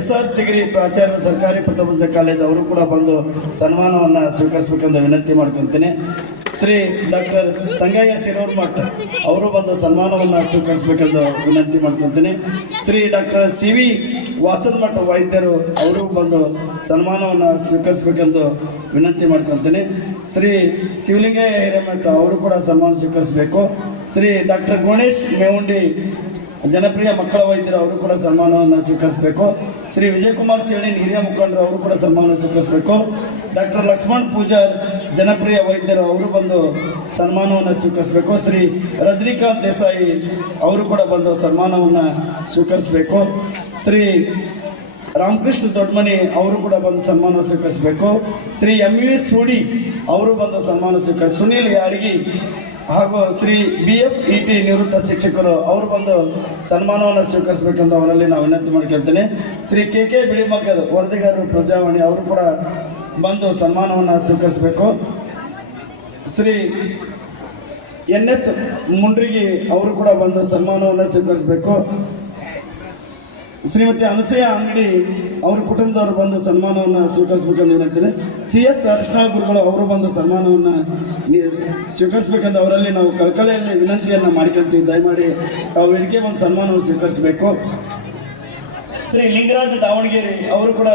SR ಚಿಗರಿ ಪ್ರಾಚಾರ್ಯ ಸರ್ಕಾರಿ ಪ್ರಥಮ ಕಾಲೇಜ್ ಅವರು ಕೂಡ ಬಂದು ಸನ್ಮಾನವನ್ನು ಸ್ವೀಕರಿಸಬೇಕಂತ ವಿನಂತಿ ಮಾಡ್ಕೊತೀನಿ. ಶ್ರೀ ಡಾಕ್ಟರ್ ಸಂಗಯ್ಯ ಶಿರೋರ್ಮಠ್ ಅವರು ಬಂದು ಸನ್ಮಾನವನ್ನು ಸ್ವೀಕರಿಸಬೇಕೆಂದು ವಿನಂತಿ ಮಾಡ್ಕೊತೀನಿ. ಶ್ರೀ ಡಾಕ್ಟರ್ CV ವಾಚದಮಠ ವೈದ್ಯರು ಅವರು ಬಂದು ಸನ್ಮಾನವನ್ನು ಸ್ವೀಕರಿಸಬೇಕೆಂದು ವಿನಂತಿ ಮಾಡ್ಕೊತೀನಿ. ಶ್ರೀ ಶಿವಲಿಂಗಯ್ಯ ಹಿರೇಮಠ ಅವರು ಕೂಡ ಸನ್ಮಾನ ಸ್ವೀಕರಿಸಬೇಕು. ಶ್ರೀ ಡಾಕ್ಟರ್ ಗಣೇಶ್ ಮೇವುಂಡಿ ಜನಪ್ರಿಯ ಮಕ್ಕಳ ವೈದ್ಯರು ಅವರು ಕೂಡ ಸನ್ಮಾನವನ್ನು ಸ್ವೀಕರಿಸಬೇಕು. ಶ್ರೀ ವಿಜಯಕುಮಾರ್ ಸೇಳಿನ್ ಹಿರಿಯ ಮುಖಂಡರು ಅವರು ಕೂಡ ಸನ್ಮಾನವನ್ನು ಸ್ವೀಕರಿಸಬೇಕು. ಡಾಕ್ಟರ್ ಲಕ್ಷ್ಮಣ್ ಪೂಜಾರ್ ಜನಪ್ರಿಯ ವೈದ್ಯರು ಅವರು ಬಂದು ಸನ್ಮಾನವನ್ನು ಸ್ವೀಕರಿಸಬೇಕು. ಶ್ರೀ ರಜನಿಕಾಂತ್ ದೇಸಾಯಿ ಅವರು ಕೂಡ ಬಂದು ಸನ್ಮಾನವನ್ನು ಸ್ವೀಕರಿಸಬೇಕು. ಶ್ರೀ ರಾಮಕೃಷ್ಣ ದೊಡ್ಡಮನಿ ಅವರು ಕೂಡ ಬಂದು ಸನ್ಮಾನ ಸ್ವೀಕರಿಸಬೇಕು. ಶ್ರೀ MV ಸೂಡಿ ಅವರು ಬಂದು ಸನ್ಮಾನ ಸುನೀಲ್ ಯಾಡಗಿ ಹಾಗೂ ಶ್ರೀ BF ET ನಿವೃತ್ತ ಶಿಕ್ಷಕರು ಅವರು ಬಂದು ಸನ್ಮಾನವನ್ನು ಸ್ವೀಕರಿಸಬೇಕೆಂದು ಅವರಲ್ಲಿ ನಾವು ವಿನಂತಿ ಮಾಡ್ಕೊಳ್ತೇನೆ. ಶ್ರೀ KK ಬಿಳಿಮಗ್ಗದ ವರದಿಗಾರರು ಪ್ರಜಾವಾಣಿ ಅವರು ಕೂಡ ಬಂದು ಸನ್ಮಾನವನ್ನು ಸ್ವೀಕರಿಸಬೇಕು. ಶ್ರೀ NH ಮುಂಡ್ರಿಗಿ ಅವರು ಕೂಡ ಬಂದು ಸನ್ಮಾನವನ್ನು ಸ್ವೀಕರಿಸಬೇಕು. ಶ್ರೀಮತಿ ಅನುಸೂಯ ಅಂಗಡಿ ಅವ್ರ ಕುಟುಂಬದವರು ಬಂದು ಸನ್ಮಾನವನ್ನು ಸ್ವೀಕರಿಸಬೇಕೆಂದು ವಿನಂತಿದೆ. CS ಅರ್ಶನಾಳ್ ಗುರುಗಳು ಅವರು ಬಂದು ಸನ್ಮಾನವನ್ನು ಸ್ವೀಕರಿಸಬೇಕೆಂದು ಅವರಲ್ಲಿ ನಾವು ಕಳಕಳಿಯಲ್ಲಿ ವಿನಂತಿಯನ್ನು ಮಾಡ್ಕೊಳ್ತೀವಿ. ದಯಮಾಡಿ ತಾವು ವೇದಿಕೆ ಒಂದು ಸನ್ಮಾನವನ್ನು ಸ್ವೀಕರಿಸಬೇಕು. ಶ್ರೀ ಲಿಂಗರಾಜ್ ದಾವಣಗೆರೆ ಅವರು ಕೂಡ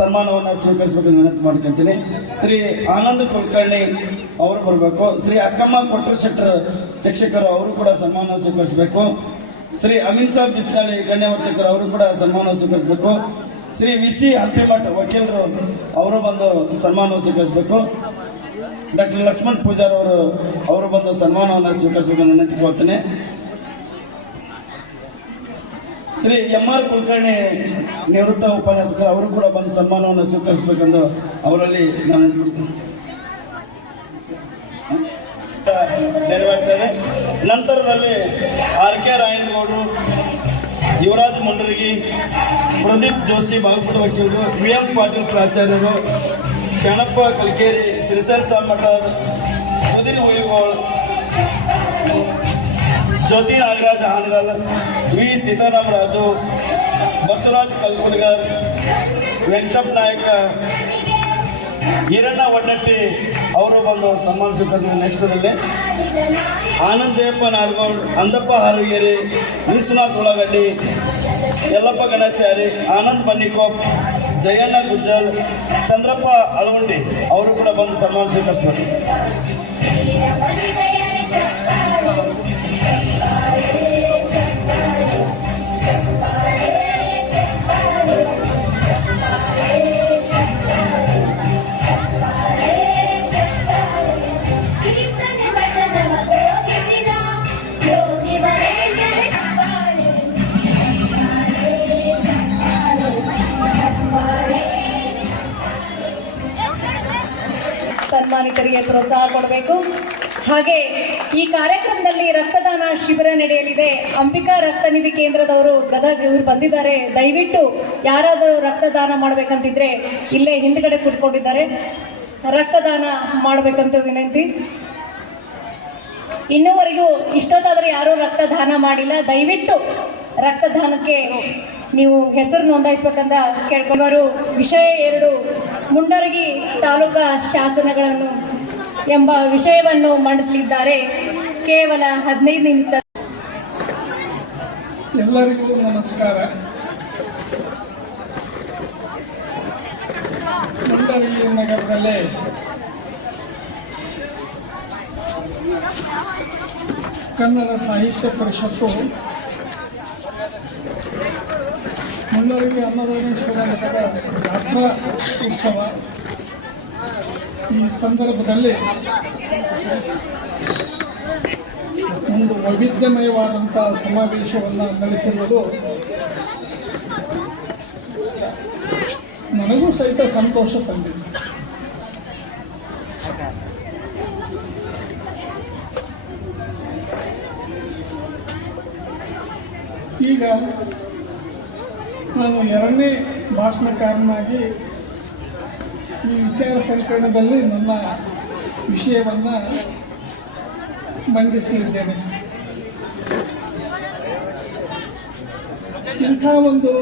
ಸನ್ಮಾನವನ್ನು ಸ್ವೀಕರಿಸಬೇಕೆಂದು ವಿನಂತಿ ಮಾಡ್ಕೊಳ್ತೀನಿ. ಶ್ರೀ ಆನಂದ್ ಕುಲಕರ್ಣಿ ಅವರು ಬರಬೇಕು. ಶ್ರೀ ಅಕ್ಕಮ್ಮ ಕೊಟ್ರ ಶೆಟ್ಟರ್ ಶಿಕ್ಷಕರು ಅವರು ಕೂಡ ಸನ್ಮಾನ ಸ್ವೀಕರಿಸಬೇಕು. ಶ್ರೀ ಅಮೀನ್ ಸಾಬ್ ಬಿಸ್ನಾಳಿ ಕನ್ಯಾವರ್ತಕರು ಅವರು ಕೂಡ ಸನ್ಮಾನ ಸ್ವೀಕರಿಸಬೇಕು. ಶ್ರೀ VC ಹಂಪಿಮಠ್ ವಕೀಲರು ಅವರು ಬಂದು ಸನ್ಮಾನ ಸ್ವೀಕರಿಸಬೇಕು. ಡಾಕ್ಟರ್ ಲಕ್ಷ್ಮಣ್ ಪೂಜಾರ್ ಅವರು ಬಂದು ಸನ್ಮಾನವನ್ನು ಸ್ವೀಕರಿಸಬೇಕೆಂದು ವಿನಂತಿಕೊಳ್ತೇನೆ. ಶ್ರೀ MR ಕುಲಕರ್ಣಿ ನಿವೃತ್ತ ಉಪನ್ಯಾಸಕರು ಅವರು ಕೂಡ ಬಂದು ಸನ್ಮಾನವನ್ನು ಸ್ವೀಕರಿಸಬೇಕೆಂದು ಅವರಲ್ಲಿ ನಾನು ನೆರವೇರ್ತೇನೆ. ನಂತರದಲ್ಲಿ RK ರಾಯನಗೌಡರು, ಯುವರಾಜ್ ಮುಂಡ್ರಿಗಿ, ಪ್ರದೀಪ್ ಜೋಶಿ ಬಾಗಲಕೋಟೆ ವಕೀಲರು, VM ಪಾಟೀಲ್ ಪ್ರಾಚಾರ್ಯರು, ಶರಣಪ್ಪ ಕಲ್ಕೇರಿ, ಶ್ರೀಸಲ್ ಸಾಮಠರ್, ಸುಧೀರ್ ಹುಯಿಗೋಳ್, ಜ್ಯೋತಿ ನಾಗರಾಜ್ ಹಾನಗಲ್, V ಸೀತಾರಾಮ್ ರಾಜು, ಬಸವರಾಜ್ ಕಲ್ಕುಡ್ಗರ್, ವೆಂಕಟಪ್ಪ ನಾಯಕ, ಈರಣ್ಣ ಒಡ್ಡಟ್ಟಿ ಅವರು ಬಂದು ಸನ್ಮಾನ ಸ್ವೀಕರಿಸಿದ. ನೆಕ್ಸ್ಟ್ದಲ್ಲಿ ಆನಂದ್ ಜಯಪ್ಪ ನಾಡಗೌಡ್, ಅಂದಪ್ಪ ಹಾರುಗೇರಿ, ವಿಶ್ವನಾಥ್ ಉಳ್ಳಾಗಡ್ಡಿ, ಯಲ್ಲಪ್ಪ ಗಣಾಚಾರಿ, ಆನಂದ್ ಬನ್ನಿಕೋಪ್, ಜಯಣ್ಣ ಗುಜ್ಜಲ್, ಚಂದ್ರಪ್ಪ ಅಳವಂಡಿ ಅವರು ಕೂಡ ಬಂದು ಸನ್ಮಾನ ಸ್ವೀಕರಿಸಬೇಕು. ಕೀರ್ತನೆ ವಚನವ ಬೋಧಿಸಿದ ಯೋಗಿ ವರೇ ಸನ್ಮಾನಿತರಿಗೆ ಪ್ರೋತ್ಸಾಹ ಕೊಡಬೇಕು. ಹಾಗೆ ಈ ಕಾರ್ಯಕ್ರಮದಲ್ಲಿ ರಕ್ತದಾನ ಶಿಬಿರ ನಡೆಯಲಿದೆ. ಅಂಬಿಕಾ ರಕ್ತ ನಿಧಿ ಕೇಂದ್ರದವರು ಗದಗ ಇವರು ಬಂದಿದ್ದಾರೆ. ದಯವಿಟ್ಟು ಯಾರಾದರೂ ರಕ್ತದಾನ ಮಾಡಬೇಕಂತಿದ್ರೆ ಇಲ್ಲೇ ಹಿಂದ್ಗಡೆ ಕೂತ್ಕೊಂಡಿದ್ದಾರೆ, ರಕ್ತದಾನ ಮಾಡಬೇಕಂತ ವಿನಂತಿ. ಇನ್ನೂವರೆಗೂ ಇಷ್ಟೊತ್ತಾದರೂ ಯಾರೂ ರಕ್ತದಾನ ಮಾಡಿಲ್ಲ. ದಯವಿಟ್ಟು ರಕ್ತದಾನಕ್ಕೆ ನೀವು ಹೆಸರು ನೋಂದಾಯಿಸ್ಬೇಕಂತ ಕೇಳ್ಕೊಂಡವರು. ವಿಷಯ 2 ಮುಂಡರಗಿ ತಾಲೂಕಾ ಶಾಸನಗಳನ್ನು ಎಂಬ ವಿಷಯವನ್ನು ಮಂಡಿಸಲಿದ್ದಾರೆ. ಕೇವಲ 15 ನಿಮಿಷ. ಎಲ್ಲರಿಗೂ ನಮಸ್ಕಾರ. ಮುಂಡರಗಿ ನಗರದಲ್ಲೇ ಕನ್ನಡ ಸಾಹಿತ್ಯ ಪರಿಷತ್ತು ಮುಂಡರಗಿ ಅನ್ನದಾನೇಶ್ವರ ಮಠದ ಜಾತ್ರಾ ಉತ್ಸವ ಈ ಸಂದರ್ಭದಲ್ಲಿ ಒಂದು ವೈವಿಧ್ಯಮಯವಾದಂಥ ಸಮಾವೇಶವನ್ನು ನಡೆಸಿರುವುದು ನನಗೂ ಸಹಿತ ಸಂತೋಷ ತಂದಿದೆ. ಈಗ ನಾನು 2ನೇ ಭಾಷಣಕಾರನಾಗಿ ಈ ವಿಚಾರ ಸಂಕಿರಣದಲ್ಲಿ ನನ್ನ ವಿಷಯವನ್ನು ಮಂಡಿಸಲಿದ್ದೇನೆ. ಇಂಥ ಒಂದು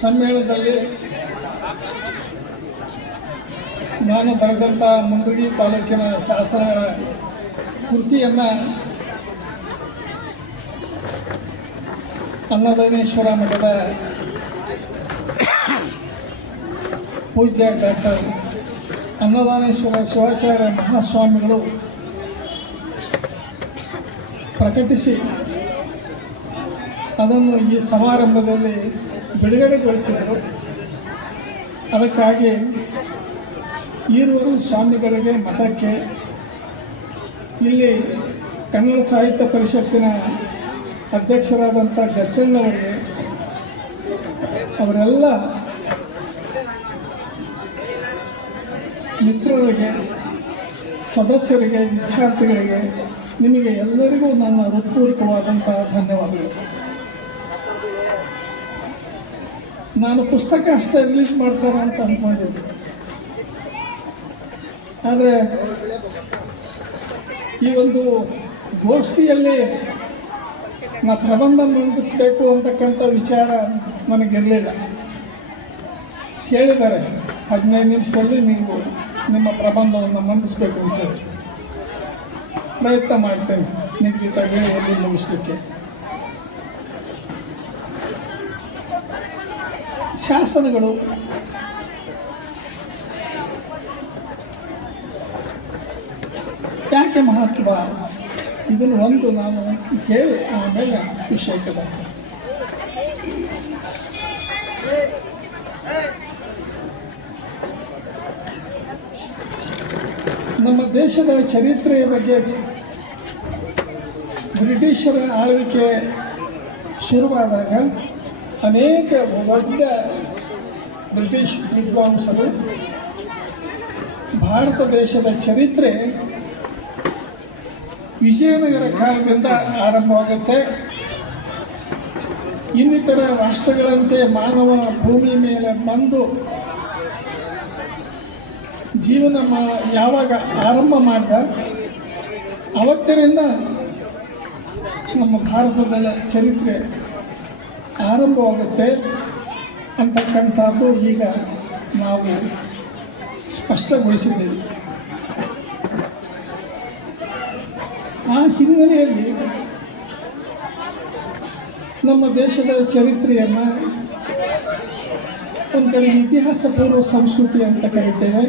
ಸಮ್ಮೇಳನದಲ್ಲಿ ನಾನು ಬರೆದಂಥ ಮುಂಡರಗಿ ತಾಲೂಕಿನ ಶಾಸನಗಳ ಕೃತಿಯನ್ನು ಅನ್ನದಾನೇಶ್ವರ ಮಠದ ಪೂಜ್ಯ ಡಾಕ್ಟರ್ ಅನ್ನದಾನೇಶ್ವರ ಶಿವಾಚಾರ್ಯ ಮಹಾಸ್ವಾಮಿಗಳು ಪ್ರಕಟಿಸಿ ಅದನ್ನು ಈ ಸಮಾರಂಭದಲ್ಲಿ ಬಿಡುಗಡೆಗೊಳಿಸಿದರು. ಅದಕ್ಕಾಗಿ ಈರುವರು ಸ್ವಾಮಿಗಳಿಗೆ ಮಠಕ್ಕೆ ಇಲ್ಲಿ ಕನ್ನಡ ಸಾಹಿತ್ಯ ಪರಿಷತ್ತಿನ ಅಧ್ಯಕ್ಷರಾದಂಥ ಗಚ್ಚಣ್ಣವರಿಗೆ, ಅವರೆಲ್ಲ ಮಿತ್ರರಿಗೆ, ಸದಸ್ಯರಿಗೆ, ವಿದ್ಯಾರ್ಥಿಗಳಿಗೆ, ನಿಮಗೆ ಎಲ್ಲರಿಗೂ ನನ್ನ ಹೃತ್ಪೂರ್ವಕವಾದಂಥ ಧನ್ಯವಾದಗಳು. ನಾನು ಪುಸ್ತಕ ಅಷ್ಟೇ ರಿಲೀಸ್ ಮಾಡ್ತಾರೆ ಅಂತ ಅಂದ್ಕೊಂಡಿದ್ದೆ, ಆದರೆ ಈ ಒಂದು ಗೋಷ್ಠಿಯಲ್ಲಿ ನಾ ಪ್ರಬಂಧ ಮಂಡಿಸಬೇಕು ಅಂತಕ್ಕಂಥ ವಿಚಾರ ನನಗಿರಲಿಲ್ಲ. ಕೇಳಿದ್ದಾರೆ 15 ನಿಮಿಷದಲ್ಲಿ ನೀವು ನಿಮ್ಮ ಪ್ರಬಂಧವನ್ನು ಮಂಡಿಸಬೇಕು ಅಂತೇಳಿ. ಪ್ರಯತ್ನ ಮಾಡ್ತೇನೆ ನಿಗದಿತ ವೇಳೆಯಲ್ಲಿ ಮುಗಿಸಲಿಕ್ಕೆ. ಶಾಸನಗಳು ಯಾಕೆ ಮಹತ್ವ, ಇದನ್ನು ಒಂದು ನಾನು ಹೇಳಿ ಆಮೇಲೆ ವಿಷಯಕ್ಕೆ ಬರ್ತೇನೆ. ನಮ್ಮ ದೇಶದ ಚರಿತ್ರೆಯ ಬಗ್ಗೆ ಬ್ರಿಟಿಷರ ಆಳ್ವಿಕೆ ಶುರುವಾದಾಗ ಅನೇಕ ದೊಡ್ಡ ಬ್ರಿಟಿಷ್ ವಿದ್ವಾಂಸರು ಭಾರತ ದೇಶದ ಚರಿತ್ರೆ ವಿಜಯನಗರ ಕಾಲದಿಂದ ಆರಂಭವಾಗುತ್ತೆ. ಇನ್ನಿತರ ರಾಷ್ಟ್ರಗಳಂತೆ ಮಾನವ ಭೂಮಿ ಮೇಲೆ ಬಂದು ಜೀವನ ಯಾವಾಗ ಆರಂಭ ಮಾಡಿದ ಅವತ್ತಿನಿಂದ ನಮ್ಮ ಭಾರತದ ಚರಿತ್ರೆ ಆರಂಭವಾಗುತ್ತೆ ಅಂತಕ್ಕಂಥದ್ದು ಈಗ ನಾವು ಸ್ಪಷ್ಟಗೊಳಿಸಿದ್ದೇವೆ. ಆ ಹಿನ್ನೆಲೆಯಲ್ಲಿ ನಮ್ಮ ದೇಶದ ಚರಿತ್ರೆಯನ್ನು ಒಂದು ಕಡೆ ಇತಿಹಾಸ ಪೂರ್ವ ಸಂಸ್ಕೃತಿ ಅಂತ ಕರೀತೇವೆ,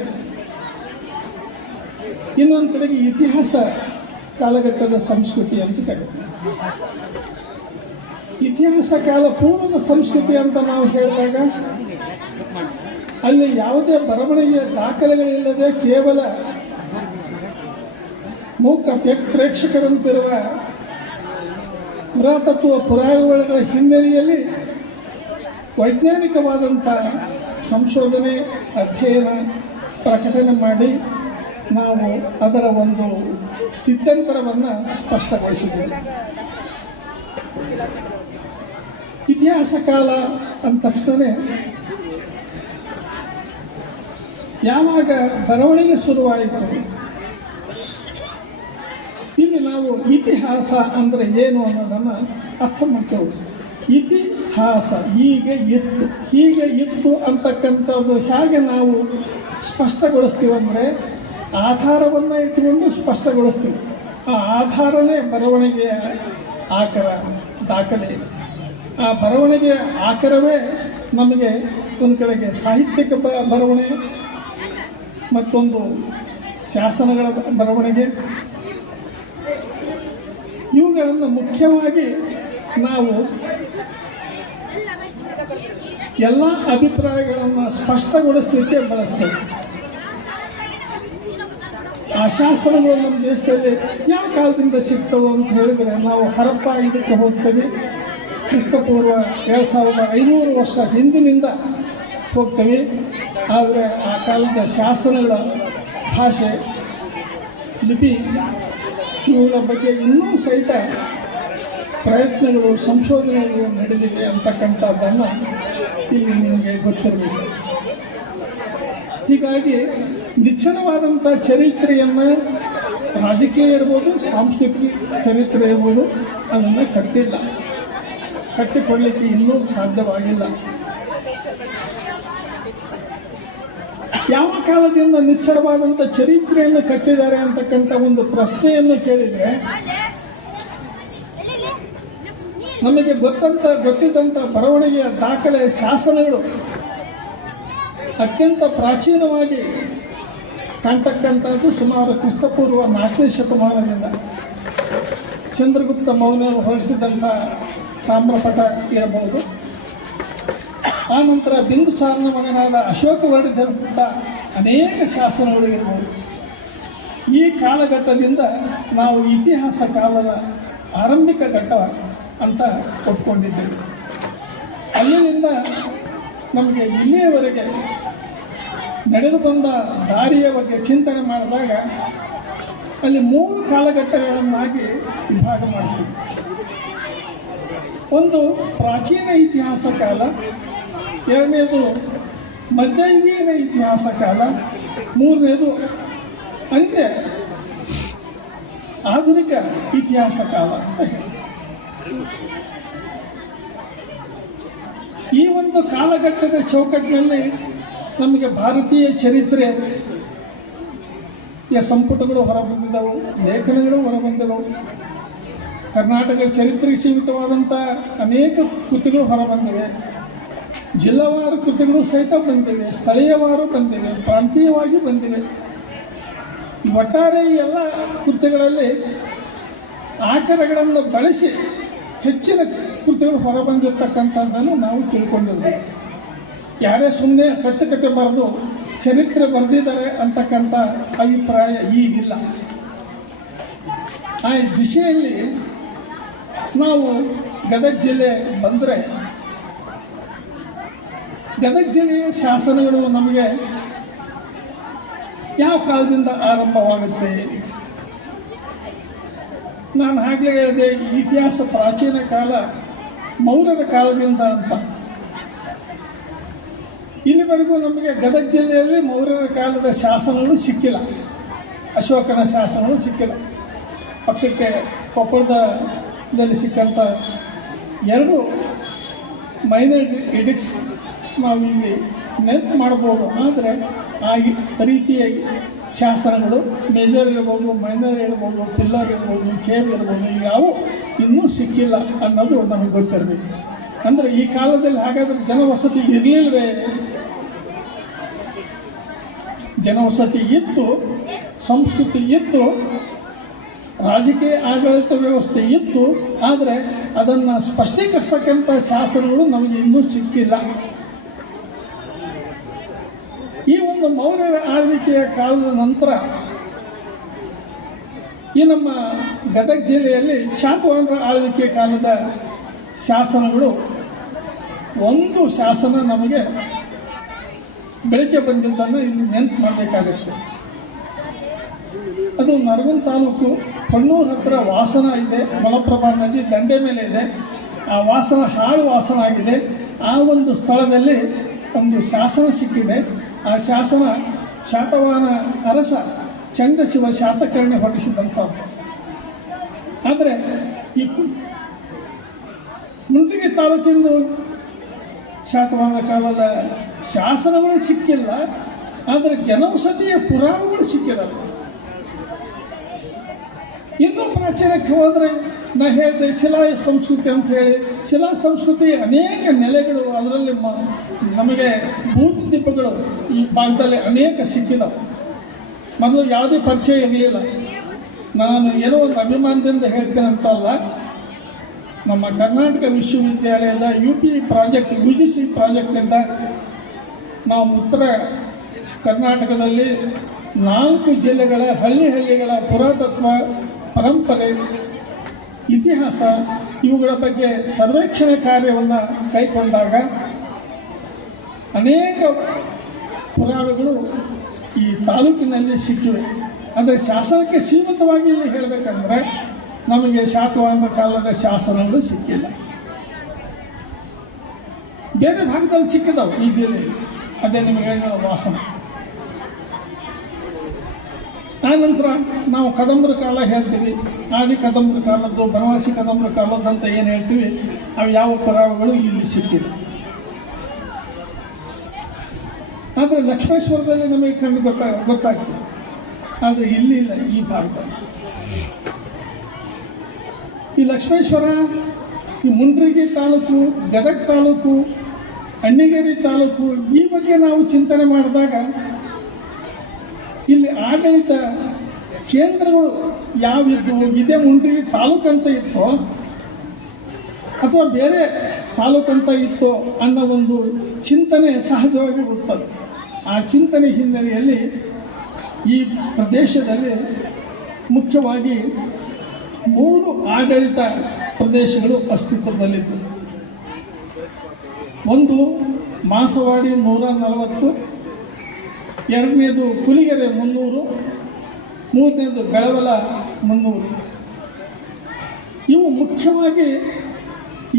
ಇನ್ನೊಂದು ಕಡೆಗೆ ಇತಿಹಾಸ ಕಾಲಘಟ್ಟದ ಸಂಸ್ಕೃತಿ ಅಂತ ಕರೀತೇವೆ. ಇತಿಹಾಸ ಕಾಲ ಪೂರ್ವದ ಸಂಸ್ಕೃತಿ ಅಂತ ನಾವು ಹೇಳಿದಾಗ ಅಲ್ಲಿ ಯಾವುದೇ ಬರವಣಿಗೆಯ ದಾಖಲೆಗಳಿಲ್ಲದೆ ಕೇವಲ ಮೂಕ ಪ್ರೇಕ್ಷಕರಂತಿರುವ ಪುರಾತತ್ವ ಪುರಾವೆಗಳ ಹಿನ್ನೆಲೆಯಲ್ಲಿ ವೈಜ್ಞಾನಿಕವಾದಂಥ ಸಂಶೋಧನೆ, ಅಧ್ಯಯನ ಪ್ರಕಟಣೆ ಮಾಡಿ ನಾವು ಅದರ ಒಂದು ಸ್ಥಿತ್ಯಂತರವನ್ನು ಸ್ಪಷ್ಟಗೊಳಿಸಿದ್ದೇವೆ. ಇತಿಹಾಸ ಕಾಲ ಅಂದ ತಕ್ಷಣ ಯಾವಾಗ ಬರವಣಿಗೆ ಶುರುವಾಯಿತು, ಇಲ್ಲಿ ನಾವು ಇತಿಹಾಸ ಅಂದರೆ ಏನು ಅನ್ನೋದನ್ನು ಅರ್ಥ ಮಾಡ್ಕೋಬೇಕು. ಇತಿಹಾಸ ಹೀಗೆ ಇತ್ತು ಅಂತಕ್ಕಂಥದ್ದು ಹೇಗೆ ನಾವು ಸ್ಪಷ್ಟಗೊಳಿಸ್ತೀವಂದರೆ ಆಧಾರವನ್ನು ಇಟ್ಟುಕೊಂಡು ಸ್ಪಷ್ಟಗೊಳಿಸ್ತೀವಿ. ಆ ಆಧಾರನೇ ಬರವಣಿಗೆಯ ಆಕರ, ದಾಖಲೆ. ಆ ಬರವಣಿಗೆಯ ಆಕರವೇ ನಮಗೆ ಒಂದು ಕಡೆಗೆ ಸಾಹಿತ್ಯಿಕ ಬರವಣಿಗೆ, ಮತ್ತೊಂದು ಶಾಸನಗಳ ಬರವಣಿಗೆ. ಇವುಗಳನ್ನು ಮುಖ್ಯವಾಗಿ ನಾವು ಎಲ್ಲ ಅಭಿಪ್ರಾಯಗಳನ್ನು ಸ್ಪಷ್ಟಗೊಳಿಸಲಿಕ್ಕೆ ಬಳಸ್ತೇವೆ. ಆ ಶಾಸನಗಳು ನಮ್ಮ ದೇಶದಲ್ಲಿ ಯಾವ ಕಾಲದಿಂದ ಸಿಗ್ತವೆ ಅಂತ ಹೇಳಿದರೆ ನಾವು ಹರಪ್ಪ ಇದಕ್ಕೆ ಹೋಗ್ತೇವೆ. ಕ್ರಿಸ್ತಪೂರ್ವ 2500 ವರ್ಷ ಹಿಂದಿನಿಂದ ಹೋಗ್ತೇವೆ. ಆದರೆ ಆ ಕಾಲದ ಶಾಸನಗಳ ಭಾಷೆ, ಲಿಪಿ ಇವುಗಳ ಬಗ್ಗೆ ಇನ್ನೂ ಸಹಿತ ಪ್ರಯತ್ನಗಳು, ಸಂಶೋಧನೆಗಳು ನಡೆದಿವೆ ಅಂತಕ್ಕಂಥದ್ದನ್ನು ಇಲ್ಲಿ ನಿಮಗೆ ಗೊತ್ತಿರಬೇಕು. ಹೀಗಾಗಿ ನಿಶ್ಚಲವಾದಂಥ ಚರಿತ್ರೆಯನ್ನು, ರಾಜಕೀಯ ಇರ್ಬೋದು, ಸಾಂಸ್ಕೃತಿಕ ಚರಿತ್ರೆ ಇರ್ಬೋದು, ಅದನ್ನು ಕಟ್ಟಿಕೊಳ್ಳಲಿಕ್ಕೆ ಇನ್ನೂ ಸಾಧ್ಯವಾಗಿಲ್ಲ. ಯಾವ ಕಾಲದಿಂದ ನಿಶ್ಚಲವಾದಂಥ ಚರಿತ್ರೆಯನ್ನು ಕಟ್ಟಿದ್ದಾರೆ ಅಂತಕ್ಕಂಥ ಒಂದು ಪ್ರಶ್ನೆಯನ್ನು ಕೇಳಿದರೆ ನಮಗೆ ಗೊತ್ತಿದ್ದಂಥ ಬರವಣಿಗೆಯ ದಾಖಲೆ, ಶಾಸನಗಳು ಅತ್ಯಂತ ಪ್ರಾಚೀನವಾಗಿ ಕಾಣ್ತಕ್ಕಂಥದ್ದು ಸುಮಾರು ಕ್ರಿಸ್ತಪೂರ್ವ 4ನೇ ಶತಮಾನದಿಂದ ಚಂದ್ರಗುಪ್ತ ಮೌರ್ಯರು ಹೊರಡಿಸಿದಂಥ ತಾಮ್ರಪಟ ಇರಬಹುದು. ಆನಂತರ ಬಿಂದುಸಾರನ ಮಗನಾದ ಅಶೋಕ ಹೊರಡಿಸಿದಂಥ ಅನೇಕ ಶಾಸನಗಳು ಇರಬಹುದು. ಈ ಕಾಲಘಟ್ಟದಿಂದ ನಾವು ಇತಿಹಾಸ ಕಾಲದ ಆರಂಭಿಕ ಘಟ್ಟ ಅಂತ ಒಪ್ಕೊಂಡಿದ್ದೇವೆ. ಅಲ್ಲಿನಿಂದ ನಮಗೆ ಇಲ್ಲಿಯವರೆಗೆ ನಡೆದು ಬಂದ ದಾರಿಯ ಬಗ್ಗೆ ಚಿಂತನೆ ಮಾಡಿದಾಗ ಅಲ್ಲಿ 3 ಕಾಲಘಟ್ಟಗಳನ್ನಾಗಿ ವಿಭಾಗ ಮಾಡ್ತೀವಿ. ಒಂದು ಪ್ರಾಚೀನ ಇತಿಹಾಸ ಕಾಲ, ಎರಡನೇದು ಮಧ್ಯಯುಗೀನ ಇತಿಹಾಸ ಕಾಲ, ಮೂರನೇದು ಅಂತ್ಯ ಆಧುನಿಕ ಇತಿಹಾಸ ಕಾಲ. ಈ ಒಂದು ಕಾಲಘಟ್ಟದ ಚೌಕಟ್ಟಿನಲ್ಲಿ ನಮಗೆ ಭಾರತೀಯ ಚರಿತ್ರೆಯ ಸಂಪುಟಗಳು ಹೊರಬಂದಿದ್ದವು, ಲೇಖನಗಳು ಹೊರಬಂದವು. ಕರ್ನಾಟಕ ಚರಿತ್ರೆಗೆ ಸೀಮಿತವಾದಂಥ ಅನೇಕ ಕೃತಿಗಳು ಹೊರಬಂದಿವೆ. ಜಿಲ್ಲಾವಾರು ಕೃತಿಗಳು ಸಹಿತ ಬಂದಿವೆ, ಸ್ಥಳೀಯವಾರು ಬಂದಿವೆ, ಪ್ರಾಂತೀಯವಾಗಿ ಬಂದಿವೆ. ಒಟ್ಟಾರೆ ಈ ಎಲ್ಲ ಕೃತಿಗಳಲ್ಲಿ ಆಕರಗಳನ್ನು ಬಳಸಿ ಹೆಚ್ಚಿನ ಕೃತಿಗಳು ಹೊರಬಂದಿರ್ತಕ್ಕಂಥದ್ದನ್ನು ನಾವು ತಿಳ್ಕೊಂಡಿದ್ದೇವೆ. ಯಾರೇ ಸುಮ್ಮನೆ ಕಟ್ಟುಕತೆ ಬರೆದು ಚರಿತ್ರೆ ಬರೆದಿದ್ದಾರೆ ಅಂತಕ್ಕಂಥ ಅಭಿಪ್ರಾಯ ಈಗಿಲ್ಲ. ಆ ದಿಶೆಯಲ್ಲಿ ನಾವು ಗದಗ ಜಿಲ್ಲೆ ಬಂದರೆ, ಗದಗ ಜಿಲ್ಲೆಯ ಶಾಸನಗಳು ನಮಗೆ ಯಾವ ಕಾಲದಿಂದ ಆರಂಭವಾಗುತ್ತೆ? ನಾನು ಆಗಲೇ ಹೇಳಿದೆ, ಇತಿಹಾಸ ಪ್ರಾಚೀನ ಕಾಲ ಮೌರ್ಯರ ಕಾಲದಿಂದ ಅಂತ. ಇಲ್ಲಿವರೆಗೂ ನಮಗೆ ಗದಗ ಜಿಲ್ಲೆಯಲ್ಲಿ ಮೌರ್ಯರ ಕಾಲದ ಶಾಸನಗಳು ಸಿಕ್ಕಿಲ್ಲ, ಅಶೋಕನ ಶಾಸನಗಳು ಸಿಕ್ಕಿಲ್ಲ. ಪಕ್ಕಕ್ಕೆ ಕೊಪ್ಪಳದಲ್ಲಿ ಸಿಕ್ಕಂಥ 2 ಮೈನರ್ ಎಡಿಕ್ಟ್ಸ್ ನಾವು ಇಲ್ಲಿ ನೆನಪು ಮಾಡ್ಬೋದು. ಆದರೆ ಆ ರೀತಿಯ ಶಾಸನಗಳು ಮೇಜರ್ ಇರ್ಬೋದು, ಮೈನರ್ ಇರ್ಬೋದು, ಪಿಲ್ಲರ್ ಇರ್ಬೋದು, ಕೇವ್ ಇರ್ಬೋದು, ಇವು ಇನ್ನೂ ಸಿಕ್ಕಿಲ್ಲ ಅನ್ನೋದು ನಮಗೆ ಗೊತ್ತಿರಬೇಕು. ಅಂದರೆ ಈ ಕಾಲದಲ್ಲಿ ಹಾಗಾದರೆ ಜನವಸತಿ ಇರಲಿಲ್ವೇ? ಜನವಸತಿ ಇತ್ತು, ಸಂಸ್ಕೃತಿ ಇತ್ತು, ರಾಜಕೀಯ ಆಡಳಿತ ವ್ಯವಸ್ಥೆ ಇತ್ತು. ಆದರೆ ಅದನ್ನು ಸ್ಪಷ್ಟೀಕರಿಸ್ತಕ್ಕಂಥ ಶಾಸನಗಳು ನಮಗೆ ಇನ್ನೂ ಸಿಕ್ಕಿಲ್ಲ. ಈ ಒಂದು ಮೌರ್ಯರ ಆಳ್ವಿಕೆಯ ಕಾಲದ ನಂತರ ಈ ನಮ್ಮ ಗದಗ ಜಿಲ್ಲೆಯಲ್ಲಿ ಶಾತವಾಹನರ ಆಳ್ವಿಕೆ ಕಾಲದ ಶಾಸನಗಳು, ಒಂದು ಶಾಸನ ನಮಗೆ ಬೆಳಗ್ಗೆ ಬಂದಿದ್ದನ್ನು ಇಲ್ಲಿ ನೆನಪು ಮಾಡಬೇಕಾಗುತ್ತೆ. ಅದು ನರಗುಂದ ತಾಲೂಕು ಹೊನ್ನೂರು ಹತ್ತಿರ ವಾಸನ ಇದೆ, ಮಲಪ್ರಭಾ ನದಿ ದಂಡೆ ಮೇಲೆ ಇದೆ. ಆ ವಾಸನ ಹಾಳು ವಾಸನ ಆಗಿದೆ. ಆ ಒಂದು ಸ್ಥಳದಲ್ಲಿ ಒಂದು ಶಾಸನ ಸಿಕ್ಕಿದೆ. ಆ ಶಾಸನ ಶಾತವಾಹನ ಅರಸ ಚಂದ್ರಶಿವ ಶಾತಕರ್ಣಿ ಹೊರಡಿಸಿದಂಥದ್ದು. ಆದರೆ ಈ ಮುಂಡ್ರಿಗಿ ತಾಲೂಕಿಂದು ಶಾತವಾಹನ ಕಾಲದ ಶಾಸನಗಳು ಸಿಕ್ಕಿಲ್ಲ, ಆದರೆ ಜನೌಷಧಿಯ ಪುರಾವೆಗಳು ಸಿಕ್ಕಿದವು. ಇನ್ನೂ ಪ್ರಾಚೀನಕ್ಕೆ ಹೋದರೆ ನಾ ಹೇಳಿದೆ ಶಿಲಾ ಸಂಸ್ಕೃತಿ ಅಂತ ಹೇಳಿ, ಶಿಲಾ ಸಂಸ್ಕೃತಿ ಅನೇಕ ನೆಲೆಗಳು, ಅದರಲ್ಲಿ ನಮಗೆ ಭೂತ ದೀಪಗಳು ಈ ಭಾಗದಲ್ಲಿ ಅನೇಕ ಸಿಕ್ಕಿದವು. ಮೊದಲು ಯಾವುದೇ ಪರಿಚಯ ಇರಲಿಲ್ಲ. ನಾನು ಏನೋ ಒಂದು ಅಭಿಮಾನದಿಂದ ಹೇಳ್ತೇನೆ ಅಂತಲ್ಲ, ನಮ್ಮ ಕರ್ನಾಟಕ ವಿಶ್ವವಿದ್ಯಾಲಯದ UP ಪ್ರಾಜೆಕ್ಟ್ UGC ಪ್ರಾಜೆಕ್ಟ್ನಿಂದ ನಾವು ಉತ್ತರ ಕರ್ನಾಟಕದಲ್ಲಿ 4 ಜಿಲ್ಲೆಗಳ ಹಳ್ಳಿಗಳ ಪುರಾತತ್ವ, ಪರಂಪರೆ, ಇತಿಹಾಸ ಇವುಗಳ ಬಗ್ಗೆ ಸರ್ವೇಕ್ಷಣೆ ಕಾರ್ಯವನ್ನು ಕೈಗೊಂಡಾಗ ಅನೇಕ ಪುರಾವೆಗಳು ಈ ತಾಲೂಕಿನಲ್ಲಿ ಸಿಕ್ಕಿವೆ. ಆದರೆ ಶಾಸನಕ್ಕೆ ಸೀಮಿತವಾಗಿ ಇಲ್ಲಿ ಹೇಳಬೇಕಂದ್ರೆ ನಮಗೆ ಶಾತವಾಹನ ಕಾಲದ ಶಾಸನಗಳು ಸಿಕ್ಕಿಲ್ಲ. ಬೇರೆ ಭಾಗದಲ್ಲಿ ಸಿಕ್ಕಿದವು ಈ ಜಿಲ್ಲೆಯಲ್ಲಿ. ಅದೇ ನಿಮಗೆ ಹೇಳಿದ ವಾಸನ. ಆನಂತರ ನಾವು ಕದಂಬರ ಕಾಲ ಹೇಳ್ತೀವಿ, ಆದಿ ಕದಂಬರ ಕಾಲದ್ದು, ಬನವಾಸಿ ಕದಂಬರ ಕಾಲದ್ದು ಅಂತ ಏನು ಹೇಳ್ತೀವಿ, ಅವು ಯಾವ ಪುರಾವೆಗಳು ಇಲ್ಲಿ ಸಿಕ್ಕಿಲ್ಲ. ಆದರೆ ಲಕ್ಷ್ಮೇಶ್ವರದಲ್ಲಿ ನಮಗೆ ಕಂಡು ಗೊತ್ತಾಗ್ತದೆ, ಆದರೆ ಇಲ್ಲಿ ಇಲ್ಲ ಈ ಭಾಗದಲ್ಲಿ. ಈ ಲಕ್ಷ್ಮೇಶ್ವರ, ಈ ಮುಂಡ್ರಿಗಿ ತಾಲೂಕು, ಗದಗ ತಾಲೂಕು, ಅಣ್ಣಿಗೇರಿ ತಾಲೂಕು ಈ ಬಗ್ಗೆ ನಾವು ಚಿಂತನೆ ಮಾಡಿದಾಗ ಇಲ್ಲಿ ಆಡಳಿತ ಕೇಂದ್ರಗಳು ಯಾವಿದ್ದು, ಇದೇ ಮುಂಡ್ರಿಗಿ ತಾಲೂಕಂತ ಇತ್ತೋ ಅಥವಾ ಬೇರೆ ತಾಲೂಕಂತ ಇತ್ತೋ ಅನ್ನೋ ಒಂದು ಚಿಂತನೆ ಸಹಜವಾಗಿ ಹುಟ್ಟುತ್ತದೆ. ಆ ಚಿಂತನೆ ಹಿನ್ನೆಲೆಯಲ್ಲಿ ಈ ಪ್ರದೇಶದಲ್ಲಿ ಮುಖ್ಯವಾಗಿ 3 ಆಡಳಿತ ಪ್ರದೇಶಗಳು ಅಸ್ತಿತ್ವದಲ್ಲಿದ್ದವು. ಒಂದು ಮಾಸವಾಡಿ 140, ಎರಡನೇದು ಕುಲಿಗೆರೆ 300, ಮೂರನೇದು ಬೆಳವಲ 300. ಇವು ಮುಖ್ಯವಾಗಿ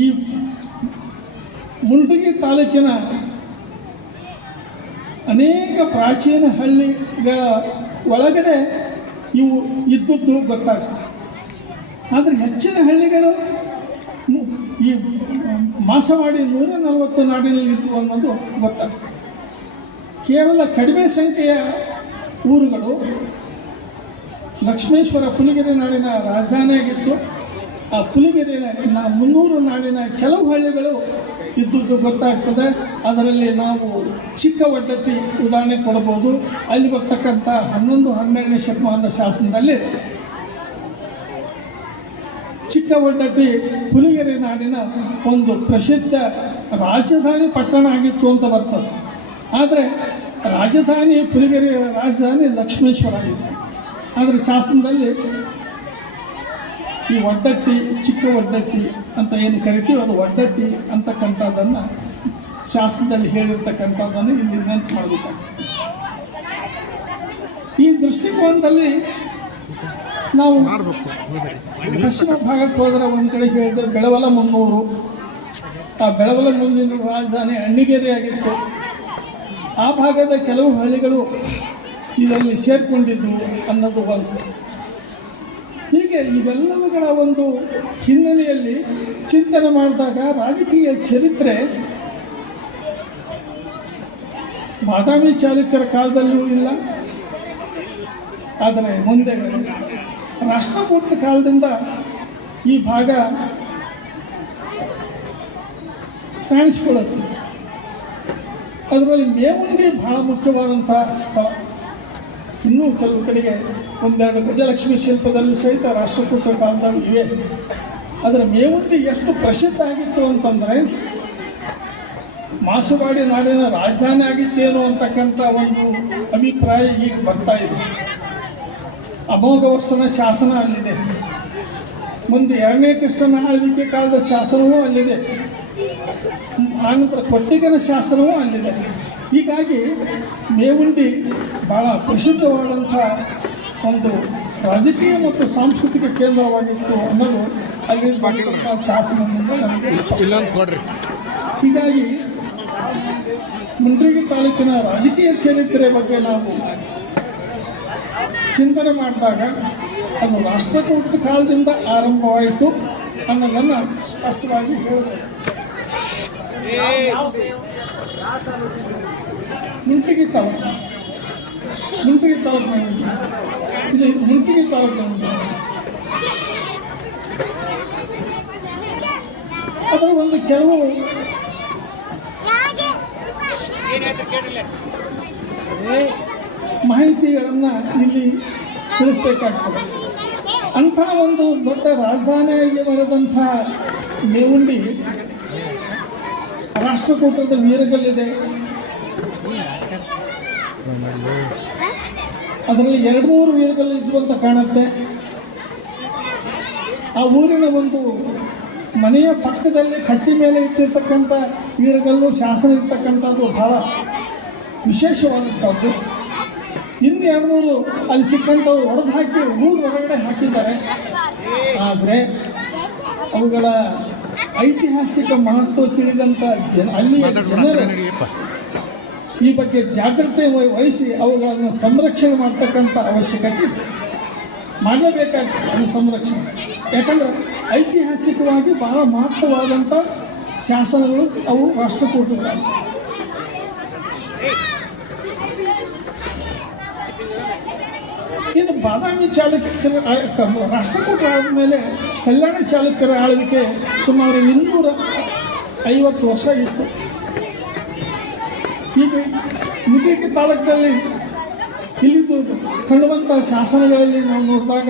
ಈ ಮುಂಡ್ರಿಗಿ ತಾಲೂಕಿನ ಅನೇಕ ಪ್ರಾಚೀನ ಹಳ್ಳಿಗಳ ಒಳಗಡೆ ಇವು ಇದ್ದದ್ದು ಗೊತ್ತಾಗ್ತದೆ. ಆದರೆ ಹೆಚ್ಚಿನ ಹಳ್ಳಿಗಳು ಈ ಮಾಸವಾಡಿ 140 ನಾಡಿನಲ್ಲಿ ಇದ್ದವು ಅನ್ನೋದು ಗೊತ್ತಾಗ್ತದೆ. ಕೇವಲ ಕಡಿಮೆ ಸಂಖ್ಯೆಯ ಊರುಗಳು ಲಕ್ಷ್ಮೇಶ್ವರ ಪುಲಿಗೆರೆ ನಾಡಿನ ರಾಜಧಾನಿಯಾಗಿತ್ತು. ಆ ಪುಲಿಗೆರೆ 300 ನಾಡಿನ ಕೆಲವು ಹಳ್ಳಿಗಳು ಇದ್ದದ್ದು ಗೊತ್ತಾಗ್ತದೆ. ಅದರಲ್ಲಿ ನಾವು ಚಿಕ್ಕ ಒಡ್ಡಟ್ಟಿ ಉದಾಹರಣೆ ಕೊಡ್ಬೋದು. ಅಲ್ಲಿ ಬರ್ತಕ್ಕಂಥ 11-12ನೇ ಶತಮಾನದ ಶಾಸನದಲ್ಲಿ ಚಿಕ್ಕ ಒಡ್ಡಟ್ಟಿ ಪುಲಿಗೆರೆ ನಾಡಿನ ಒಂದು ಪ್ರಸಿದ್ಧ ರಾಜಧಾನಿ ಪಟ್ಟಣ ಆಗಿತ್ತು ಅಂತ ಬರ್ತದೆ. ಆದರೆ ರಾಜಧಾನಿ ಪುಲಿಗೆರೆಯ ರಾಜಧಾನಿ ಲಕ್ಷ್ಮೇಶ್ವರ ಆಗಿತ್ತು. ಆದರೆ ಶಾಸನದಲ್ಲಿ ಈ ಒಡ್ಡಟ್ಟಿ, ಚಿಕ್ಕ ಒಡ್ಡಟ್ಟಿ ಅಂತ ಏನು ಕರಿತೀವಿ, ಅದು ಒಡ್ಡಟ್ಟಿ ಅಂತಕ್ಕಂಥದ್ದನ್ನು ಶಾಸನದಲ್ಲಿ ಹೇಳಿರ್ತಕ್ಕಂಥದ್ದನ್ನು ಇಲ್ಲಿ ನೆನಪು ಮಾಡಬೇಕಾಗ್ತದೆ. ಈ ದೃಷ್ಟಿಕೋನದಲ್ಲಿ ನಾವು ಪಶ್ಚಿಮ ಭಾಗಕ್ಕೆ ಹೋದರೆ ಒಂದು ಕಡೆ ಹೇಳಿದೆ ಬೆಳವಲ 300. ಆ ಬೆಳವಲ ಮುಂದಿನ ರಾಜಧಾನಿ ಅಣ್ಣಿಗೇರಿ ಆಗಿತ್ತು. ಆ ಭಾಗದ ಕೆಲವು ಹಳ್ಳಿಗಳು ಇದರಲ್ಲಿ ಸೇರಿಕೊಂಡಿದ್ದವು ಅನ್ನೋದು ಒಂದು. ಹೀಗೆ ಇವೆಲ್ಲವುಗಳ ಒಂದು ಹಿನ್ನೆಲೆಯಲ್ಲಿ ಚಿಂತನೆ ಮಾಡಿದಾಗ ರಾಜಕೀಯ ಚರಿತ್ರೆ ಬಾದಾಮಿ ಚಾಲುಕ್ಯರ ಕಾಲದಲ್ಲೂ ಇಲ್ಲ. ಆದರೆ ಮುಂದೆ ರಾಷ್ಟ್ರಕೂಟರ ಕಾಲದಿಂದ ಈ ಭಾಗ ಕಾಣಿಸ್ಕೊಳ್ಳುತ್ತೆ. ಅದರಲ್ಲಿ ಮೇವುಂಡಿ ಬಹಳ ಮುಖ್ಯವಾದಂಥ ಸ್ಥಳ. ಇನ್ನೂ ಕೆಲವು ಕಡೆಗೆ ಒಂದೆರಡು ಗಜಲಕ್ಷ್ಮಿ ಶಿಲ್ಪದಲ್ಲೂ ಸಹಿತ ರಾಷ್ಟ್ರಕೂಟರ ಕಾಲದಲ್ಲಿ ಇವೆ. ಅದರ ಮೇವುಂಡಿ ಎಷ್ಟು ಪ್ರಸಿದ್ಧ ಆಗಿತ್ತು ಅಂತಂದರೆ ಮಾಸವಾಡಿ ನಾಡಿನ ರಾಜಧಾನಿ ಆಗಿತ್ತೇನೋ ಅಂತಕ್ಕಂಥ ಒಂದು ಅಭಿಪ್ರಾಯ ಈಗ ಬರ್ತಾ ಇದೆ. ಅಮೋಘ ವರ್ಷನ ಶಾಸನ ಅಲ್ಲಿದೆ. ಮುಂದೆ 2ನೇ ಕೃಷ್ಣನ ಆಳ್ವಿಕೆ ಕಾಲದ ಶಾಸನವೂ ಅಲ್ಲಿದೆ. ಆನಂತರ ಕೊಟ್ಟಿಗೆನ ಶಾಸನವೂ ಅಲ್ಲಿದೆ. ಹೀಗಾಗಿ ಮೇವುಂಡಿ ಭಾಳ ಪ್ರಸಿದ್ಧವಾದಂಥ ಒಂದು ರಾಜಕೀಯ ಮತ್ತು ಸಾಂಸ್ಕೃತಿಕ ಕೇಂದ್ರವಾಗಿತ್ತು ಅನ್ನೋದು ಅಲ್ಲಿ ಶಾಸನದಿಂದ ನಮಗೆ ಹೀಗಾಗಿ ಮುಂಡ್ರಿಗಿ ತಾಲೂಕಿನ ರಾಜಕೀಯ ಚರಿತ್ರೆ ಬಗ್ಗೆ ನಾವು ಚಿಂತನೆ ಮಾಡಿದಾಗ ಅದು ರಾಷ್ಟ್ರಕೂಟ ಕಾಲದಿಂದ ಆರಂಭವಾಯಿತು ಅನ್ನೋದನ್ನು ಸ್ಪಷ್ಟವಾಗಿ ಹೇಳಬೇಕು. ಮುಂಡ್ರಿಗಿ ತಾಲೂಕು ಇದು ಮುಂಡ್ರಿಗಿ ತಾಲೂಕು ಅದರ ಒಂದು ಕೆಲವು ಮಾಹಿತಿಗಳನ್ನು ಇಲ್ಲಿ ತಿಳಿಸ್ಬೇಕಾಗ್ತದೆ. ಅಂಥ ಒಂದು ದೊಡ್ಡ ರಾಜಧಾನಿಯಾಗಿ ಬರೆದಂಥ ಮೇವುಂಡಿ ರಾಷ್ಟ್ರಕೂಟದ ವೀರಗಲ್ಲಿದೆ. ಅದರಲ್ಲಿ 2-3 ವೀರಗಲ್ಲು ಇದ್ವು ಅಂತ ಕಾಣುತ್ತೆ. ಆ ಊರಿನ ಒಂದು ಮನೆಯ ಪಕ್ಕದಲ್ಲಿ ಕಟ್ಟಿ ಮೇಲೆ ಇಟ್ಟಿರ್ತಕ್ಕಂಥ ವೀರಗಲ್ಲು ಶಾಸನ ಇರ್ತಕ್ಕಂಥದ್ದು ಬಹಳ ವಿಶೇಷವಾದಂಥದ್ದು. ಇನ್ನು 2-3 ಅಲ್ಲಿ ಸಿಕ್ಕಂಥವು ಹೊಡೆದು ಹಾಕಿ ಊರು ಹೊರಗಡೆ ಹಾಕಿದ್ದಾರೆ. ಆದರೆ ಅವುಗಳ ಐತಿಹಾಸಿಕ ಮಹತ್ವ ತಿಳಿದಂಥ ಅಲ್ಲಿಯ ಜನರು ಈ ಬಗ್ಗೆ ಜಾಗೃತಿ ವಹಿಸಿ ಅವುಗಳನ್ನು ಸಂರಕ್ಷಣೆ ಮಾಡ್ತಕ್ಕಂಥ ಅವಶ್ಯಕತೆ ಮಾಡಲೇಬೇಕಾಗ್ತದೆ. ಅದು ಸಂರಕ್ಷಣೆ ಯಾಕಂದರೆ ಐತಿಹಾಸಿಕವಾಗಿ ಬಹಳ ಮಹತ್ವವಾದಂಥ ಶಾಸನಗಳು ಅವು ರಾಷ್ಟ್ರಕೂಟಗಳು. ಇನ್ನು ಬಾದಾಮಿ ಚಾಲುಕ್ಯರ ರಾಷ್ಟ್ರಕೂಟ ಆದಮೇಲೆ ಕಲ್ಯಾಣ ಚಾಲುಕ್ಯರ ಆಳ್ವಿಕೆ ಸುಮಾರು 250 ವರ್ಷ ಇತ್ತು. ಈಗ ಮುಂಡ್ರಿಗಿ ತಾಲೂಕಿನಲ್ಲಿ ಇಲ್ಲಿದ್ದು ಕಂಡುಬಂಥ ಶಾಸನಗಳಲ್ಲಿ ನಾವು ನೋಡಿದಾಗ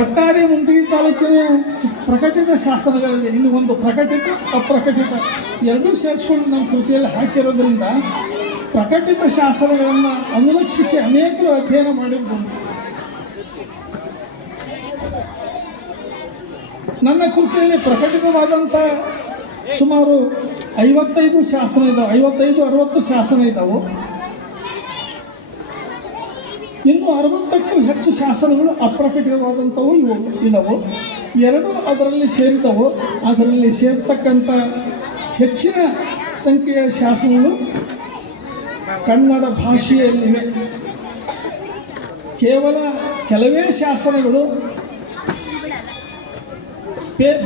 ಒಟ್ಟಾರೆ ಮುಂಡ್ರಿಗಿ ತಾಲೂಕಿನ ಪ್ರಕಟಿತ ಶಾಸನಗಳಲ್ಲಿ ಇನ್ನು ಒಂದು ಪ್ರಕಟಿತ ಅಪ್ರಕಟಿತ ಎರಡೂ ಸೇರಿಸ್ಕೊಂಡು ನಮ್ಮ ಕೃತಿಯಲ್ಲಿ ಹಾಕಿರೋದ್ರಿಂದ ಪ್ರಕಟಿತ ಶಾಸನಗಳನ್ನು ಅನುಲಕ್ಷಿಸಿ ಅನೇಕರು ಅಧ್ಯಯನ ಮಾಡಿರ್ಬೋದು. ನನ್ನ ಕೃತಿಯಲ್ಲಿ ಪ್ರಕಟಿತವಾದಂಥ ಸುಮಾರು 55 ಶಾಸನ ಇದ್ದಾವೆ, 55-60 ಶಾಸನ ಇದ್ದಾವೆ. ಇನ್ನು 60ಕ್ಕೂ ಹೆಚ್ಚು ಶಾಸನಗಳು ಅಪ್ರಕಟಿತವಾದಂಥವು ಇದ್ದಾವೆ. 2 ಅದರಲ್ಲಿ ಸೇರಿದವು. ಅದರಲ್ಲಿ ಸೇರ್ತಕ್ಕಂಥ ಹೆಚ್ಚಿನ ಸಂಖ್ಯೆಯ ಶಾಸನಗಳು ಕನ್ನಡ ಭಾಷೆಯಲ್ಲಿವೆ. ಕೇವಲ ಕೆಲವೇ ಶಾಸನಗಳು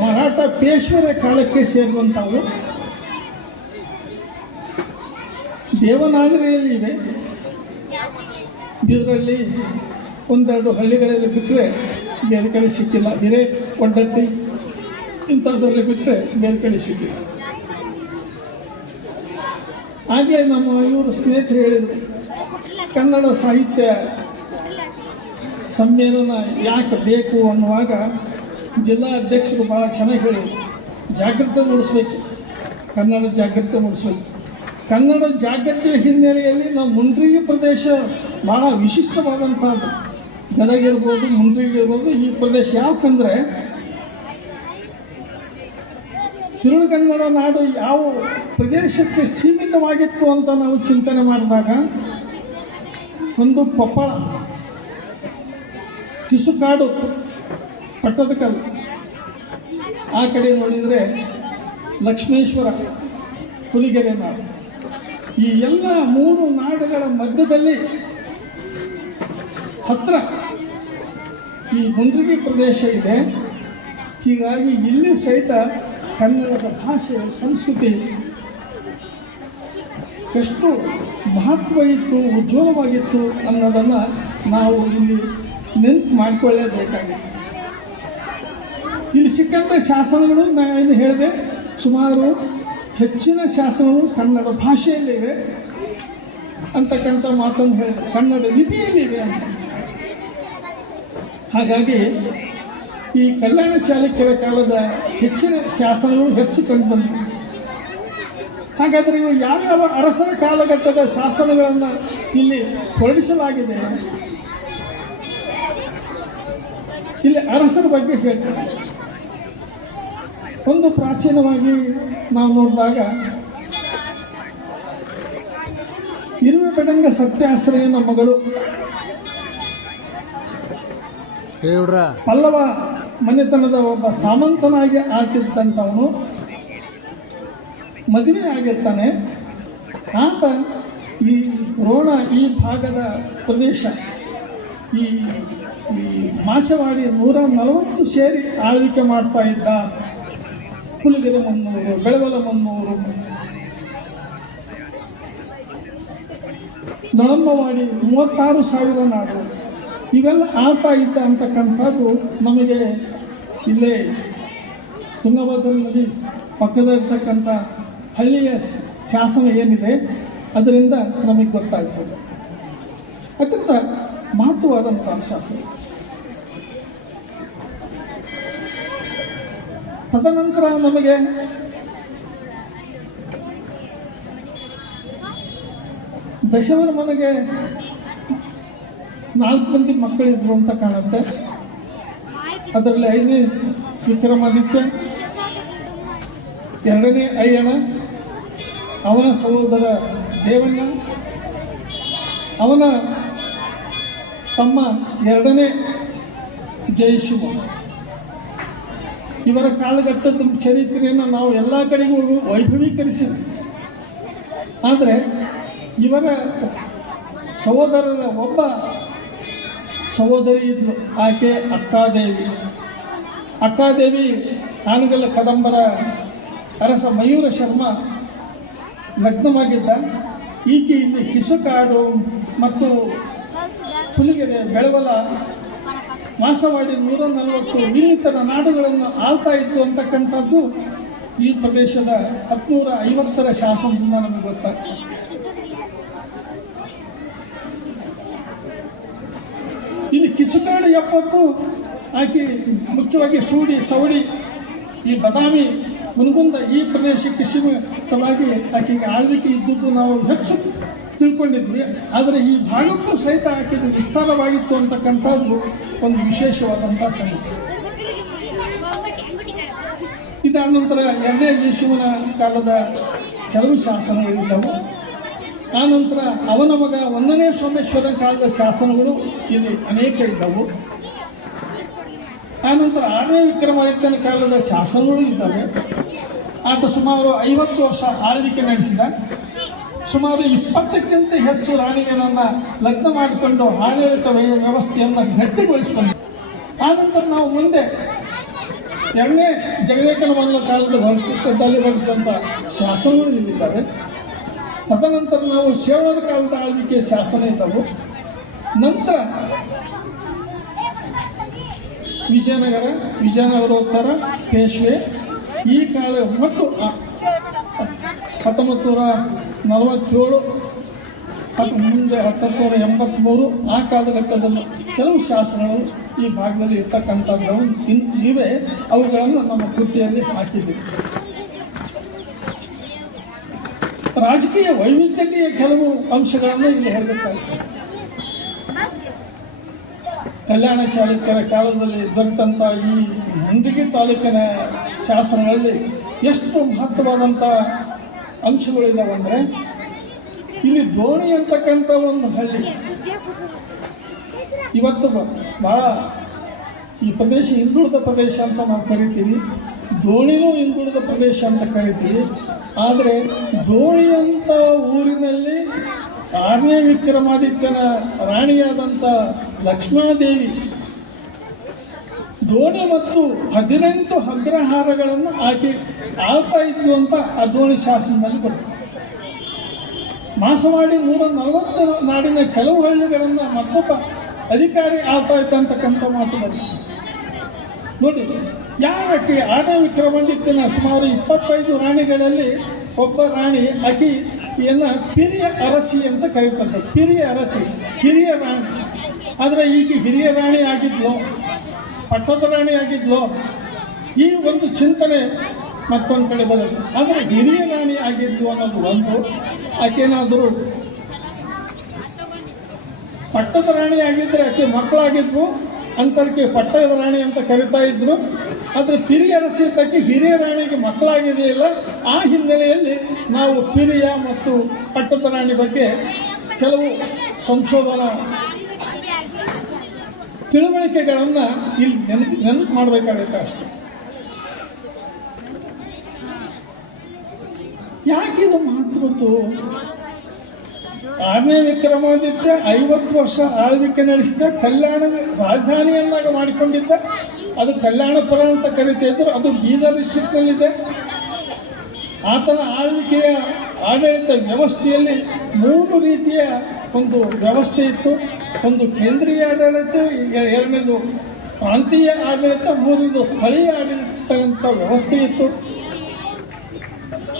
ಮರಾಠ ಪೇಶ್ವರ ಕಾಲಕ್ಕೆ ಸೇರಿದಂಥವು. ದೇವನಾಗರಿಯಲ್ಲಿ ಇವೆ. ಇದರಲ್ಲಿ 1-2 ಹಳ್ಳಿಗಳಲ್ಲಿ ಬಿಟ್ಟರೆ ಬೇರೆ ಕಡೆ ಸಿಕ್ಕಿಲ್ಲ. ಬೇರೆ ಒಡ್ಡಟ್ಟಿ ಇಂಥದ್ರಲ್ಲಿ ಬಿಟ್ಟರೆ ಬೇರೆ ಕಡೆ ಸಿಕ್ಕಿಲ್ಲ. ಆಗಲೇ ನಮ್ಮ ಇವರು ಸ್ನೇಹಿತರು ಹೇಳಿದರು, ಕನ್ನಡ ಸಾಹಿತ್ಯ ಸಮ್ಮೇಳನ ಯಾಕೆ ಬೇಕು ಅನ್ನುವಾಗ ಜಿಲ್ಲಾ ಅಧ್ಯಕ್ಷರು ಭಾಳ ಚೆನ್ನಾಗಿ ಹೇಳಿದರು. ಜಾಗೃತಿ ಮೂಡಿಸ್ಬೇಕು, ಕನ್ನಡ ಜಾಗೃತಿ ಮೂಡಿಸ್ಬೇಕು. ಕನ್ನಡ ಜಾಗೃತಿಯ ಹಿನ್ನೆಲೆಯಲ್ಲಿ ನಾವು ಮುಂಡ್ರಿಗಿ ಪ್ರದೇಶ ಭಾಳ ವಿಶಿಷ್ಟವಾದಂಥದ್ದು. ಗದಗ ಇರ್ಬೋದು, ಮುಂಡ್ರಿಗಿ ಇರ್ಬೋದು. ಈ ಪ್ರದೇಶ ಯಾಕಂದರೆ ತಿರುಳುಗನ್ನಡ ನಾಡು ಯಾವ ಪ್ರದೇಶಕ್ಕೆ ಸೀಮಿತವಾಗಿತ್ತು ಅಂತ ನಾವು ಚಿಂತನೆ ಮಾಡಿದಾಗ ಒಂದು ಕೊಪ್ಪಳ, ಕಿಸುಕಾಡು, ಪಟ್ಟದಕಲ್ಲು, ಆ ಕಡೆ ನೋಡಿದರೆ ಲಕ್ಷ್ಮೇಶ್ವರ, ಹುಲಿಗೆರೆ ನಾಡು. ಈ ಎಲ್ಲ 3 ನಾಡುಗಳ ಮಧ್ಯದಲ್ಲಿ ಹತ್ತಿರ ಈ ಮುಂಡ್ರಿಗಿ ಪ್ರದೇಶ ಇದೆ. ಹೀಗಾಗಿ ಇಲ್ಲಿ ಸಹಿತ ಕನ್ನಡದ ಭಾಷೆ, ಸಂಸ್ಕೃತಿ ಎಷ್ಟು ಮಹತ್ವ ಇತ್ತು, ಉಜ್ವಲವಾಗಿತ್ತು ಅನ್ನೋದನ್ನು ನಾವು ಇಲ್ಲಿ ನೆನಪು ಮಾಡಿಕೊಳ್ಳೇಬೇಕಾಗಿದೆ. ಇಲ್ಲಿ ಸಿಕ್ಕಂಥ ಶಾಸನಗಳು ನಾನು ಹೇಳಿದೆ, ಸುಮಾರು ಹೆಚ್ಚಿನ ಶಾಸನಗಳು ಕನ್ನಡ ಭಾಷೆಯಲ್ಲಿವೆ ಅಂತಕ್ಕಂಥ ಮಾತನ್ನು ಹೇಳಿದೆ, ಕನ್ನಡ ಲಿಪಿಯಲ್ಲಿವೆ ಅಂತ. ಹಾಗಾಗಿ ಈ ಕಲ್ಯಾಣ ಚಾಲುಕ್ಯರ ಕಾಲದ ಹೆಚ್ಚಿನ ಶಾಸನಗಳು ಹೆಚ್ಚು ಕಂಡು ಬಂದಿವೆ. ಹಾಗಾದರೆ ಇವು ಯಾವ್ಯಾವ ಅರಸರ ಕಾಲಘಟ್ಟದ ಶಾಸನಗಳನ್ನು ಇಲ್ಲಿ ಹೊರಡಿಸಲಾಗಿದೆ? ಇಲ್ಲಿ ಅರಸರ ಬಗ್ಗೆ ಹೇಳ್ತಾರೆ. ಒಂದು ಪ್ರಾಚೀನವಾಗಿ ನಾವು ನೋಡಿದಾಗ ಪೆಡಂಗ ಸತ್ಯಾಶ್ರಯನ ಮಗಳು ಪಲ್ಲವ ಮನೆತನದ ಒಬ್ಬ ಸಾಮಂತನಾಗಿ ಆಳ್ತಿದ್ದಂಥವನು ಮದುವೆ ಆಗಿರ್ತಾನೆ. ಆತ ಈ ರೋಣ ಈ ಭಾಗದ ಪ್ರದೇಶ ಈ ಮಾಸವಾಡಿ 140 ಸೇರಿ ಆಳ್ವಿಕೆ ಮಾಡ್ತಾ ಇದ್ದ. ಹುಲಿಗೆರೆ ಮನ್ನೂರು, ಬೆಳವಲ ಮನ್ನೂರು, ನಳಮ್ಮವಾಡಿ 36,000 ನಾಡು ಇವೆಲ್ಲ ಆಳ್ತಾ ಇದ್ದ ಅಂತಕ್ಕಂಥದ್ದು ನಮಗೆ ಇಲ್ಲೇ ತುಂಗಭದ್ರಾ ನದಿ ಪಕ್ಕದಲ್ಲಿರ್ತಕ್ಕಂಥ ಹಳ್ಳಿಯ ಶಾಸನ ಏನಿದೆ ಅದರಿಂದ ನಮಗೆ ಗೊತ್ತಾಗ್ತದೆ. ಅತ್ಯಂತ ಮಹತ್ವವಾದಂಥ ಶಾಸನ. ತದನಂತರ ನಮಗೆ ದಶವರ್ಮನಿಗೆ 4 ಮಂದಿ ಮಕ್ಕಳಿದ್ರು ಅಂತ ಕಾಣುತ್ತೆ. ಅದರಲ್ಲಿ 5ನೇ ವಿಕ್ರಮಾದಿತ್ಯ, 2ನೇ ಅಯ್ಯಣ, ಅವನ ಸಹೋದರ ದೇವಣ್ಣ, ಅವನ ತಮ್ಮ 2ನೇ ಜಯಶಿವ. ಇವರ ಕಾಲಘಟ್ಟದ ಚರಿತ್ರೆಯನ್ನು ನಾವು ಎಲ್ಲ ಕಡೆಗೂ ವೈಭವೀಕರಿಸಿದ್ವಿ. ಆದರೆ ಇವರ ಸಹೋದರರ ಒಬ್ಬ ಸಹೋದರಿ ಇದ್ಲು, ಆಕೆ ಅಕ್ಕಾದೇವಿ. ಅಕ್ಕಾದೇವಿ ಹಾನಗಲ್ಲ ಕದಂಬರ ಅರಸ ಮಯೂರ ಶರ್ಮ ಲಗ್ನವಾಗಿದ್ದ. ಈಕೆ ಇಲ್ಲಿ ಕಿಸುಕಾಡು ಮತ್ತು ಹುಲಿಗೆರೆ, ಬೆಳವಲ, ಮಾಸವಾಡಿ 140 ಇನ್ನಿತರ ನಾಡುಗಳನ್ನು ಆಳ್ತಾ ಇತ್ತು ಅಂತಕ್ಕಂಥದ್ದು ಈ ಪ್ರದೇಶದ 1050ರ ಶಾಸನದಿಂದ ನಮಗೆ ಗೊತ್ತಾಗ್ತದೆ. ಇಲ್ಲಿ ಕಿಸುಕಾಡು 70 ಆಕೆ ಮುಖ್ಯವಾಗಿ ಸೂಡಿ, ಸವಡಿ, ಈ ಬದಾಮಿ, ಮುನಗುಂದ ಈ ಪ್ರದೇಶಕ್ಕೆ ಸೀಮಿತವಾಗಿ ಆಕೆಗೆ ಆಳ್ವಿಕೆ ಇದ್ದದ್ದು ನಾವು ಹೆಚ್ಚು ತಿಳ್ಕೊಂಡಿದ್ವಿ. ಆದರೆ ಈ ಭಾಗಕ್ಕೂ ಸಹಿತ ಆಕೆದು ವಿಸ್ತಾರವಾಗಿತ್ತು ಅಂತಕ್ಕಂಥದ್ದು ಒಂದು ವಿಶೇಷವಾದಂಥ ಸಂಗತಿ. ಇದಾದ ನಂತರ 2ನೇ ಜಯಶಿವನ ಕಾಲದ ಕೆಲವು ಶಾಸನಗಳಿದ್ದವು. ಆನಂತರ ಅವನ ಮಗ 1ನೇ ಸೋಮೇಶ್ವರನ ಕಾಲದ ಶಾಸನಗಳು ಇಲ್ಲಿ ಅನೇಕ ಇದ್ದವು. ಆನಂತರ 6ನೇ ವಿಕ್ರಮಾದಿತ್ಯನ ಕಾಲದ ಶಾಸನಗಳು ಇದ್ದಾವೆ. ಆತ ಸುಮಾರು 50 ವರ್ಷ ಆಳ್ವಿಕೆ ನಡೆಸಿದ. ಸುಮಾರು 20ಕ್ಕಿಂತ ಹೆಚ್ಚು ರಾಣಿಯರನ್ನು ಲಗ್ನ ಮಾಡಿಕೊಂಡು ಆಡಳಿತ ವ್ಯವಸ್ಥೆಯನ್ನು ಗಟ್ಟಿಗೊಳಿಸಿಕೊಂಡು ಆನಂತರ ನಾವು ಮುಂದೆ 2ನೇ ಜಗದೇಕನ ಮಲ್ಲ ಕಾಲದ ವರ್ಷದಲ್ಲಿ ಬಳಸಿದಂಥ ಶಾಸನಗಳು ಇಲ್ಲಿದ್ದಾವೆ. ತದನಂತರ ನಾವು ಶೇವರ ಕಾಲದ ಆಳ್ವಿಕೆ ಶಾಸನ ಇದ್ದವು. ನಂತರ ವಿಜಯನಗರೋತ್ತರ, ಪೇಶ್ವೆ ಈ ಕಾಲ ಮತ್ತು 1947 ಮುಂದೆ 1983 ಆ ಕಾಲಘಟ್ಟದಲ್ಲಿ ಕೆಲವು ಶಾಸನಗಳು ಈ ಭಾಗದಲ್ಲಿ ಇರ್ತಕ್ಕಂಥದ್ದು ಇವೆ. ಅವುಗಳನ್ನು ನಮ್ಮ ಕೃತಿಯಲ್ಲಿ ಹಾಕಿದ್ದೀವಿ. ರಾಜಕೀಯ ವೈವಿಧ್ಯತೆಯ ಕೆಲವು ಅಂಶಗಳನ್ನು ಇಲ್ಲಿ ಹೇಳಬೇಕಾಗ್ತದೆ. ಕಲ್ಯಾಣ ಚಾಲುಕ್ಯರ ಕಾಲದಲ್ಲಿ ದೊರೆತಂಥ ಈ ಮುಂಡಗಿ ತಾಲೂಕಿನ ಶಾಸನಗಳಲ್ಲಿ ಎಷ್ಟು ಮಹತ್ವವಾದಂಥ ಅಂಶಗಳಿದ್ದಾವೆ ಅಂದರೆ, ಇಲ್ಲಿ ದೋಣಿ ಅಂತಕ್ಕಂಥ ಒಂದು ಹಳ್ಳಿ ಇವತ್ತು ಭಾಳ ಈ ಪ್ರದೇಶ ಹಿಂದುಳಿದ ಪ್ರದೇಶ ಅಂತ ನಾವು ಕರಿತೀವಿ. ದೋಣಿನೂ ಹಿಂದುಳಿದ ಪ್ರದೇಶ ಅಂತ ಕರಿತೀವಿ. ಆದರೆ ದೋಣಿಯಂಥ ಊರಿನಲ್ಲಿ 6ನೇ ವಿಕ್ರಮಾದಿತ್ಯನ ರಾಣಿಯಾದಂಥ ಲಕ್ಷ್ಮಾದೇವಿ ದೋಣಿ ಮತ್ತು 18 ಅಗ್ರಹಾರಗಳನ್ನು ಆಕೆ ಆಳ್ತಾ ಇದ್ದು ಅಂತ ಆ ದೋಣಿ ಶಾಸನದಲ್ಲಿ ಬರುತ್ತೆ. ಮಾಸವಾಡಿ 140 ನಾಡಿನ ಕೆಲವು ಹಳ್ಳಿಗಳನ್ನು ಮತ್ತೊಬ್ಬ ಅಧಿಕಾರಿ ಆಳ್ತಾ ಇದ್ದಂತಕ್ಕಂಥ ಮಾತು ಬರುತ್ತೆ. ನೋಡಿ, ಯಾರಕ್ಕೆ 6ನೇ ವಿಕ್ರಮಾದಿತ್ಯನ ಸುಮಾರು 25 ರಾಣಿಗಳಲ್ಲಿ ಒಬ್ಬ ರಾಣಿ ಆಕೆಯನ್ನು ಪಿರಿಯ ಅರಸಿ ಅಂತ ಕರೀತಾರೆ. ಪಿರಿಯ ಅರಸಿ, ಹಿರಿಯ ರಾಣಿ. ಆದರೆ ಈಗ ಹಿರಿಯ ರಾಣಿ ಆಗಿದ್ಲು, ಪಟ್ಟದ ರಾಣಿ ಆಗಿದ್ಲು, ಈ ಒಂದು ಚಿಂತನೆ ಮತ್ತೊಂದು ಕಡೆ ಬರುತ್ತೆ. ಆದರೆ ಹಿರಿಯ ರಾಣಿ ಆಗಿದ್ಲು ಅನ್ನೋದು ಒಂದು. ಆಕೆನಾದರೂ ಪಟ್ಟದ ರಾಣಿ ಆಗಿದ್ದರೆ ಆಕೆ ಮಕ್ಕಳಾಗಿದ್ವು ಅಂತರ್ಕೆ ಪಟ್ಟದ ರಾಣಿ ಅಂತ ಕರಿತಾ ಇದ್ರು. ಆದರೆ ಪಿರಿಯ ಅರಸಿ ತಕ್ಕಿ ಹಿರಿಯ ರಾಣಿಗೆ ಮಕ್ಕಳಾಗಿದೆಯಲ್ಲ, ಆ ಹಿನ್ನೆಲೆಯಲ್ಲಿ ನಾವು ಪಿರಿಯ ಮತ್ತು ಪಟ್ಟದ ರಾಣಿ ಬಗ್ಗೆ ಕೆಲವು ಸಂಶೋಧನಾ ತಿಳುವಳಿಕೆಗಳನ್ನು ಇಲ್ಲಿ ನೆನಪು ಮಾಡಬೇಕಾಗುತ್ತೆ ಅಷ್ಟೆ. ಯಾಕಿದು ಮಹತ್ವದ್ದು? 6ನೇ ವಿಕ್ರಮಾದಿತ್ಯ 50 ವರ್ಷ ಆಳ್ವಿಕೆ ನಡೆಸಿದ, ಕಲ್ಯಾಣ ರಾಜಧಾನಿಯನ್ನಾಗಿ ಮಾಡಿಕೊಂಡಿದ್ದ. ಅದು ಕಲ್ಯಾಣಪುರ ಅಂತ ಕರೀತಿದ್ರು. ಅದು ಬೀದರ್ ಡಿಸ್ಟ್ರಿಕ್ಟ್ನಲ್ಲಿದೆ. ಆತನ ಆಳ್ವಿಕೆಯ ಆಡಳಿತ ವ್ಯವಸ್ಥೆಯಲ್ಲಿ 3 ರೀತಿಯ ಒಂದು ವ್ಯವಸ್ಥೆ ಇತ್ತು. ಒಂದು ಕೇಂದ್ರೀಯ ಆಡಳಿತ, ಎರಡನೇದು ಪ್ರಾಂತೀಯ ಆಡಳಿತ, ಮೂರನೇದು ಸ್ಥಳೀಯ ಆಡಳಿತ ಅಂತ ವ್ಯವಸ್ಥೆ ಇತ್ತು.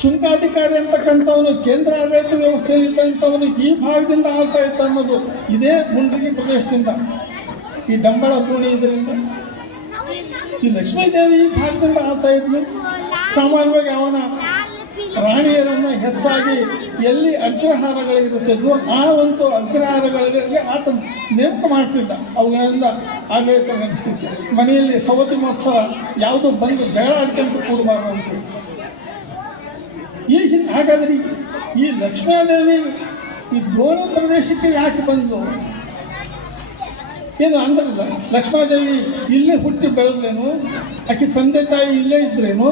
ಸುಂಕಾಧಿಕಾರಿ ಅಂತಕ್ಕಂಥವನು ಕೇಂದ್ರ ಆಡಳಿತ ವ್ಯವಸ್ಥೆಯಲ್ಲಿದ್ದಂಥವನು ಈ ಭಾಗದಿಂದ ಆಳ್ತಾ ಇದ್ದ ಅನ್ನೋದು ಇದೇ ಮುಂಡ್ರಿಗಿ ಪ್ರದೇಶದಿಂದ, ಈ ಡಂಬಳ ಗೂಡಿ ಇದರಿಂದ. ಈ ಲಕ್ಷ್ಮೀದೇವಿ ಈ ಭಾಗದಿಂದ ಆಳ್ತಾ ಇದ್ಲು. ಸಾಮಾನ್ಯವಾಗಿ ಅವನ ರಾಣಿಯರನ್ನು ಹೆಚ್ಚಾಗಿ ಎಲ್ಲಿ ಅಗ್ರಹಾರಗಳಿರುತ್ತಿದ್ವು ಆ ಒಂದು ಅಗ್ರಹಾರಗಳಿಗೆ ಆತ ನೇಮಕ ಮಾಡ್ತಿದ್ದ. ಅವುಗಳಿಂದ ಆಡಳಿತ ನಡೆಸ್ತಿದ್ದ. ಮನೆಯಲ್ಲಿ ಸವತಿ ಮಹೋತ್ಸವ ಯಾವುದೋ ಬಂದು ಜಗಳ ಆಡ್ಕೊಂಡು ಕೂಡಬಾರ್ದು ಅಂತೇಳಿ. ಹಾಗಾದ್ರೆ ಈ ಲಕ್ಷ್ಮೀದೇವಿ ಈ ಗೋಣ ಪ್ರದೇಶಕ್ಕೆ ಯಾಕೆ ಬಂದು? ಏನು ಅಂದ್ರಲ್ಲ, ಲಕ್ಷ್ಮೀದೇವಿ ಇಲ್ಲೇ ಹುಟ್ಟಿ ಬೆಳೆದ್ರೇನು, ಆಕೆ ತಂದೆ ತಾಯಿ ಇಲ್ಲೇ ಇದ್ರೇನು?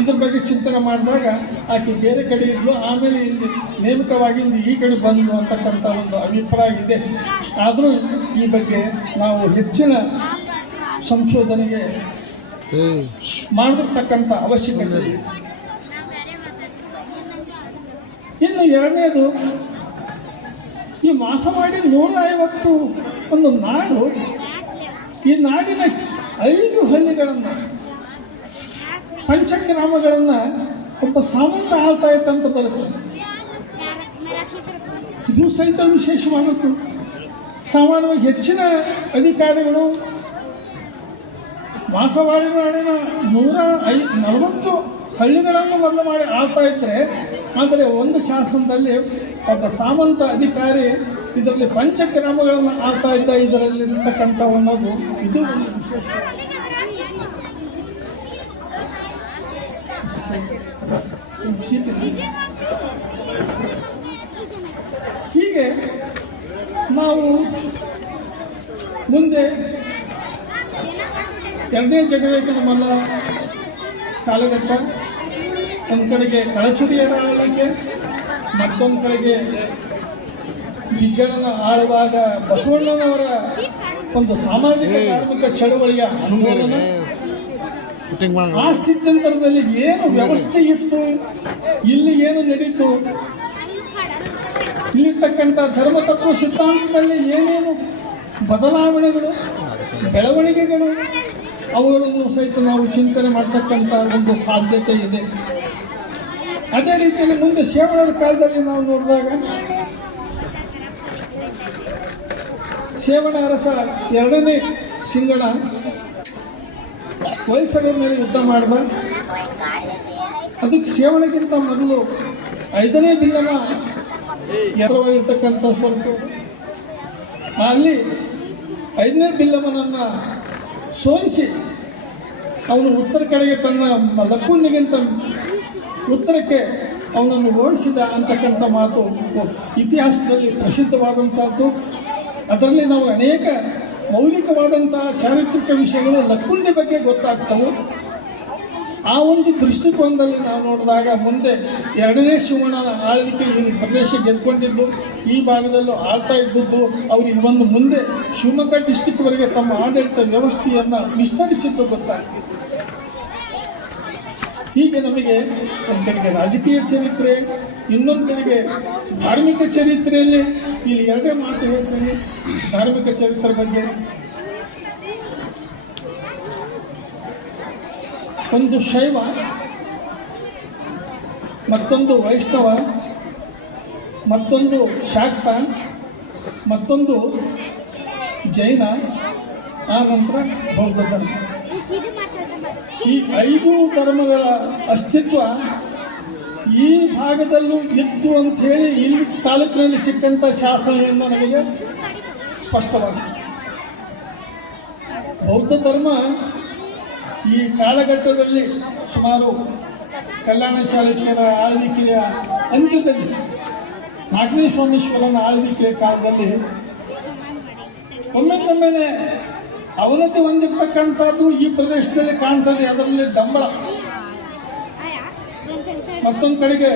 ಇದ್ರ ಬಗ್ಗೆ ಚಿಂತನೆ ಮಾಡಿದಾಗ ಆಕೆ ಬೇರೆ ಕಡೆ ಇದ್ಲು, ಆಮೇಲೆ ಇಲ್ಲಿ ನೇಮಕವಾಗಿ ಇಲ್ಲಿ ಈ ಕಡೆ ಬಂದು ಅಂತಕ್ಕಂಥ ಒಂದು ಅಭಿಪ್ರಾಯ ಇದೆ. ಆದರೂ ಈ ಬಗ್ಗೆ ನಾವು ಹೆಚ್ಚಿನ ಸಂಶೋಧನೆಗೆ ಮಾಡಿರ್ತಕ್ಕಂಥ ಅವಶ್ಯಕತೆ ಇದೆ. ಇನ್ನು ಎರಡನೇದು, ಈ ಮಾಸವಾಡಿ 150 ಒಂದು ನಾಡು, ಈ ನಾಡಿನ 5 ಹಳ್ಳಿಗಳನ್ನು, ಪಂಚಗ್ರಾಮಗಳನ್ನು ಒಬ್ಬ ಸಾಮಂತ ಆಳ್ತಾ ಇದ್ದಂತ ಬರುತ್ತೆ. ಇದು ಸಹಿತ ವಿಶೇಷವಾದದ್ದು. ಸಾಮಾನ್ಯವಾಗಿ ಹೆಚ್ಚಿನ ಅಧಿಕಾರಿಗಳು ಮಾಸವಾಡಿ ನಾಡಿನ 140 ಹಳ್ಳಿಗಳನ್ನು ಮೊದಲು ಮಾಡಿ ಆಳ್ತಾ ಇದ್ದರೆ, ಆದರೆ ಒಂದು ಶಾಸನದಲ್ಲಿ ಒಬ್ಬ ಸಾಮಂತ ಅಧಿಕಾರಿ ಇದರಲ್ಲಿ ಪಂಚಗ್ರಾಮಗಳನ್ನು ಆಳ್ತಾ ಇದ್ದ. ಇದರಲ್ಲಿರ್ತಕ್ಕಂಥ ಅನ್ನೋದು ಇದು ಒಂದು ವಿಶೇಷ. ಹೀಗೆ ನಾವು ಮುಂದೆ 2ನೇ ಜಗದೇಕನ ಕಾಲಘಟ್ಟ, ಒಂದು ಕಡೆಗೆ ಕಳಚುರಿಯರ ಆಳ್ವಿಕೆ, ಮತ್ತೊಂದು ಕಡೆಗೆ ಬಿಜ್ಜಳನ ಆಳುವಾಗ ಬಸವಣ್ಣನವರ ಒಂದು ಸಾಮಾಜಿಕ ಧಾರ್ಮಿಕ ಚಳವಳಿಯ ಆಂದೋಲನ. ಆ ಸ್ಥಿತ್ಯಂತರದಲ್ಲಿ ಏನು ವ್ಯವಸ್ಥೆ ಇತ್ತು, ಇಲ್ಲಿ ಏನು ನಡೀತು, ಇಲ್ಲಿರ್ತಕ್ಕಂಥ ಧರ್ಮತತ್ವ ಸಿದ್ಧಾಂತದಲ್ಲಿ ಏನೇನು ಬದಲಾವಣೆಗಳು, ಬೆಳವಣಿಗೆಗಳು, ಅವುಗಳನ್ನು ಸಹಿತ ನಾವು ಚಿಂತನೆ ಮಾಡ್ತಕ್ಕಂಥ ಒಂದು ಸಾಧ್ಯತೆ ಇದೆ. ಅದೇ ರೀತಿಯಲ್ಲಿ ಮುಂದೆ ಶೇವಣರ ಕಾಲದಲ್ಲಿ ನಾವು ನೋಡಿದಾಗ ಶೇವಣ ಅರಸ 2ನೇ ಸಿಂಗಣ ಹೊಯ್ಸಳರ ಮೇಲೆ ಯುದ್ಧ ಮಾಡಿದ. ಅದಕ್ಕೆ ಶೇವಣಗಿಂತ ಮೊದಲು 5ನೇ ಬಿಲ್ಲಮ ಎತ್ತರವಾಗಿರ್ತಕ್ಕಂಥ ಸ್ವಲ್ಪ ಅಲ್ಲಿ 5ನೇ ಬಿಲ್ಲಮನನ್ನು ಸೋಲಿಸಿ ಅವನು ಉತ್ತರ ಕಡೆಗೆ ತನ್ನ ಲಕ್ಕುಂಡಿಗಿಂತ ಉತ್ತರಕ್ಕೆ ಅವನನ್ನು ಓಡಿಸಿದ ಅಂತಕ್ಕಂಥ ಮಾತು ಇತಿಹಾಸದಲ್ಲಿ ಪ್ರಸಿದ್ಧವಾದಂಥದ್ದು. ಅದರಲ್ಲಿ ನಾವು ಅನೇಕ ಮೌಲಿಕವಾದಂತಹ ಚಾರಿತ್ರಿಕ ವಿಷಯಗಳು ಲಕ್ಕುಂಡಿ ಬಗ್ಗೆ ಗೊತ್ತಾಗ್ತವೆ. ಆ ಒಂದು ದೃಷ್ಟಿಕೋನದಲ್ಲಿ ನಾವು ನೋಡಿದಾಗ ಮುಂದೆ 2ನೇ ಶಿವಣ್ಣನ ಆಳ್ವಿಕೆ ಈ ಪ್ರದೇಶ ಗೆದ್ಕೊಂಡಿದ್ದು, ಈ ಭಾಗದಲ್ಲೂ ಆಳ್ತಾ ಇದ್ದದ್ದು, ಅವರು ಒಂದು ಮುಂದೆ ಶಿವಮೊಗ್ಗ ಡಿಸ್ಟಿಕ್ವರೆಗೆ ತಮ್ಮ ಆಡಳಿತ ವ್ಯವಸ್ಥೆಯನ್ನು ವಿಸ್ತರಿಸಿದ್ದು ಗೊತ್ತಾಗ್ತಿತ್ತು. ಹೀಗೆ ನಮಗೆ ಒಂದು ಕಡೆಗೆ ರಾಜಕೀಯ ಚರಿತ್ರೆ, ಇನ್ನೊಂದು ಕಡೆಗೆ ಧಾರ್ಮಿಕ ಚರಿತ್ರೆಯಲ್ಲಿ ಇಲ್ಲಿ 2 ಮಾತು ಹೇಳ್ತೀನಿ. ಧಾರ್ಮಿಕ ಚರಿತ್ರೆ ಬಗ್ಗೆ ಒಂದು ಶೈವ, ಮತ್ತೊಂದು ವೈಷ್ಣವ, ಮತ್ತೊಂದು ಶಾಕ್ತ, ಮತ್ತೊಂದು ಜೈನ, ಆ ನಂತರ ಬೌದ್ಧ ಧರ್ಮ. ಈ 5 ಧರ್ಮಗಳ ಅಸ್ತಿತ್ವ ಈ ಭಾಗದಲ್ಲೂ ಇತ್ತು ಅಂತ ಹೇಳಿ ಇಲ್ಲಿ ತಾಲೂಕಿನಲ್ಲಿ ಸಿಕ್ಕಂಥ ಶಾಸನದಿಂದ ನಮಗೆ ಸ್ಪಷ್ಟವಾಗಿದೆ. ಬೌದ್ಧ ಧರ್ಮ ಈ ಕಾಲಘಟ್ಟದಲ್ಲಿ ಸುಮಾರು ಕಲ್ಯಾಣ ಚಾಲುಕ್ಯರ ಆಳ್ವಿಕೆಯ ಅಂತ್ಯದಲ್ಲಿ ನಾಗೇಂದ್ರ ಸೋಮೇಶ್ವರನ ಆಳ್ವಿಕೆ ಕಾಲದಲ್ಲಿ ಒಮ್ಮೆಲೆ ಅವನತಿ ಹೊಂದಿರತಕ್ಕಂಥದ್ದು ಈ ಪ್ರದೇಶದಲ್ಲಿ ಕಾಣ್ತದೆ. ಅದರಲ್ಲಿ ಡಂಬಳ. ಮತ್ತೊಂದು ಕಡೆಗೆ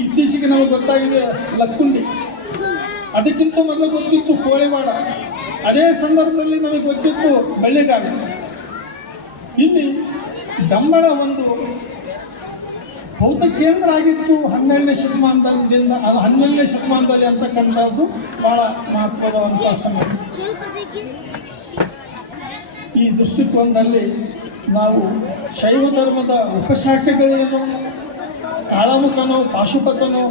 ಇತ್ತೀಚೆಗೆ ನಮಗೆ ಗೊತ್ತಾಗಿದೆ ಲಕ್ಕುಂಡಿ. ಅದಕ್ಕಿಂತ ಮೊದಲು ಗೊತ್ತಿತ್ತು ಕೋಳಿವಾಡ. ಅದೇ ಸಂದರ್ಭದಲ್ಲಿ ನಮಗೆ ಗೊತ್ತಿತ್ತು ಬಳ್ಳಿಗಾವಿ. ಇಲ್ಲಿ ಡಂಬಳ ಒಂದು ಬೌದ್ಧ ಕೇಂದ್ರ ಆಗಿತ್ತು 12ನೇ ಶತಮಾನದಲ್ಲಿ ಅಂತಕ್ಕಂಥದ್ದು ಬಹಳ ಮಹತ್ವದಂಥ ಸಂಗತಿ. ಈ ದೃಷ್ಟಿಕೋನದಲ್ಲಿ ನಾವು ಶೈವ ಧರ್ಮದ ಉಪಶಾಖೆಗಳೇನು, ಕಾಳಮುಖನೋ, ಪಾಶುಪತನೋ,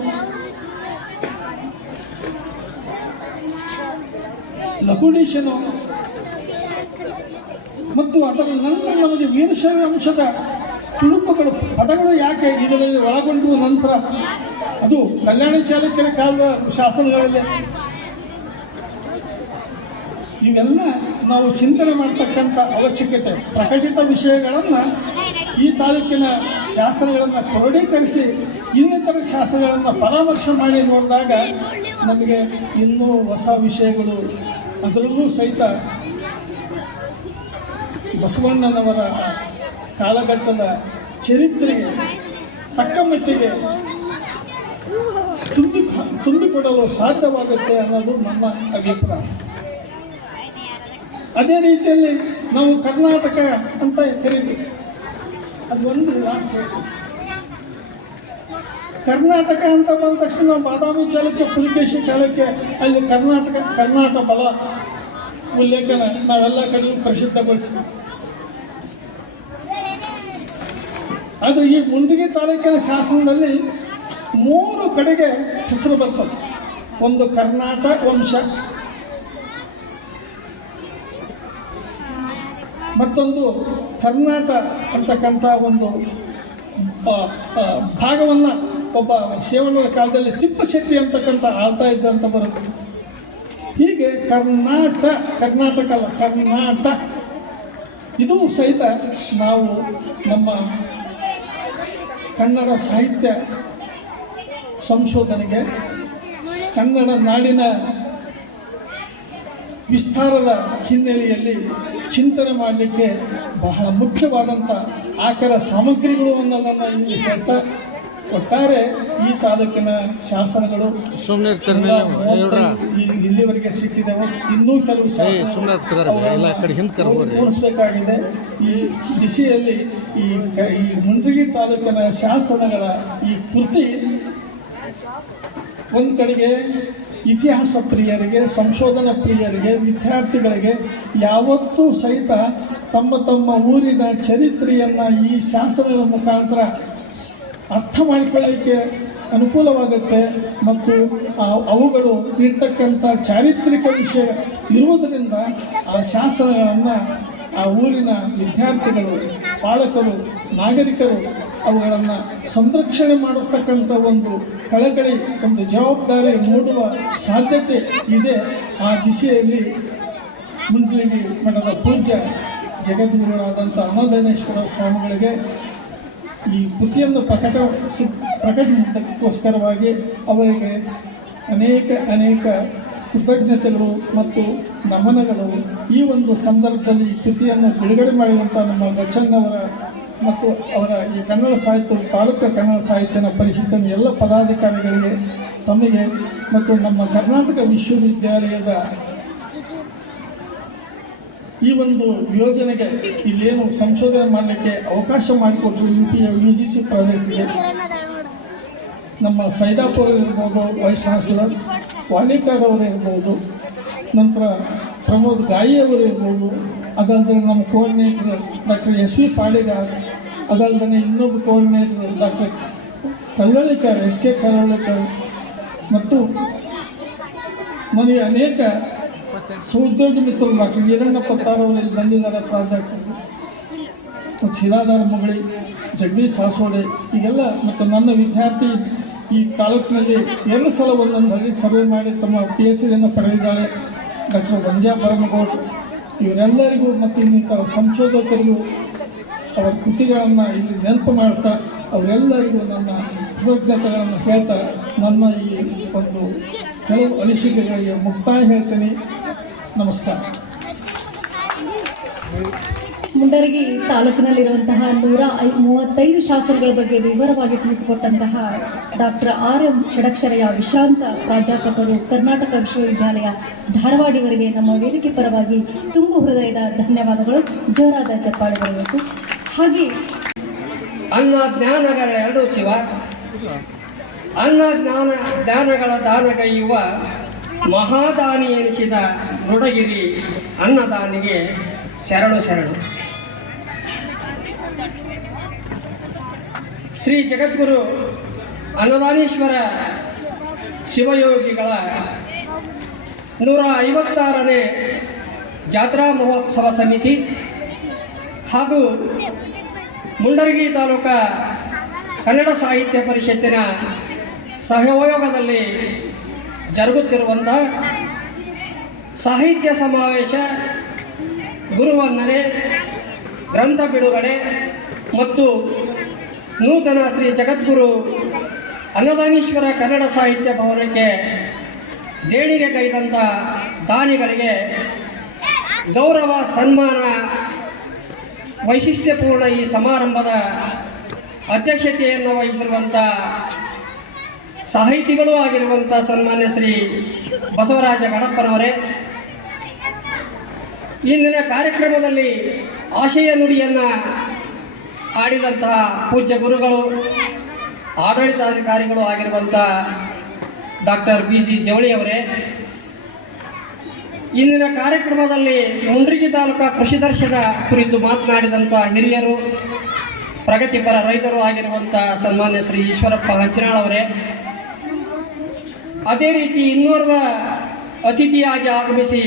ಲಕುಡೀಶನೋ ಮತ್ತು ಅದರ ನಂತರ ನಮಗೆ ವೀರಶೈವ ಅಂಶದ ತುಣುಕುಗಳು, ಪದಗಳು ಯಾಕೆ ಇದರಲ್ಲಿ ಒಳಗೊಂಡು ನಂತರ ಅದು ಕಲ್ಯಾಣ ಚಾಲುಕ್ಯರ ಕಾಲದ ಶಾಸನಗಳಲ್ಲಿ ಇವೆಲ್ಲ ನಾವು ಚಿಂತನೆ ಮಾಡ್ತಕ್ಕಂಥ ಅವಶ್ಯಕತೆ. ಪ್ರಕಟಿತ ವಿಷಯಗಳನ್ನು ಈ ತಾಲೂಕಿನ ಶಾಸನಗಳನ್ನು ಕ್ರೋಢೀಕರಿಸಿ ಇನ್ನಿತರ ಶಾಸನಗಳನ್ನು ಪರಾಮರ್ಶೆ ಮಾಡಿ ನೋಡಿದಾಗ ನಮಗೆ ಇನ್ನೂ ಹೊಸ ವಿಷಯಗಳು, ಅದರಲ್ಲೂ ಸಹಿತ ಬಸವಣ್ಣನವರ ಕಾಲಘಟ್ಟದ ಚರಿತ್ರೆಗೆ ತಕ್ಕ ಮಟ್ಟಿಗೆ ತುಂಬಿಕೊಡಲು ಸಾಧ್ಯವಾಗುತ್ತೆ ಅನ್ನೋದು ನನ್ನ ಅಭಿಪ್ರಾಯ. ಅದೇ ರೀತಿಯಲ್ಲಿ ನಾವು ಕರ್ನಾಟಕ ಅಂತ ಕರೀತೀವಿ. ಅದು ಒಂದು ರಾಷ್ಟ್ರ. ಕರ್ನಾಟಕ ಅಂತ ಬಂದ ತಕ್ಷಣ ನಾವು ಬಾದಾಮಿ ಚಾಲುಕ್ಯ, ಪುಲಿಕೇಶಿ ಚಾಲುಕ್ಯ, ಅಲ್ಲಿ ಕರ್ನಾಟ ಬಲ ಉಲ್ಲೇಖನ ನಾವೆಲ್ಲ ಕಡೆಯೂ ಪ್ರಸಿದ್ಧಗೊಳಿಸ್ತೀವಿ. ಆದರೆ ಈ ಮುಂಡಗಿ ತಾಲೂಕಿನ ಶಾಸನದಲ್ಲಿ 3 ಕಡೆಗೆ ಹೆಸರು ಬರ್ತದೆ. ಒಂದು ಕರ್ನಾಟ ವಂಶ, ಮತ್ತೊಂದು ಕರ್ನಾಟ ಅಂತಕ್ಕಂಥ ಒಂದು ಭಾಗವನ್ನು ಒಬ್ಬ ಶಿವಣ್ಣರ ಕಾಲದಲ್ಲಿ ತಿಪ್ಪಶೆಟ್ಟಿ ಅಂತಕ್ಕಂಥ ಆಳ್ತಾ ಇದ್ದಂತ ಬರುತ್ತೆ. ಹೀಗೆ ಕರ್ನಾಟಕ ಅಲ್ಲ, ಕರ್ನಾಟ ಇದು ಸಹಿತ ನಾವು ನಮ್ಮ ಕನ್ನಡ ಸಾಹಿತ್ಯ ಸಂಶೋಧನೆಗೆ, ಕನ್ನಡ ನಾಡಿನ ವಿಸ್ತಾರದ ಹಿನ್ನೆಲೆಯಲ್ಲಿ ಚಿಂತನೆ ಮಾಡಲಿಕ್ಕೆ ಬಹಳ ಮುಖ್ಯವಾದಂಥ ಆಕರ ಸಾಮಗ್ರಿಗಳು ಅನ್ನೋದನ್ನು ಇಲ್ಲಿ ಹೇಳ್ತಾ, ಒಟ್ಟಾರೆ ಈ ತಾಲೂಕಿನ ಶಾಸನಗಳು ಇಲ್ಲಿವರೆಗೆ ಸಿಕ್ಕಿದೆವು. ಇನ್ನೂ ಕೆಲವು ಮೂಡಿಸಬೇಕಾಗಿದೆ. ಈ ದಿಶೆಯಲ್ಲಿ ಈ ಮುಂಡಗಿ ತಾಲೂಕಿನ ಶಾಸನಗಳ ಈ ಕೃತಿ ಒಂದು ಕಡೆಗೆ ಇತಿಹಾಸ ಪ್ರಿಯರಿಗೆ, ಸಂಶೋಧನಾ ಪ್ರಿಯರಿಗೆ, ವಿದ್ಯಾರ್ಥಿಗಳಿಗೆ ಯಾವತ್ತೂ ಸಹಿತ ತಮ್ಮ ಊರಿನ ಚರಿತ್ರೆಯನ್ನು ಈ ಶಾಸನಗಳ ಮುಖಾಂತರ ಅರ್ಥ ಮಾಡಿಕೊಳ್ಳಲಿಕ್ಕೆ ಅನುಕೂಲವಾಗುತ್ತೆ. ಮತ್ತು ಅವುಗಳು ಇರ್ತಕ್ಕಂಥ ಚಾರಿತ್ರಿಕ ವಿಷಯ ಇರುವುದರಿಂದ ಆ ಶಾಸನಗಳನ್ನು ಆ ಊರಿನ ವಿದ್ಯಾರ್ಥಿಗಳು, ಪಾಲಕರು, ನಾಗರಿಕರು ಅವುಗಳನ್ನು ಸಂರಕ್ಷಣೆ ಮಾಡತಕ್ಕಂಥ ಒಂದು ಕಳಕಳಿ, ಒಂದು ಜವಾಬ್ದಾರಿ ಮೂಡುವ ಸಾಧ್ಯತೆ ಇದೆ. ಆ ದಿಶೆಯಲ್ಲಿ ಮುಂಡಗಿ ಮಠದ ಪೂಜ್ಯ ಜಗದ್ಗುರುಗಳಾದಂಥ ಅನ್ನದಾನೇಶ್ವರ ಸ್ವಾಮಿಗಳಿಗೆ ಈ ಕೃತಿಯನ್ನು ಪ್ರಕಟಿಸಿದ್ದಕ್ಕೋಸ್ಕರವಾಗಿ ಅವರಿಗೆ ಅನೇಕ ಕೃತಜ್ಞತೆಗಳು ಮತ್ತು ನಮನಗಳು. ಈ ಒಂದು ಸಂದರ್ಭದಲ್ಲಿ ಈ ಕೃತಿಯನ್ನು ಬಿಡುಗಡೆ ಮಾಡಿದಂಥ ನಮ್ಮ ಬಚ್ಚಣ್ಣವರ ಮತ್ತು ಅವರ ಈ ಕನ್ನಡ ಸಾಹಿತ್ಯ, ತಾಲೂಕು ಕನ್ನಡ ಸಾಹಿತ್ಯನ ಪರಿಷತ್ತಿನ ಎಲ್ಲ ಪದಾಧಿಕಾರಿಗಳಿಗೆ, ತಮಗೆ ಮತ್ತು ನಮ್ಮ ಕರ್ನಾಟಕ ವಿಶ್ವವಿದ್ಯಾಲಯದ ಈ ಒಂದು ಯೋಜನೆಗೆ ಇಲ್ಲೇನು ಸಂಶೋಧನೆ ಮಾಡಲಿಕ್ಕೆ ಅವಕಾಶ ಮಾಡಿಕೊಟ್ರು UGC ಪ್ರಾಜೆಕ್ಟ್ಗೆ ನಮ್ಮ ಸೈದಾಪುರ ಇರ್ಬೋದು, ವೈಸ್ ಚಾನ್ಸಲರ್ ವಾಣಿಕಾರ್ ಅವರು ಇರ್ಬೋದು, ನಂತರ ಪ್ರಮೋದ್ ಗಾಯಿ ಅವರು ಇರ್ಬೋದು, ಅದಲ್ಲದೆ ನಮ್ಮ ಕೋಆರ್ಡಿನೇಟರ್ ಡಾಕ್ಟರ್ SV ಪಾಡಿಗಾರ್, ಅದಲ್ಲದೆ ಇನ್ನೊಬ್ಬ ಕೋಆರ್ಡಿನೇಟರ್ ಡಾಕ್ಟರ್ ಕಲ್ಲಳಿಕರ್, SK ಕಲ್ಲಳಿಕರ್, ಮತ್ತು ನನಗೆ ಅನೇಕ ಸಹೋದ್ಯೋಗಿ ಮಿತ್ರರು ಡಾಕ್ಟರ್ ವೀರಣ್ಣ ಪತ್ತಾರ್ ಅವರು ಇಲ್ಲಿ ಬಂದಿದ್ದಾರೆ, ಪ್ರಾಧ್ಯಾಪಕರು, ಮತ್ತು ಶಿರಾದಾರ್ ಮುಗಳಿ, ಜಗದೀಶ್ ಸಾಸೋಡೆ, ಹೀಗೆಲ್ಲ. ಮತ್ತು ನನ್ನ ವಿದ್ಯಾರ್ಥಿ ಈ ತಾಲೂಕಿನಲ್ಲಿ 2 ಸಲ ಒಂದೊಂದು ಹಳ್ಳಿ ಸರ್ವೆ ಮಾಡಿ ತಮ್ಮ PhD ಪಡೆದಿದ್ದಾಳೆ ಡಾಕ್ಟರ್ ವಂಜಾ ಬರಮಗೌಡ. ಇವರೆಲ್ಲರಿಗೂ ಮತ್ತು ಇನ್ನಿತರ ಸಂಶೋಧಕರಿಗೂ ಅವರ ಕೃತಿಗಳನ್ನು ಇಲ್ಲಿ ನೆನಪು ಮಾಡ್ತಾ ಅವರೆಲ್ಲರಿಗೂ ನನ್ನ ಕೃತಜ್ಞತೆಗಳನ್ನು ಹೇಳ್ತಾ ನನ್ನ ಈ ಒಂದು ಕೆಲವು ಅನಿಸಿಕೆಗಳಿಗೆ ಮುಕ್ತಾಯ ಹೇಳ್ತೀನಿ. ನಮಸ್ಕಾರ. ಮುಂಡರಗಿ ತಾಲೂಕಿನಲ್ಲಿರುವಂತಹ 135 ಶಾಸನಗಳ ಬಗ್ಗೆ ವಿವರವಾಗಿ ತಿಳಿಸಿಕೊಟ್ಟಂತಹ ಡಾಕ್ಟರ್ R.M. ಷಡಕ್ಷರಯ್ಯ ವಿಶ್ರಾಂತ ಪ್ರಾಧ್ಯಾಪಕರು, ಕರ್ನಾಟಕ ವಿಶ್ವವಿದ್ಯಾಲಯ ಧಾರವಾಡ ಇವರಿಗೆ ನಮ್ಮ ವೇದಿಕೆ ಪರವಾಗಿ ತುಂಬು ಹೃದಯದ ಧನ್ಯವಾದಗಳು. ಜೋರಾದ ಚಪ್ಪಾಳೆ ಬರಬೇಕು. ಹಾಗೆ ಅನ್ನ ಜ್ಞಾನಗಳೆರಡು ಶಿವ, ಅನ್ನ ಜ್ಞಾನಗಳ ದಾನಗೈಯುವ ಮಹಾದಾನಿ ಎನಿಸಿದ ನುಡಗಿರಿ ಅನ್ನದಾನಿಗೆ ಶರಣು ಶರಣು. ಶ್ರೀ ಜಗದ್ಗುರು ಅನ್ನದಾನೀಶ್ವರ ಶಿವಯೋಗಿಗಳ 156ನೇ ಜಾತ್ರಾ ಮಹೋತ್ಸವ ಸಮಿತಿ ಹಾಗೂ ಮುಂಡರಗಿ ತಾಲೂಕಾ ಕನ್ನಡ ಸಾಹಿತ್ಯ ಪರಿಷತ್ತಿನ ಸಹಯೋಗದಲ್ಲಿ ಜರುಗುತ್ತಿರುವಂಥ ಸಾಹಿತ್ಯ ಸಮಾವೇಶ, ಗುರುವಂದನೆ, ಗ್ರಂಥ ಬಿಡುಗಡೆ ಮತ್ತು ನೂತನ ಶ್ರೀ ಜಗದ್ಗುರು ಅನ್ನದಾನೀಶ್ವರ ಕನ್ನಡ ಸಾಹಿತ್ಯ ಭವನಕ್ಕೆ ದೇಣಿಗೆ ಕೈದಂಥ ದಾನಿಗಳಿಗೆ ಗೌರವ ಸನ್ಮಾನ ವೈಶಿಷ್ಟ್ಯಪೂರ್ಣ ಈ ಸಮಾರಂಭದ ಅಧ್ಯಕ್ಷತೆಯನ್ನು ವಹಿಸಿರುವಂಥ ಸಾಹಿತಿಗಳೂ ಆಗಿರುವಂಥ ಸನ್ಮಾನ್ಯ ಶ್ರೀ ಬಸವರಾಜ ಗಣಪ್ಪನವರೇ, ಇಂದಿನ ಕಾರ್ಯಕ್ರಮದಲ್ಲಿ ಆಶಯ ನುಡಿಯನ್ನು ಆಡಿದಂತಹ ಪೂಜ್ಯ ಗುರುಗಳು, ಆಡಳಿತಾಧಿಕಾರಿಗಳು ಆಗಿರುವಂಥ ಡಾಕ್ಟರ್ B.C. ಜವಳಿಯವರೇ, ಇಂದಿನ ಕಾರ್ಯಕ್ರಮದಲ್ಲಿ ಮುಂಡ್ರಿಗಿ ತಾಲೂಕಾ ಕೃಷಿ ದರ್ಶನ ಕುರಿತು ಮಾತನಾಡಿದಂಥ ಹಿರಿಯರು, ಪ್ರಗತಿಪರ ರೈತರು ಆಗಿರುವಂಥ ಸನ್ಮಾನ್ಯ ಶ್ರೀ ಈಶ್ವರಪ್ಪ ಹಂಚಿನಾಳ್ ಅವರೇ, ಅದೇ ರೀತಿ ಇನ್ನೋರ್ವ ಅತಿಥಿಯಾಗಿ ಆಗಮಿಸಿ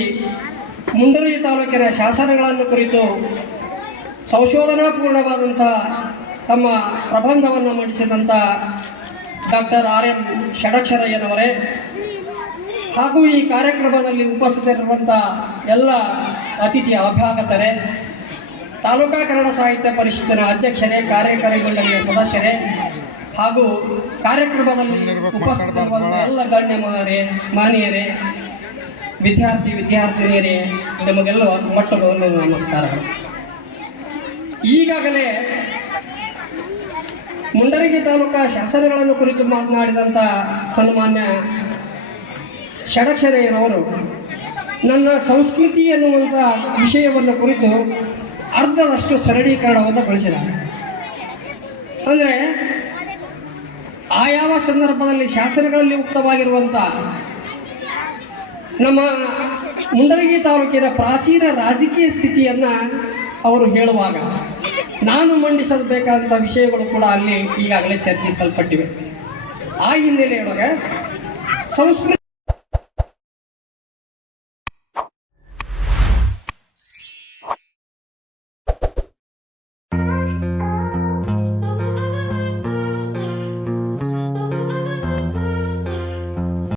ಮುಂಡರಗಿ ತಾಲೂಕಿನ ಶಾಸನಗಳನ್ನು ಕುರಿತು ಸಂಶೋಧನಾಪೂರ್ಣವಾದಂಥ ತಮ್ಮ ಪ್ರಬಂಧವನ್ನು ಮಂಡಿಸಿದಂಥ ಡಾಕ್ಟರ್ R.M. ಷಡಕ್ಷರಯ್ಯನವರೇ ಹಾಗೂ ಈ ಕಾರ್ಯಕ್ರಮದಲ್ಲಿ ಉಪಸ್ಥಿತರಿರುವಂಥ ಎಲ್ಲ ಅತಿಥಿ ಅಭ್ಯಾಗತರೇ, ತಾಲೂಕಾ ಕನ್ನಡ ಸಾಹಿತ್ಯ ಪರಿಷತ್ತಿನ ಅಧ್ಯಕ್ಷರೇ, ಕಾರ್ಯಕಾರಿ ಮಂಡಳಿಯ ಸದಸ್ಯರೇ ಹಾಗೂ ಕಾರ್ಯಕ್ರಮದಲ್ಲಿ ಉಪಸ್ಥಿತರಿರುವಂಥ ಎಲ್ಲ ಗಣ್ಯ ಮಾನ್ಯರೇ, ವಿದ್ಯಾರ್ಥಿನಿಯರೇ, ನಿಮಗೆಲ್ಲ ಮೊಟ್ಟಮೊದಲು ನಮಸ್ಕಾರಗಳು. ಈಗಾಗಲೇ ಮುಂಡರಗಿ ತಾಲೂಕಾ ಶಾಸನಗಳನ್ನು ಕುರಿತು ಮಾತನಾಡಿದಂಥ ಸನ್ಮಾನ್ಯ ಷಡಕ್ಷರಯ್ಯನವರು ನನ್ನ ಸಂಸ್ಕೃತಿ ಎನ್ನುವಂಥ ವಿಷಯವನ್ನು ಕುರಿತು ಅರ್ಧದಷ್ಟು ಸರಳೀಕರಣವನ್ನು ಬಳಸಿದ್ದಾರೆ. ಅಂದರೆ ಆಯಾವ ಸಂದರ್ಭದಲ್ಲಿ ಶಾಸನಗಳಲ್ಲಿ ಉಕ್ತವಾಗಿರುವಂಥ ನಮ್ಮ ಮುಂಡರಗಿ ತಾಲೂಕಿನ ಪ್ರಾಚೀನ ರಾಜಕೀಯ ಸ್ಥಿತಿಯನ್ನು ಅವರು ಹೇಳುವಾಗ ನಾನು ಮಂಡಿಸಬೇಕಾದಂಥ ವಿಷಯಗಳು ಕೂಡ ಅಲ್ಲಿ ಈಗಾಗಲೇ ಚರ್ಚಿಸಲ್ಪಟ್ಟಿವೆ. ಆ ಹಿನ್ನೆಲೆಯೊಳಗೆ ಸಂಸ್ಕೃತಿ